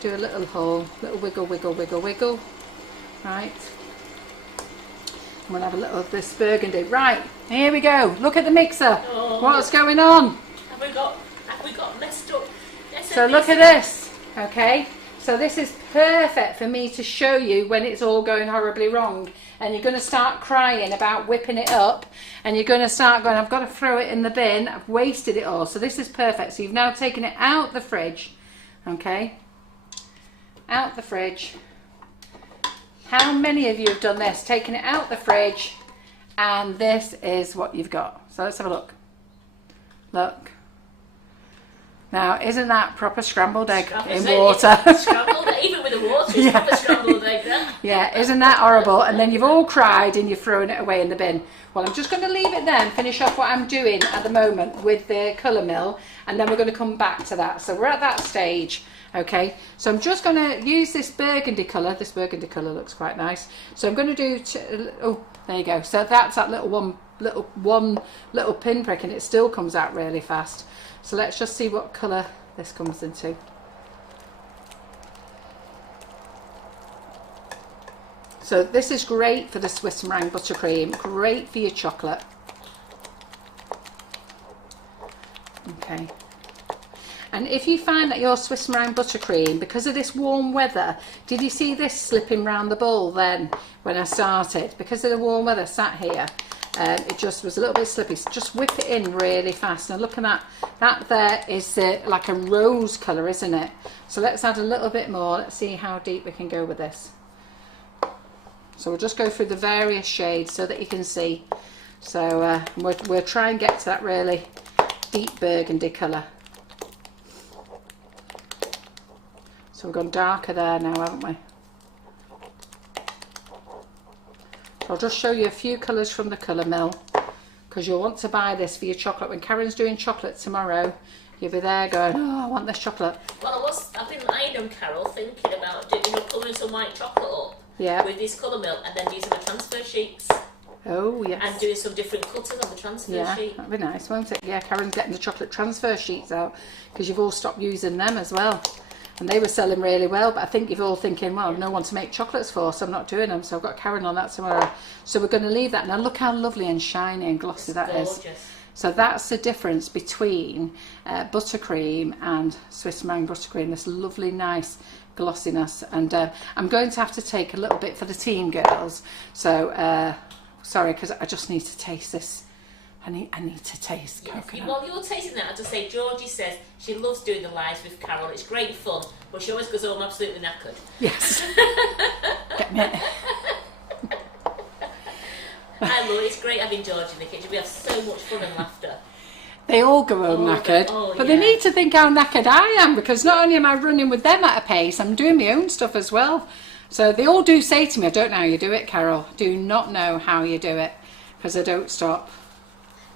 Do a little hole, little wiggle, wiggle, wiggle, wiggle. Right. I'm going to have a little of this burgundy. Right, here we go. Look at the mixer. Oh, what's going on? Have we got messed up? So look at this, okay? So this is perfect for me to show you when it's all going horribly wrong. And you're going to start crying about whipping it up. And you're going to start going, I've got to throw it in the bin. I've wasted it all. So this is perfect. So you've now taken it out the fridge. Okay? Out the fridge. How many of you have done this? Taken it out the fridge. And this is what you've got. So let's have a look. Look. Now, isn't that proper scrambled egg in water? Scrambled, even with the water, it's proper scrambled egg, that. Yeah, isn't that horrible? And then you've all cried and you're throwing it away in the bin. Well, I'm just going to leave it there and finish off what I'm doing at the moment with the colour mill, and then we're going to come back to that. So we're at that stage, okay? So I'm just going to use this burgundy colour. This burgundy colour looks quite nice. So I'm going to do, oh, there you go. So that's that little little pinprick, and it still comes out really fast. So let's just see what colour this comes into. So this is great for the Swiss meringue buttercream, great for your chocolate. Okay. And if you find that your Swiss meringue buttercream, because of this warm weather, did you see this slipping round the bowl then when I started? Because of the warm weather sat here. It just was a little bit slippy. So just whip it in really fast. Now look at that. That there is like a rose colour, isn't it? So let's add a little bit more. Let's see how deep we can go with this. So we'll just go through the various shades so that you can see. So we'll try and get to that really deep burgundy colour. So we've gone darker there now, haven't we? I'll just show you a few colours from the colour mill, because you'll want to buy this for your chocolate. When Karen's doing chocolate tomorrow, you'll be there going, oh, I want this chocolate. Well, I've been lying on Carol thinking about colouring some white chocolate up with this colour mill, and then using the transfer sheets. Oh, yes. And doing some different cutters on the transfer sheet. That'd be nice, won't it? Yeah, Karen's getting the chocolate transfer sheets out, because you've all stopped using them as well. And they were selling really well, but I think you're all thinking, well, I've no one to make chocolates for, so I'm not doing them. So I've got Karen on that tomorrow. So we're going to leave that. Now look how lovely and shiny and glossy that is. So that's the difference between buttercream and Swiss meringue buttercream. This lovely, nice glossiness. And I'm going to have to take a little bit for the team girls. So sorry, because I just need to taste this. I need to taste coconut. While you're tasting that, I'll just say Georgie says she loves doing the lives with Carol. It's great fun, but she always goes home absolutely knackered. Yes. Get me. I love it. It's great having Georgie in the kitchen. We have so much fun and laughter. They all go home knackered, but they need to think how knackered I am, because not only am I running with them at a pace, I'm doing my own stuff as well. So they all do say to me, I don't know how you do it, Carol. I do not know how you do it, because I don't stop.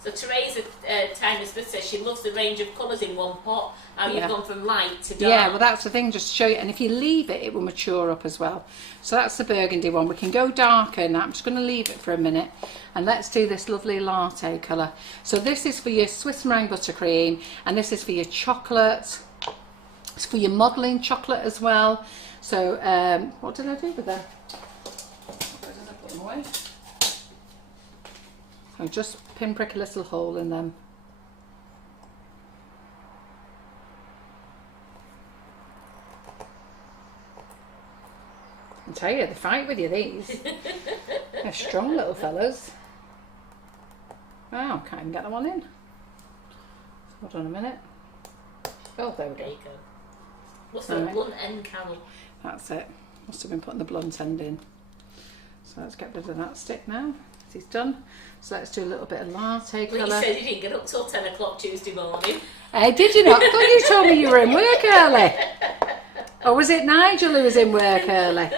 So Teresa Tyner Smith says she loves the range of colours in one pot. How you've gone from light to dark. Yeah, well that's the thing, just to show you. And if you leave it, it will mature up as well. So that's the burgundy one. We can go darker now. I'm just going to leave it for a minute. And let's do this lovely latte colour. So this is for your Swiss meringue buttercream. And this is for your chocolate. It's for your modelling chocolate as well. So what did I do with them? Where did I put them away? So just pinprick a little hole in them. I tell you, they fight with you, these. They're strong little fellas. Wow, can't even get them on in. Hold on a minute. Oh, there we go. There you go. What's the blunt end, Carol? That's it. Must have been putting the blunt end in. So let's get rid of that stick now. He's done. So let's do a little bit of latte colour. Well, you said you didn't get up till 10 o'clock Tuesday morning. Did you not? I thought you told me you were in work early. Or was it Nigel who was in work early?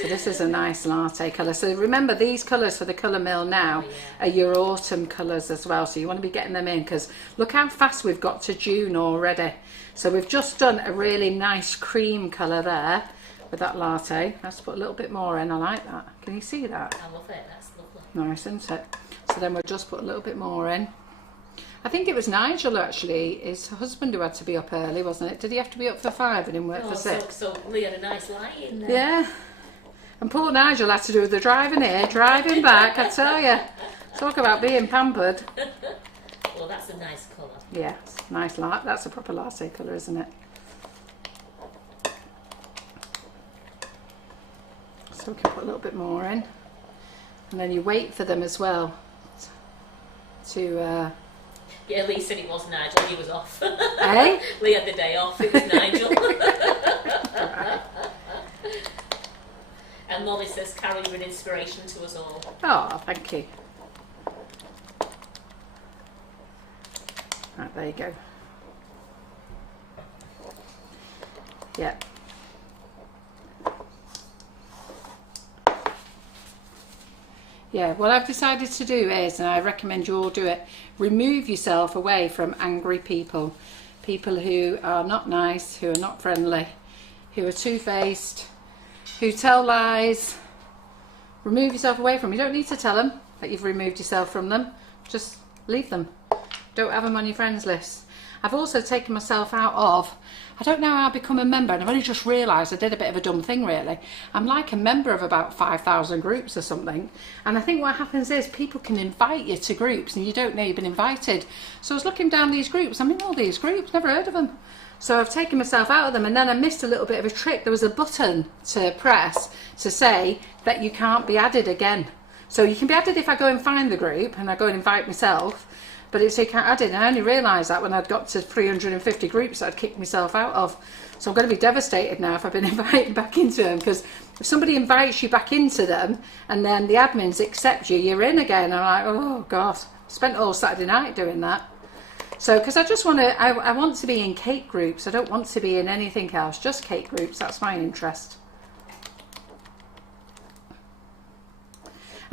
So this is a nice latte colour. So remember, these colours for the colour mill now are your autumn colours as well. So you want to be getting them in, because look how fast we've got to June already. So we've just done a really nice cream colour there with that latte. Let's put a little bit more in. I like that. Can you see that? I love it. That's lovely. Nice, isn't it? So then we'll just put a little bit more in. I think it was Nigel, actually, his husband, who had to be up early, wasn't it? Did he have to be up for 5 and him work for 6? So Lee had a nice lie in there. Yeah. And poor Nigel had to do the driving here, driving back, I tell you. Talk about being pampered. colour. That's a nice colour. Yeah, nice light. That's a proper latte colour, isn't it? So we can put a little bit more in, and then you wait for them as well to. Yeah, Lee said it was Nigel. He was off. Eh? Lee had the day off. It was Nigel. Right. And Molly says, Carol, you're an inspiration to us all. Oh, thank you. Right, there you go. Yeah. Yeah, what I've decided to do is, and I recommend you all do it, remove yourself away from angry people. People who are not nice, who are not friendly, who are two-faced, who tell lies. Remove yourself away from them. You don't need to tell them that you've removed yourself from them. Just leave them. Don't have them on your friends list. I've also taken myself out of, I don't know how I become a member, and I've only just realised I did a bit of a dumb thing really. I'm like a member of about 5,000 groups or something, and I think what happens is people can invite you to groups and you don't know you've been invited. So I was looking down these groups, I'm in all these groups, never heard of them. So I've taken myself out of them, and then I missed a little bit of a trick. There was a button to press to say that you can't be added again. So you can be added if I go and find the group and I go and invite myself, but it's you can't add it. And I only realised that when I'd got to 350 groups that I'd kicked myself out of. So I'm going to be devastated now if I've been invited back into them, because if somebody invites you back into them and then the admins accept you, you're in again. I'm like, oh God, spent all Saturday night doing that. So, because I just want to, I want to be in cake groups. I don't want to be in anything else, just cake groups. That's my interest.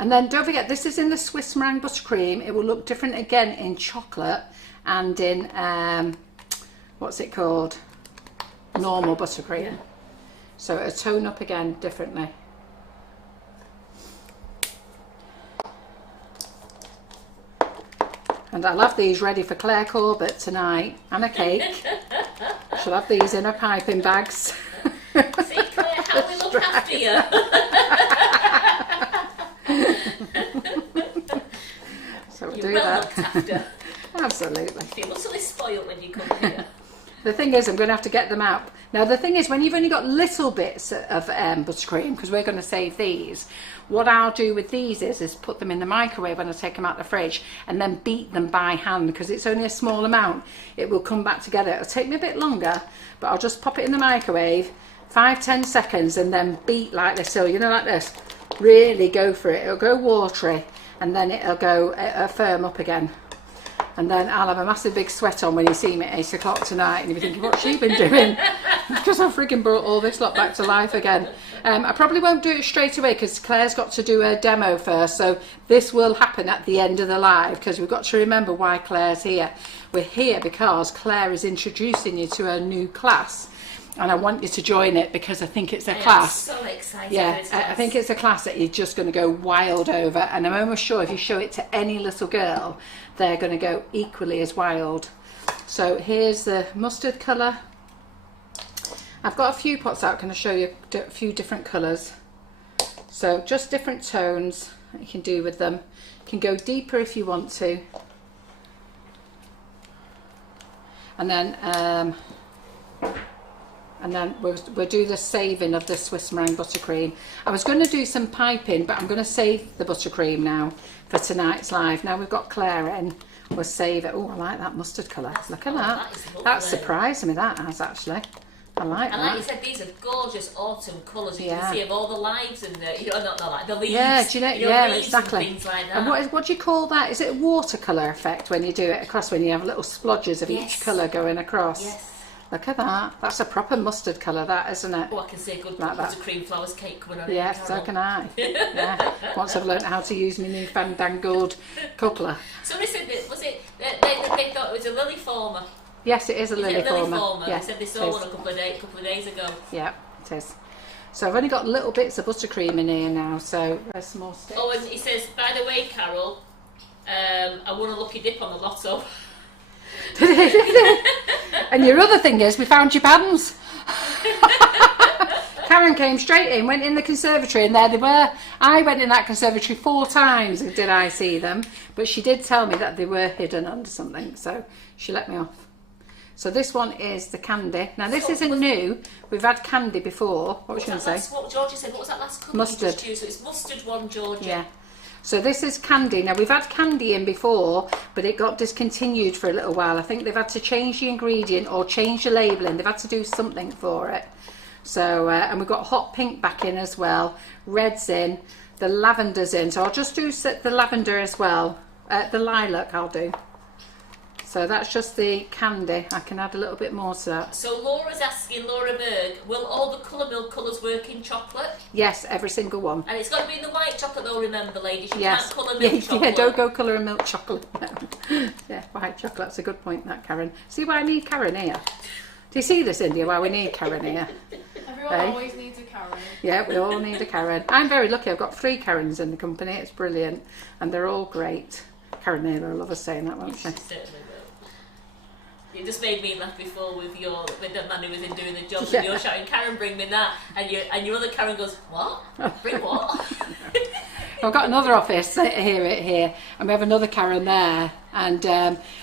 And then don't forget, this is in the Swiss meringue buttercream. It will look different again in chocolate and in, what's it called? Normal buttercream. Yeah. So it'll tone up again differently. And I'll have these ready for Claire Corbett tonight, and a cake. She'll have these in her piping bags. See, Claire, how we look after you. So we'll You're do well that. looked after. Absolutely. You feel utterly spoiled when you come here. The thing is, I'm going to have to get them out. Now, the thing is, when you've only got little bits of buttercream, because we're going to save these, what I'll do with these is put them in the microwave when I take them out the fridge, and then beat them by hand, because it's only a small amount. It will come back together. It'll take me a bit longer, but I'll just pop it in the microwave, 5-10 seconds, and then beat like this. So, you know, like this. Really go for it. It'll go watery, and then it'll go firm up again. And then I'll have a massive big sweat on when you see me at 8 o'clock tonight, and you'll be thinking, what's she been doing? Because I've freaking brought all this lot back to life again. I probably won't do it straight away, because Claire's got to do her demo first, so this will happen at the end of the live, because we've got to remember why Claire's here. We're here because Claire is introducing you to her new class, and I want you to join it because I think it's a class. I'm so excited. Yeah, I think it's a class that you're just going to go wild over, and I'm almost sure if you show it to any little girl, they're going to go equally as wild. So here's the mustard colour. I've got a few pots out. Can I show you a few different colours? So just different tones that you can do with them. You can go deeper if you want to. And then we'll do the saving of the Swiss meringue buttercream. I was going to do some piping, but I'm going to save the buttercream now for tonight's live. Now we've got Claire in, we'll save it. Oh, I like that mustard colour. Look at that. That surprised me, that has actually. I like that. And like you said, these are gorgeous autumn colours. You can see of all the lives and the, you know, not like the leaves. Yeah, do you know, yeah, leaves exactly. And things like that. And what do you call that? Is it a watercolour effect when you do it across, when you have little splodges of each colour going across? Yes. Look at that. That's a proper mustard colour, that, isn't it? Oh, I can see a good like buttercream flowers cake coming on. Yeah, so can I. Yeah. Once I've learnt how to use my new fandangled coupler. Somebody said that, was it, they thought it was a lily former. Yes, it is a lily former. Yeah, they said they saw one a couple of days ago. Yeah, it is. So I've only got little bits of buttercream in here now, so there's some more sticks. Oh, and he says, by the way, Carol, I won a lucky dip on the lotto. And your other thing is, we found your pans. Karen came straight in, went in the conservatory, and there they were. I went in that conservatory 4 times, did I see them? But she did tell me that they were hidden under something, so she let me off. So this one is the candy. Now this isn't new. We've had candy before. What was you going to say? What Georgia said, what was that last colour Mustard. you just used? So it's mustard one, Georgia. Yeah. So this is candy. Now we've had candy in before, but it got discontinued for a little while. I think they've had to change the ingredient or change the labelling. They've had to do something for it. So, and we've got hot pink back in as well. Red's in. The lavender's in. So I'll just do the lavender as well. The lilac I'll do. So that's just the candy. I can add a little bit more to that. So Laura's asking, Laura Berg, will all the colour milk colours work in chocolate? Yes, every single one. And it's got to be in the white chocolate though, remember ladies, you Yes. can't colour milk chocolate. Yeah, don't go colour and milk chocolate. No. Yeah, white chocolate, that's a good point, that, Karen. See why I need Karen here? Do you see this, India, why we need Karen here? Everyone always needs a Karen. Yeah, we all need a Karen. I'm very lucky, I've got 3 Karens in the company, it's brilliant. And they're all great. Karen Naylor will love us saying that, won't she? Certainly will. You just made me laugh before with the man who was in doing the job, Yeah. and you're shouting, Karen, bring me that, and your other Karen goes, what? Bring what? I've got another office here, and we have another Karen there, and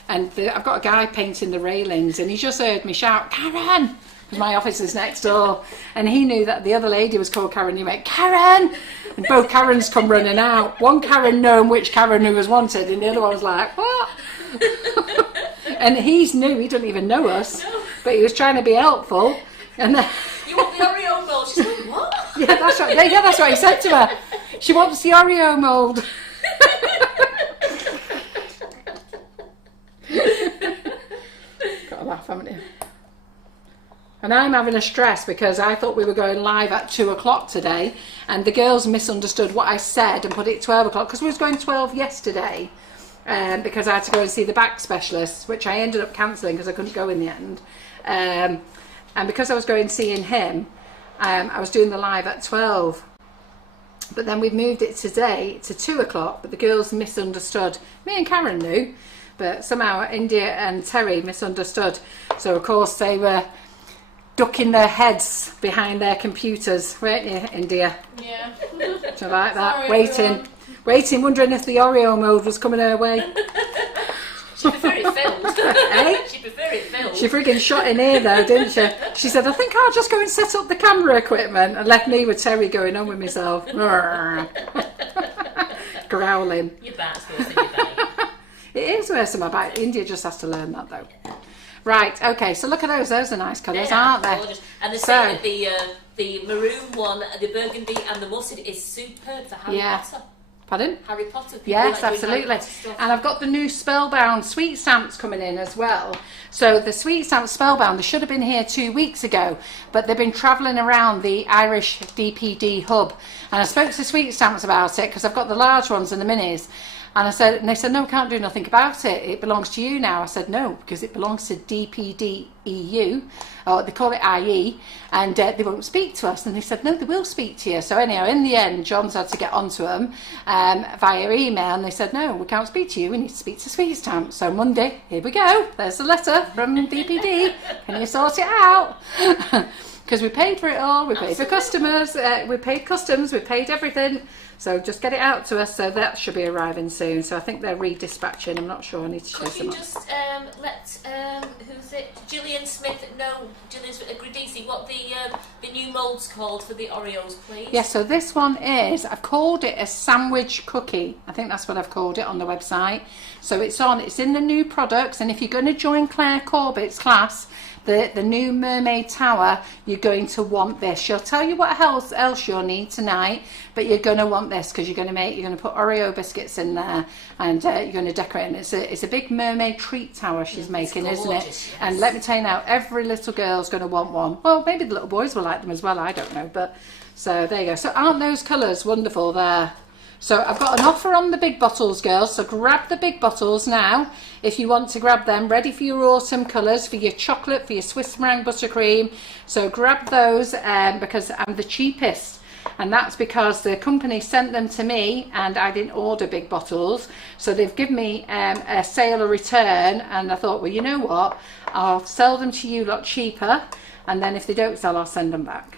I've got a guy painting the railings, and he just heard me shout, Karen, because my office is next door, and he knew that the other lady was called Karen. He went, Karen, and both Karens come running out. One Karen knowing which Karen who was wanted, and the other one was like, what? And he's new, he doesn't even know us, but he was trying to be helpful. And You want the Oreo mould? She's like, what? yeah, that's right. Yeah, that's what he said to her. She wants the Oreo mould. Got to laugh, haven't you? And I'm having a stress because I thought we were going live at 2 o'clock today, and the girls misunderstood what I said and put it 12 o'clock because we was going 12 yesterday. Because I had to go and see the back specialist, which I ended up cancelling because I couldn't go in the end. And because I was going seeing him, I was doing the live at 12. But then we've moved it today to 2 o'clock, but the girls misunderstood. Me and Karen knew, but somehow India and Terry misunderstood. So of course they were ducking their heads behind their computers, weren't you, India? Yeah. Do you like that? Sorry, Waiting, wondering if the Oreo mould was coming her way. She preferred it filled. Eh? She preferred it filled. She friggin' shot in here though, didn't she? She said, I think I'll just go and set up the camera equipment, and left me with Terry going on with myself. Growling. Your bat's worse than your bite. It is worse than my bite. India just has to learn that though. Right, okay, so look at those. Those are nice colours, aren't they? Gorgeous. And the So- same with the maroon one, the burgundy and the mustard is superb for Harry Yeah. Potter. Pardon? Harry Potter. People Yes, like doing Harry absolutely. Potter stuff. And I've got the new Spellbound sweet stamps coming in as well. So the sweet stamp Spellbound, they should have been here 2 weeks ago, but they've been travelling around the Irish DPD hub. And I spoke to Sweet Stamps about it because I've got the large ones and the minis. And they said, no, we can't do nothing about it. It belongs to you now. I said, no, because it belongs to DPD EU, or they call it IE, and they won't speak to us. And they said, no, they will speak to you. So anyhow, in the end, John's had to get onto them via email, and they said, no, we can't speak to you. We need to speak to Sweet Stamp. So Monday, here we go. There's the letter from DPD. Can you sort it out? Because we paid for it all. We paid for customers. We paid customs. We paid everything. So just get it out to us. So that should be arriving soon. So I think they're redispatching. I'm not sure. I need to chase Could them you up. just let who's it? Gillian Smith know Gillian Smith Gradisi what the new moulds called for the Oreos, please? Yeah, so this one is, I've called it a sandwich cookie. I think that's what I've called it on the website. So it's in the new products, and if you're going to join Claire Corbett's class, the new Mermaid Tower, you're going to want this. She'll tell you what else you'll need tonight, but you're going to want this because you're going to put Oreo biscuits in there, and you're going to decorate. And it's a big mermaid treat tower she's making, gorgeous, isn't it? yes. And let me tell you now, every little girl's going to want one. Well, maybe the little boys will like them as well. I don't know, but so there you go. So aren't those colours wonderful there? So I've got an offer on the big bottles, girls, so grab the big bottles now if you want to grab them, ready for your autumn colours, for your chocolate, for your Swiss meringue buttercream. So grab those because I'm the cheapest, and that's because the company sent them to me and I didn't order big bottles, so they've given me a sale or return, and I thought, well, you know what, I'll sell them to you a lot cheaper, and then if they don't sell, I'll send them back.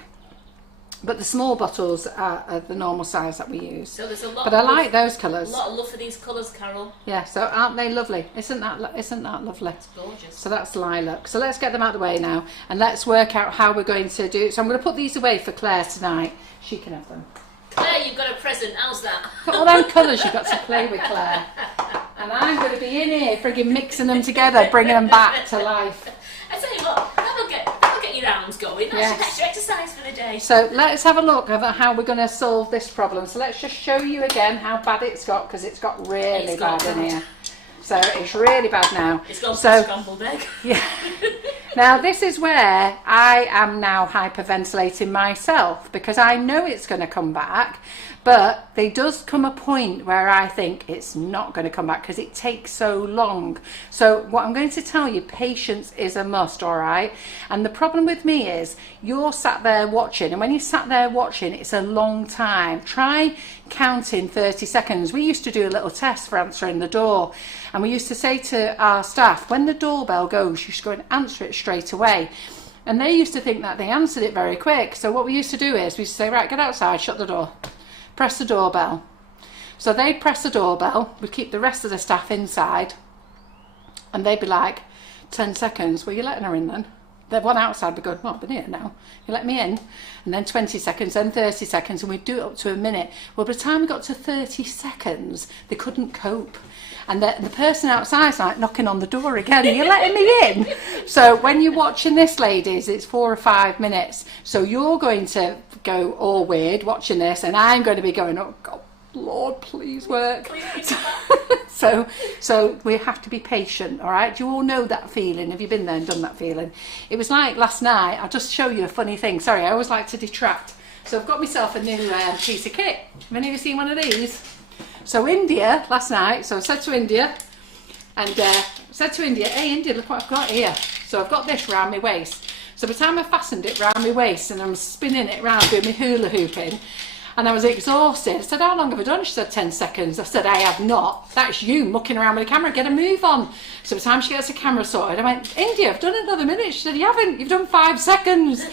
But the small bottles are the normal size that we use. So there's a lot. But I like those colours. A lot of love for these colours, Carol. Yeah, so aren't they lovely? Isn't that lovely? It's gorgeous. So that's lilac. So let's get them out of the way now, and let's work out how we're going to do it. So I'm going to put these away for Claire tonight. She can have them. Claire, you've got a present. How's that? Look at all them colours you've got to play with, Claire. And I'm going to be in here frigging mixing them together, bringing them back to life. I tell you what, that'll get your arms going. That's extra exercise for the day. So let's have a look at how we're going to solve this problem. So let's just show you again how bad it's got, because it's got really bad in here. So it's really bad now. It's gone for scrambled egg. Yeah. Now this is where I am now hyperventilating myself, because I know it's going to come back, but there does come a point where I think it's not going to come back because it takes so long. So what I'm going to tell you, patience is a must, all right? And the problem with me is you're sat there watching, and when you're sat there watching, it's a long time. Try counting 30 seconds. We used to do a little test for answering the door, and we used to say to our staff, when the doorbell goes, you should go and answer it straight away. And they used to think that they answered it very quick. So what we used to do is we used to say, right, get outside, shut the door, press the doorbell. So they'd press the doorbell, we'd keep the rest of the staff inside, and they'd be like, 10 seconds, well, you're letting her in then. The one outside would go, well, I've been here now, you let me in. And then 20 seconds, then 30 seconds, and we'd do it up to a minute. Well, by the time we got to 30 seconds, they couldn't cope. And the person outside's like knocking on the door again, you're letting me in. So when you're watching this, ladies, it's 4 or 5 minutes. So you're going to go all weird watching this, and I'm going to be going, oh, God, Lord, please work. So we have to be patient, all right? Do you all know that feeling? Have you been there and done that feeling? It was like last night. I'll just show you a funny thing. Sorry, I always like to detract. So I've got myself a new piece of kit. Have any of you seen one of these? So India, last night, so I said to India, hey India, look what I've got here. So I've got this round my waist. So by the time I fastened it round my waist and I'm spinning it round, doing my hula hooping, and I was exhausted. I said, how long have I done? She said, 10 seconds. I said, I have not. That's you mucking around with the camera. Get a move on. So by the time she gets the camera sorted, I went, India, I've done another minute. She said, you haven't. You've done 5 seconds.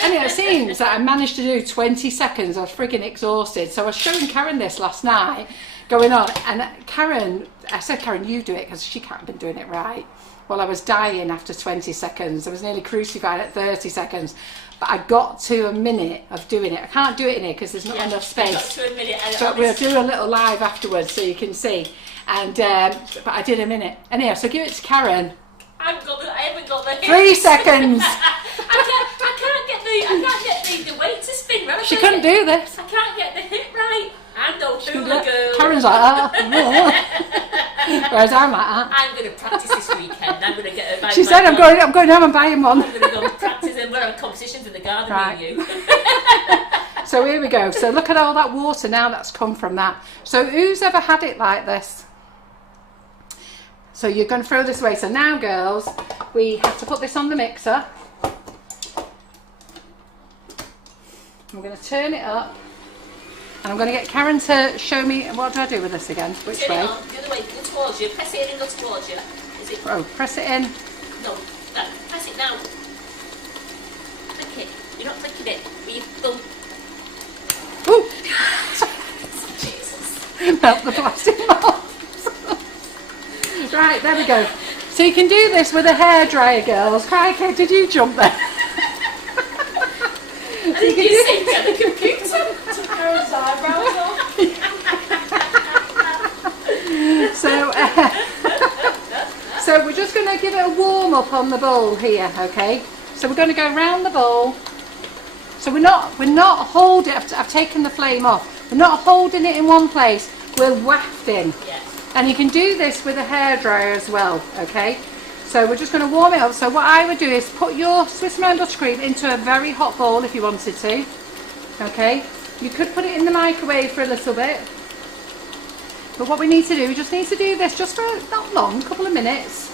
Anyway, it seems that I managed to do 20 seconds. I was freaking exhausted. So I was showing Karen this last night, going on. And Karen, I said, Karen, you do it, because she can't have been doing it right. Well, I was dying after 20 seconds. I was nearly crucified at 30 seconds. But I got to a minute of doing it. I can't do it in here because there's not enough space. Got to a minute. But we'll do a little live afterwards so you can see. And but I did a minute. Anyhow, so give it to Karen. I haven't got the 3 seconds. I can't get the weight to spin right. She couldn't do this. I can't get the hip right. I'm no hula girl. Karen's like that. Whereas I'm like that. I'm going to practice this weekend. I'm going to get a. She said, I'm going home and buying one. I'm going to go and practice, and we're on competitions in the garden right. with you. So here we go. So look at all that water now that's come from that. So who's ever had it like this? So you're going to throw this away. So now, girls, we have to put this on the mixer. I'm going to turn it up. And I'm going to get Karen to show me, what do I do with this again? Which Turn way? it on, the other way, go towards you. Press it in and go towards you. Is it? Oh, press it in. No, press it now. Click it. You're not clicking it, but you've done. Ooh! Jesus. Melt the plastic molds. Right, there we go. So you can do this with a hairdryer, girls. Crikey, did you jump there? I think you sit at the computer. Karen's eyebrows off. So we're just going to give it a warm up on the bowl here, okay? So we're going to go round the bowl. So we're not holding. I've taken the flame off. We're not holding it in one place. We're wafting. Yes. And you can do this with a hairdryer as well, okay? So we're just going to warm it up. So what I would do is put your Swiss Meringue buttercream into a very hot bowl if you wanted to. Okay? You could put it in the microwave for a little bit. But what we need to do, we just need to do this just for not long, a couple of minutes.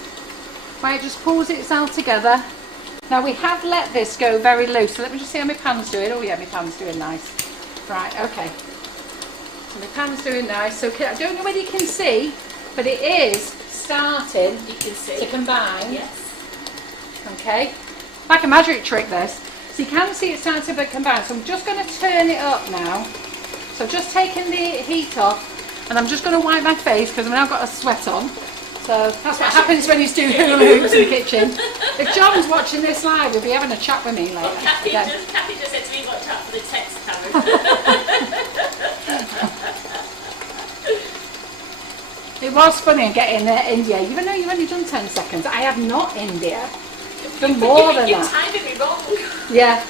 Where it just pulls itself together. Now we have let this go very loose. So let me just see how my pan's doing. Oh yeah, my pan's doing nice. Right, okay. So my pan's doing nice. So I don't know whether you can see, but it is starting you can see to combine. Yes. Okay, like a magic trick this. So you can see it's starting to combine. So I'm just going to turn it up now. So I've just taken the heat off, and I'm just going to wipe my face because I've now got a sweat on. So that's what happens when you do hula hoops in the kitchen. If John's watching this live, he'll be having a chat with me later. Well, Kathy just said to me, watch out for the text, Karen. It was funny getting India, even though you've only done 10 seconds. I have not India. Done more than that. You timed me wrong. Yeah,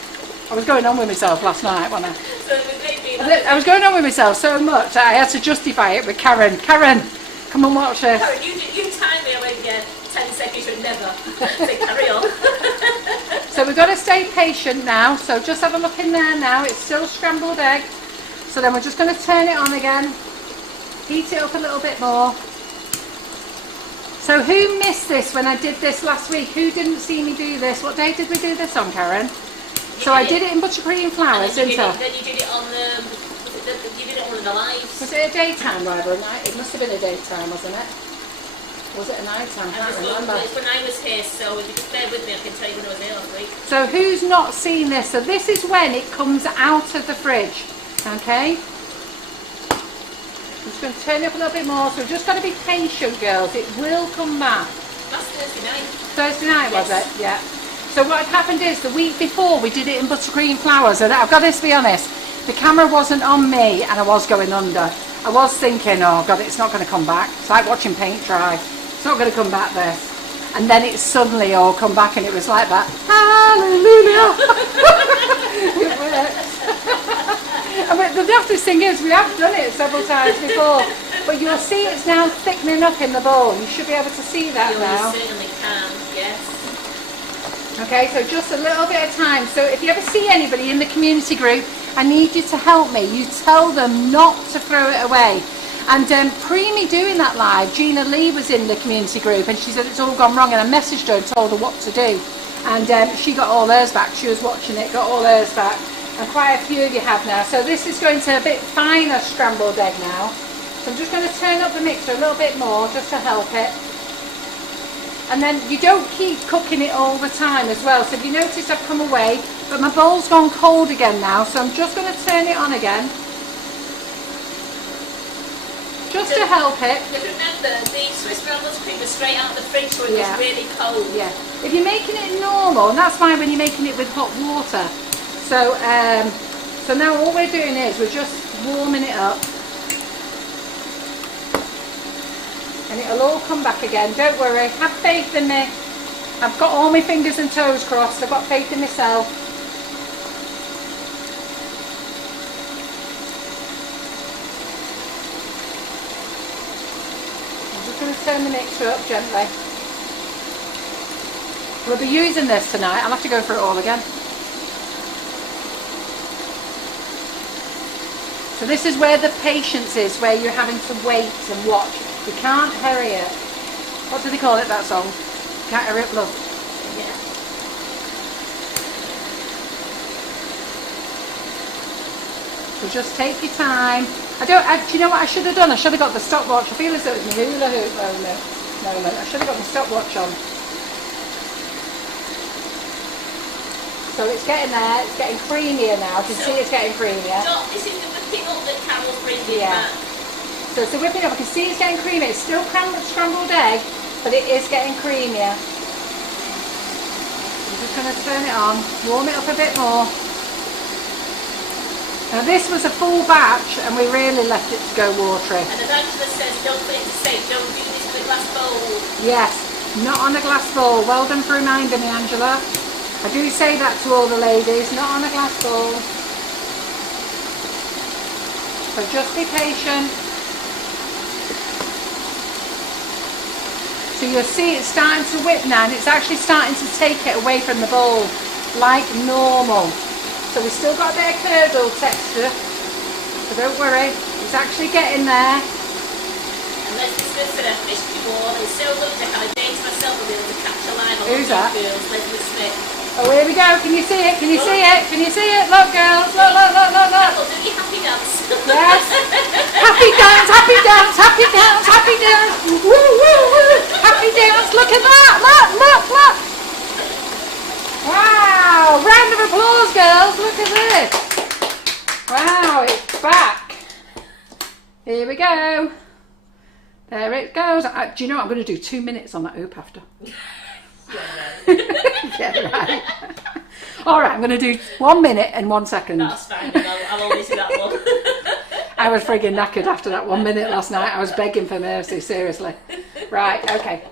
I was going on with myself last night, wasn't I? So it made me I was going on with myself so much that I had to justify it with Karen. Karen, come and watch this. Karen, you timed me. I went, yeah, 10 seconds, but never. So carry on. So we've got to stay patient now. So just have a look in there now. It's still scrambled egg. So then we're just going to turn it on again. Heat it up a little bit more. So who missed this when I did this last week? Who didn't see me do this? What day did we do this on, Karen? So I did it in buttercream flowers, didn't I? Then you did it on you did it on one of the lives. Was it a daytime rather than night? It must have been a daytime, wasn't it? Was it a nighttime? I can't remember. It's when I was here, so if you just bear with me, I can tell you when I was here last week. So who's not seen this? So this is when it comes out of the fridge, okay? I'm just going to turn it up a little bit more, so we've just got to be patient, girls. It will come back. Last Thursday night. Thursday night, Yes. was it? Yeah. So what had happened is, the week before, we did it in buttercream flowers, and I've got to be honest, the camera wasn't on me, and I was going under. I was thinking, oh God, it's not going to come back. It's like watching paint dry. It's not going to come back, this. And then it suddenly all come back, and it was like that. Hallelujah! It worked. I mean, the daftest thing is, we have done it several times before, but you'll see it's now thickening up in the bowl. You should be able to see that now. You certainly can, yes. Okay, so just a little bit of time. So if you ever see anybody in the community group, I need you to help me. You tell them not to throw it away. And pre-me doing that live, Gina Lee was in the community group, and she said it's all gone wrong, and I messaged her and told her what to do. And she got all hers back. She was watching it, got all hers back. And quite a few of you have now. So this is going to a bit finer scrambled egg now. So I'm just going to turn up the mixer a little bit more just to help it. And then you don't keep cooking it all the time as well. So if you notice, I've come away, but my bowl's gone cold again now. So I'm just going to turn it on again. Just to help it. But remember, the Swiss roll buttercream was straight out of the fridge, so it Yeah. was really cold. Yeah. If you're making it normal, and that's fine when you're making it with hot water. So, so now all we're doing is we're just warming it up. And it'll all come back again. Don't worry. Have faith in me. I've got all my fingers and toes crossed. I've got faith in myself. I'm just going to turn the mixer up gently. We'll be using this tonight. I'll have to go through it all again. So this is where the patience is, where you're having to wait and watch. You can't hurry it. What do they call it, that song? Can't hurry it, love. Yeah. So just take your time. Do you know what I should have done? I should have got the stopwatch. I feel as though it was my hula hoop moment. I should have got the stopwatch on. So it's getting there. It's getting creamier now. You can see it's getting creamier. This is the whipping up that Carol's bringing Yeah. back. So it's a whipping up. I can see it's getting creamy. It's still scrambled egg, but it is getting creamier. I'm just going to turn it on, warm it up a bit more. Now this was a full batch, and we really left it to go watery. And as Angela says, don't put it to safe, don't do this in a glass bowl. Yes, not on a glass bowl. Well done for reminding me, Angela. I do say that to all the ladies, not on a glass bowl. So just be patient. So you'll see it's starting to whip now, and it's actually starting to take it away from the bowl like normal. So we've still got a bit of curdle texture, so don't worry, it's actually getting there. And Leslie's good for a fish before. It's so good to have a day to myself and be able to catch a line on Who's that? girls, Leslie Smith. Oh, here we go. Can you see it? Can you see it? Can you see it? Look, girls. Look, look, look, look, look. Oh, do your happy dance. Yes. Happy dance, happy dance, happy dance, happy dance. Woo, woo, woo. Happy dance. Look at that. Look, look, look. Wow. Round of applause. at this. Wow, it's back. Here we go. There it goes. Do you know what? I'm going to do 2 minutes on that hoop after. Yeah, right. All right, I'm going to do 1 minute and 1 second. That's fine. I'll only see that one. I was frigging knackered after that 1 minute last night. I was begging for mercy, seriously. Right, okay.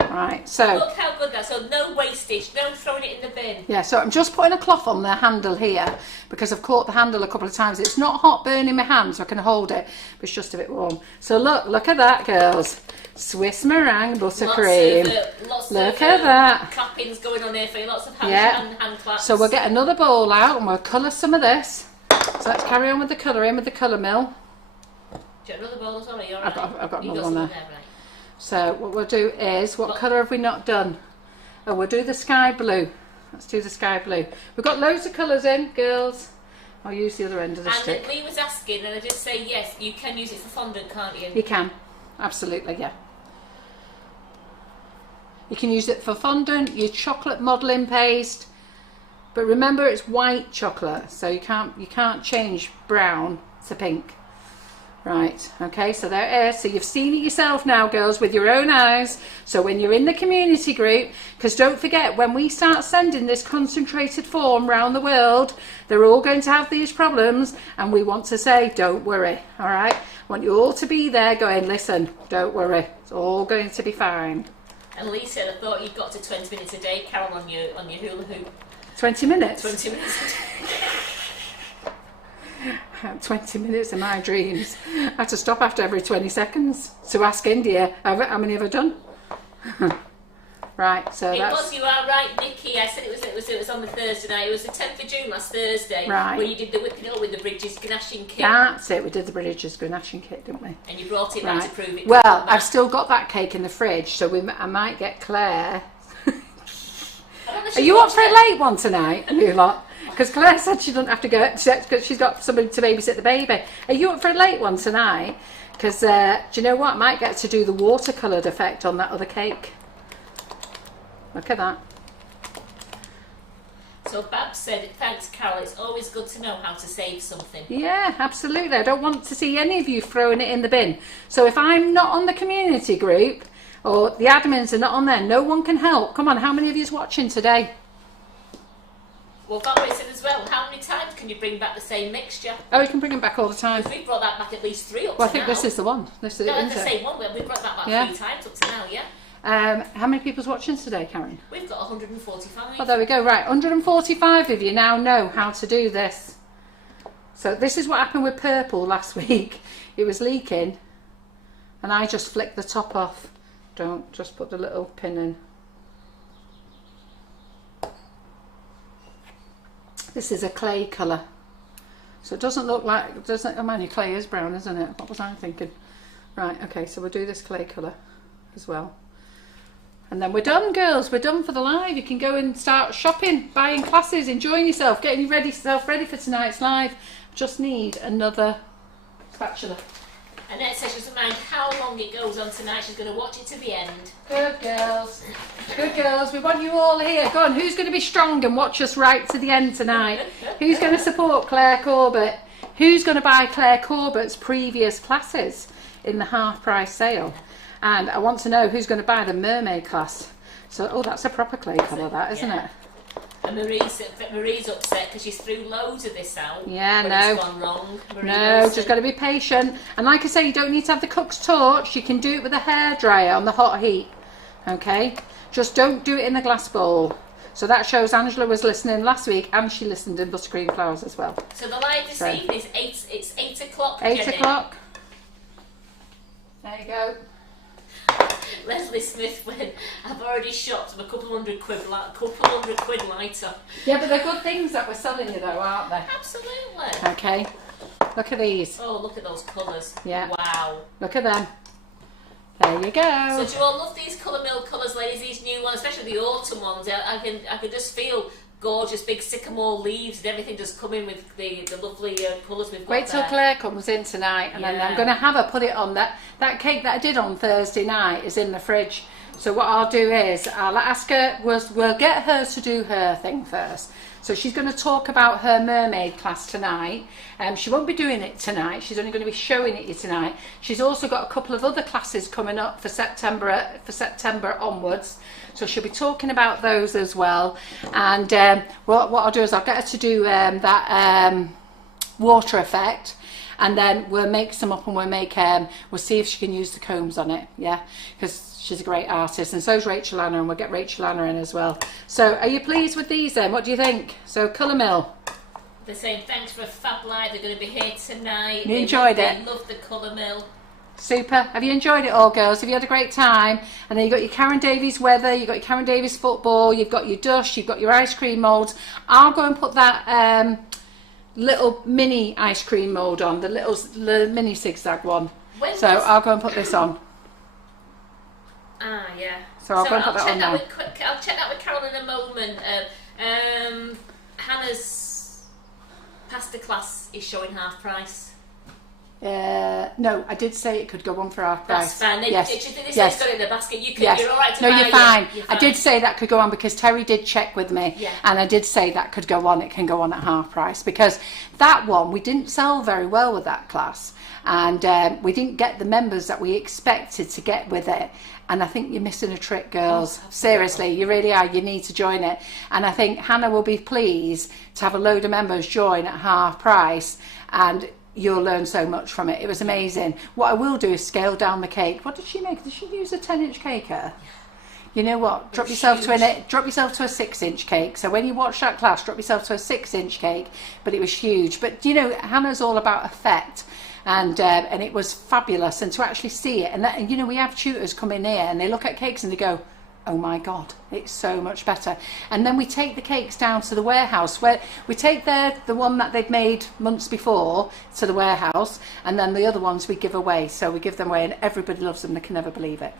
Right, so... Look how good that is. So no wastage, no throwing it in the bin. Yeah, so I'm just putting a cloth on the handle here because I've caught the handle a couple of times. It's not hot burning my hand, so I can hold it, but it's just a bit warm. So look at that, girls. Swiss meringue buttercream. Look at that. Clappings going on there for you, lots of hand claps. So we'll get another bowl out and we'll colour some of this. So let's carry on with the colouring with the colour mill. Do you have another bowl as well? I've got another one there. Right. So what we'll do is, what colour have we not done? Oh, we'll do the sky blue. Let's do the sky blue. We've got loads of colours in, girls. I'll use the other end of the stick. And Lee was asking, and I did say yes, you can use it for fondant, can't you? You can, absolutely, yeah. You can use it for fondant, your chocolate modelling paste, but remember it's white chocolate, so you can't change brown to pink. Right, okay, so there it is. So you've seen it yourself now, girls, with your own eyes. So when you're in the community group, because don't forget, when we start sending this concentrated form around the world, they're all going to have these problems, and we want to say, don't worry, all right? I want you all to be there going, listen, don't worry, it's all going to be fine. And Lee said, I thought you'd got to 20 minutes a day, Carol, on your hula hoop. 20 minutes? 20 minutes a day. 20 minutes of my dreams. I had to stop after every 20 seconds to ask India, how many have I done? Right, so you are right, Nikki. I said it was on the Thursday night. It was the 10th of June last Thursday. Right. Where you did the whipping it up with the Bridges ganashing kit. That's it, we did the Bridges ganashing kit, didn't we? And you brought it back to prove it. Well, I've still got that cake in the fridge, so I might get Claire. Are you up for a late one tonight, you lot? Because Claire said she doesn't have to go because she's got somebody to babysit the baby. Are you up for a late one tonight? Because do you know what? I might get to do the watercoloured effect on that other cake. Look at that. So Babs said, thanks Carol, it's always good to know how to save something. Yeah, absolutely. I don't want to see any of you throwing it in the bin. So if I'm not on the community group or the admins are not on there, no one can help. Come on, how many of you is watching today? Well, Valerie said as well, how many times can you bring back the same mixture? Oh, you can bring them back all the time. We've brought that back at least 3 up to now. Well, I think this is the one. This is the same one. We've brought that back 3 times up to now, yeah. How many people's watching today, Karen? We've got 145. Oh, there we go. Right, 145 of you now know how to do this. So this is what happened with purple last week. It was leaking, and I just flicked the top off. Don't just put the little pin in. This is a clay colour, so it doesn't look like, oh man, your clay is brown, isn't it? What was I thinking? Right, okay, so we'll do this clay colour as well. And then we're done, girls. We're done for the live. You can go and start shopping, buying classes, enjoying yourself, getting yourself ready for tonight's live. Just need another spatula. Annette says she doesn't mind how long it goes on tonight. She's going to watch it to the end. Good girls. Good girls. We want you all here. Go on, who's going to be strong and watch us right to the end tonight? Who's going to support Claire Corbett? Who's going to buy Claire Corbett's previous classes in the half price sale? And I want to know who's going to buy the mermaid class. So, oh, that's a proper clay colour, that, isn't it? And Marie's upset because she's threw loads of this out. Yeah, when no. It's gone wrong. No, just got to be patient. And like I say, you don't need to have the cook's torch. You can do it with a hairdryer on the hot heat. Okay? Just don't do it in the glass bowl. So that shows Angela was listening last week, and she listened in Buttercream Flowers as well. So the live this evening is 8. It's 8 o'clock. 8 Jenny. o'clock. There you go. Leslie Smith went, I've already shopped a couple hundred quid lighter. Yeah, but they're good things that we're selling you though, aren't they? Absolutely. Okay. Look at these. Oh, look at those colours. Yeah. Wow. Look at them. There you go. So do you all love these Colour Mill colours, ladies? These new ones, especially the autumn ones. I can just feel gorgeous big sycamore leaves and everything just coming with the lovely colours we've got. Wait till Claire comes in tonight, and then I'm going to have her put it on. That cake that I did on Thursday night is in the fridge, So what I'll do is I'll ask her, we'll get her to do her thing first. So she's going to talk about her mermaid class tonight. She won't be doing it tonight. She's only going to be showing it you tonight. She's also got a couple of other classes coming up for September onwards. So she'll be talking about those as well. And what I'll do is I'll get her to do that water effect. And then we'll make some up and we'll see if she can use the combs on it, yeah? Because she's a great artist, and so is Rachel Anna, and we'll get Rachel Anna in as well. So are you pleased with these then? What do you think? So Colour Mill. They're saying thanks for a fab light. They're going to be here tonight. You enjoyed it? They love the Colour Mill. Super. Have you enjoyed it all, girls? Have you had a great time? And then you've got your Karen Davies weather, you've got your Karen Davies football, you've got your dust, you've got your ice cream moulds. I'll go and put that little mini ice cream mould on, the mini zigzag one. So I'll go and put this on. Ah, yeah. So I'll go and put that on now. I'll check that with Carol in a moment. Hannah's pasta class is showing half price. No, I did say it could go on for half price. That's fine. Yes. This Yes. has got it in the basket. You can, Yes. You're all right to No, buy you're fine. You're I did say that could go on because Terry did check with me, Yeah. and I did say that could go on. It can go on at half price because that one we didn't sell very well with that class, and we didn't get the members that we expected to get with it. And I think you're missing a trick, girls. Oh, seriously, you really are. You need to join it. And I think Hannah will be pleased to have a load of members join at half price, and you'll learn so much from it. It was amazing. What I will do is scale down the cake. What did she make? Did she use a 10-inch cake? You know what? Drop yourself to a 6-inch cake. So when you watch that class, drop yourself to a 6-inch cake. But it was huge. But you know, Hannah's all about effect. And it was fabulous, and to actually see it, and you know, we have tutors come in here and they look at cakes and they go, oh my god, it's so much better. And then we take the cakes down to the warehouse, where we take the one that they'd made months before to the warehouse, and then the other ones we give away. So we give them away and everybody loves them. They can never believe it.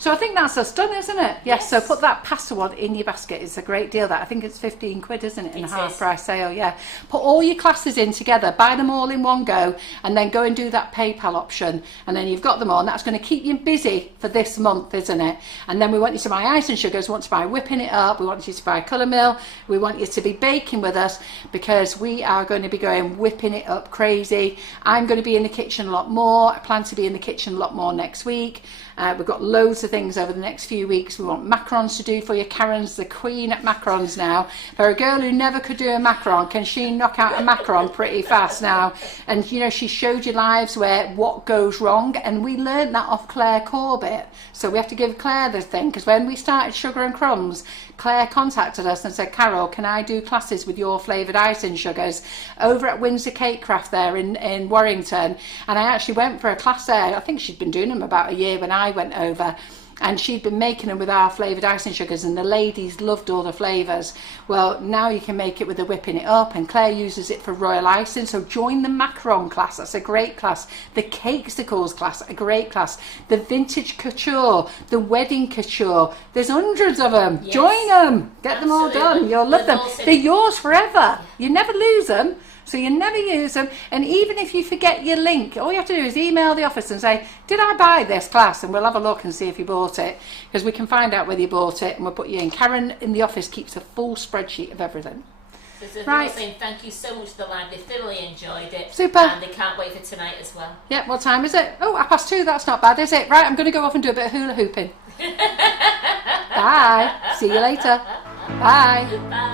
So I think that's us done, isn't it? Yes. So put that pasta one in your basket. It's a great deal. That I think it's 15 quid, isn't it, in a half price sale? Yeah. Put all your classes in together, buy them all in one go, and then go and do that PayPal option, and then you've got them all. And that's going to keep you busy for this month, isn't it? And then we want you to buy ice and sugars. We want to buy whipping it up. We want you to buy Colour Mill. We want you to be baking with us because we are going to be going whipping it up crazy. I'm going to be in the kitchen a lot more. I plan to be in the kitchen a lot more next week. We've got loads of things over the next few weeks. We want macarons to do for you. Karen's the queen at macarons now. For a girl who never could do a macaron, can she knock out a macaron pretty fast now? And you know, she showed you lives where what goes wrong, and we learned that off Claire Corbett. So we have to give Claire the thing, because when we started Sugar and Crumbs, Claire contacted us and said, Carol, can I do classes with your flavoured icing sugars over at Windsor Cake Craft there in Warrington? And I actually went for a class there. I think she'd been doing them about a year when I went over, and she'd been making them with our flavoured icing sugars, and the ladies loved all the flavours. Well, now you can make it with the whipping it up, and Claire uses it for royal icing. So join the macaron class. That's a great class. The cakesicles class, a great class. The vintage couture, the wedding couture. There's hundreds of them. Yes. Join them. Get them all done. You'll love them. They're yours forever. You never lose them. So you never use them. And even if you forget your link, all you have to do is email the office and say, did I buy this class? And we'll have a look and see if you bought it, because we can find out whether you bought it, and we'll put you in. Karen in the office keeps a full spreadsheet of everything. So Right. saying thank you so much to the live. They thoroughly enjoyed it. Super. And they can't wait for tonight as well. Yeah, what time is it? Oh, 2:30. That's not bad, is it? Right, I'm going to go off and do a bit of hula hooping. Bye. See you later. Bye. Bye.